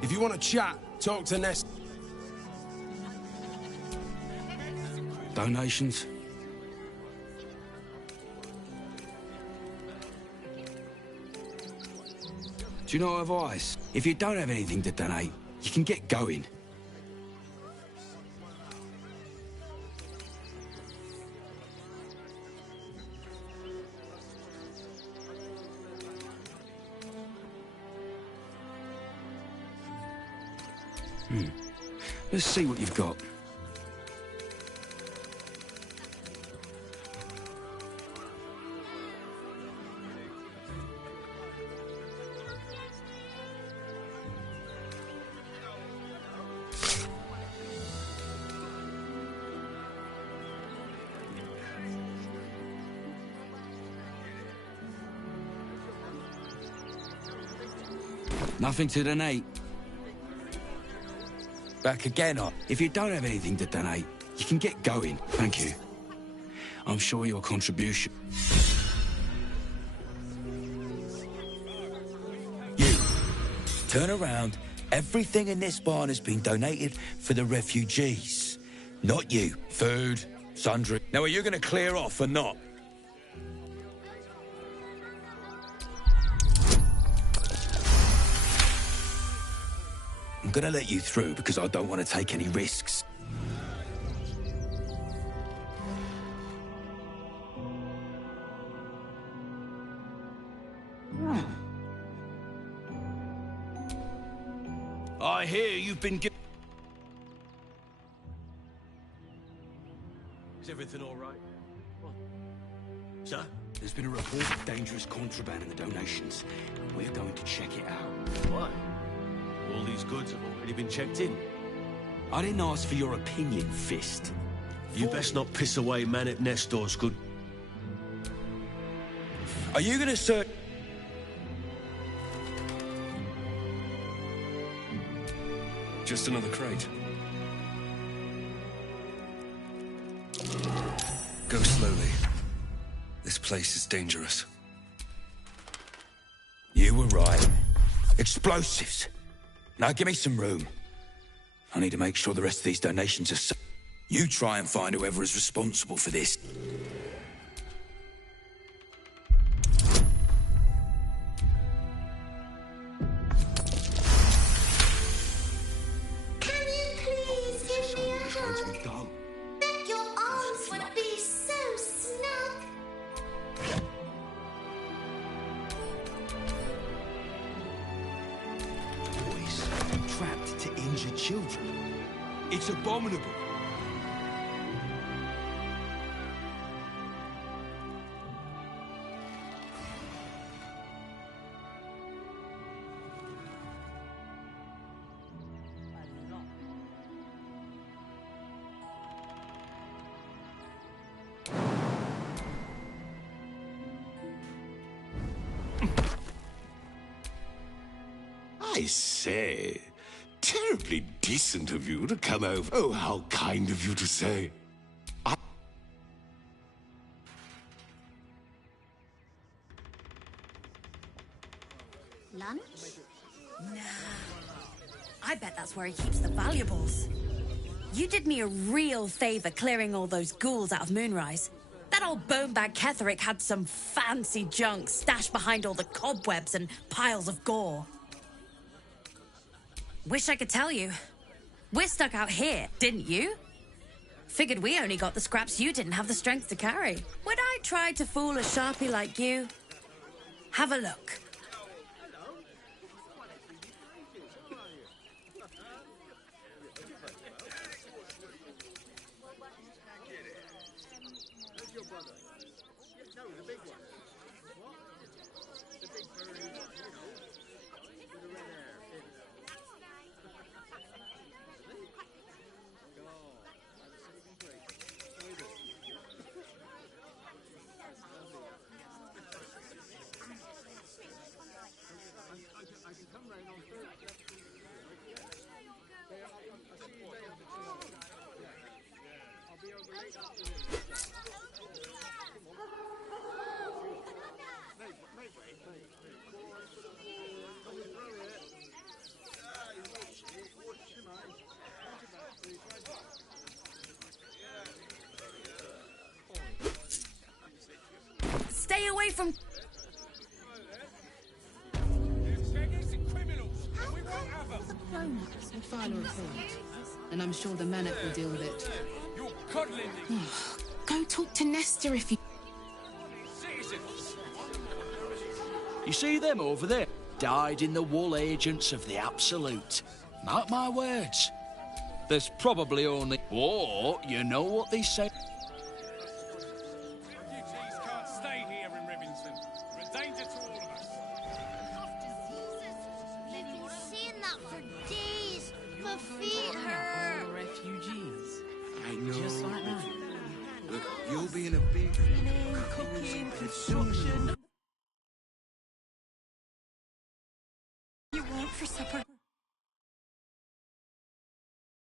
If you want to chat, talk to Nest. Donations? Do you know advice? If you don't have anything to donate, you can get going. Let's see what you've got. Nothing to donate. Back again, if you don't have anything to donate, you can get going. Thank you. I'm sure your contribution... You, turn around. Everything in this barn has been donated for the refugees. Not you. Food, Sundry. Now, are you going to clear off or not? I'm going to let you through because I don't want to take any risks. I hear you've been given... Is everything all right? Sir? There's been a report of dangerous contraband in the donations, and we're going to check it out. Why? All these goods have already been checked in. I didn't ask for your opinion, Fist. You best not piss away man at Nestor's good... Are you going to search... Just another crate. Go slowly. This place is dangerous. You were right. Explosives. Now give me some room. I need to make sure the rest of these donations are safe. You try and find whoever is responsible for this. Trapped to injure children. It's abominable. I say, terribly decent of you to come over. Oh, how kind of you to say. Lunch? Nah. I bet that's where he keeps the valuables. You did me a real favor clearing all those ghouls out of Moonrise. That old bonebag Ketherick had some fancy junk stashed behind all the cobwebs and piles of gore. Wish I could tell you. We're stuck out here, didn't you? Figured we only got the scraps you didn't have the strength to carry. Would I try to fool a sharpie like you? Have a look. Stay away from... We'll file a report, and I'm sure the Manic will deal with it. You're cuddling me. Go talk to Nestor if you... You see them over there? Died in the wool agents of the Absolute. Mark my words. There's probably only... Or, you know what they say... Refugees can't stay here in Rivington. They're a danger to all of us. We've been seeing that for days. My feet hurt. Refugees. I know. Just like that. Look, you'll be in a big... Cooking, construction... You want for supper?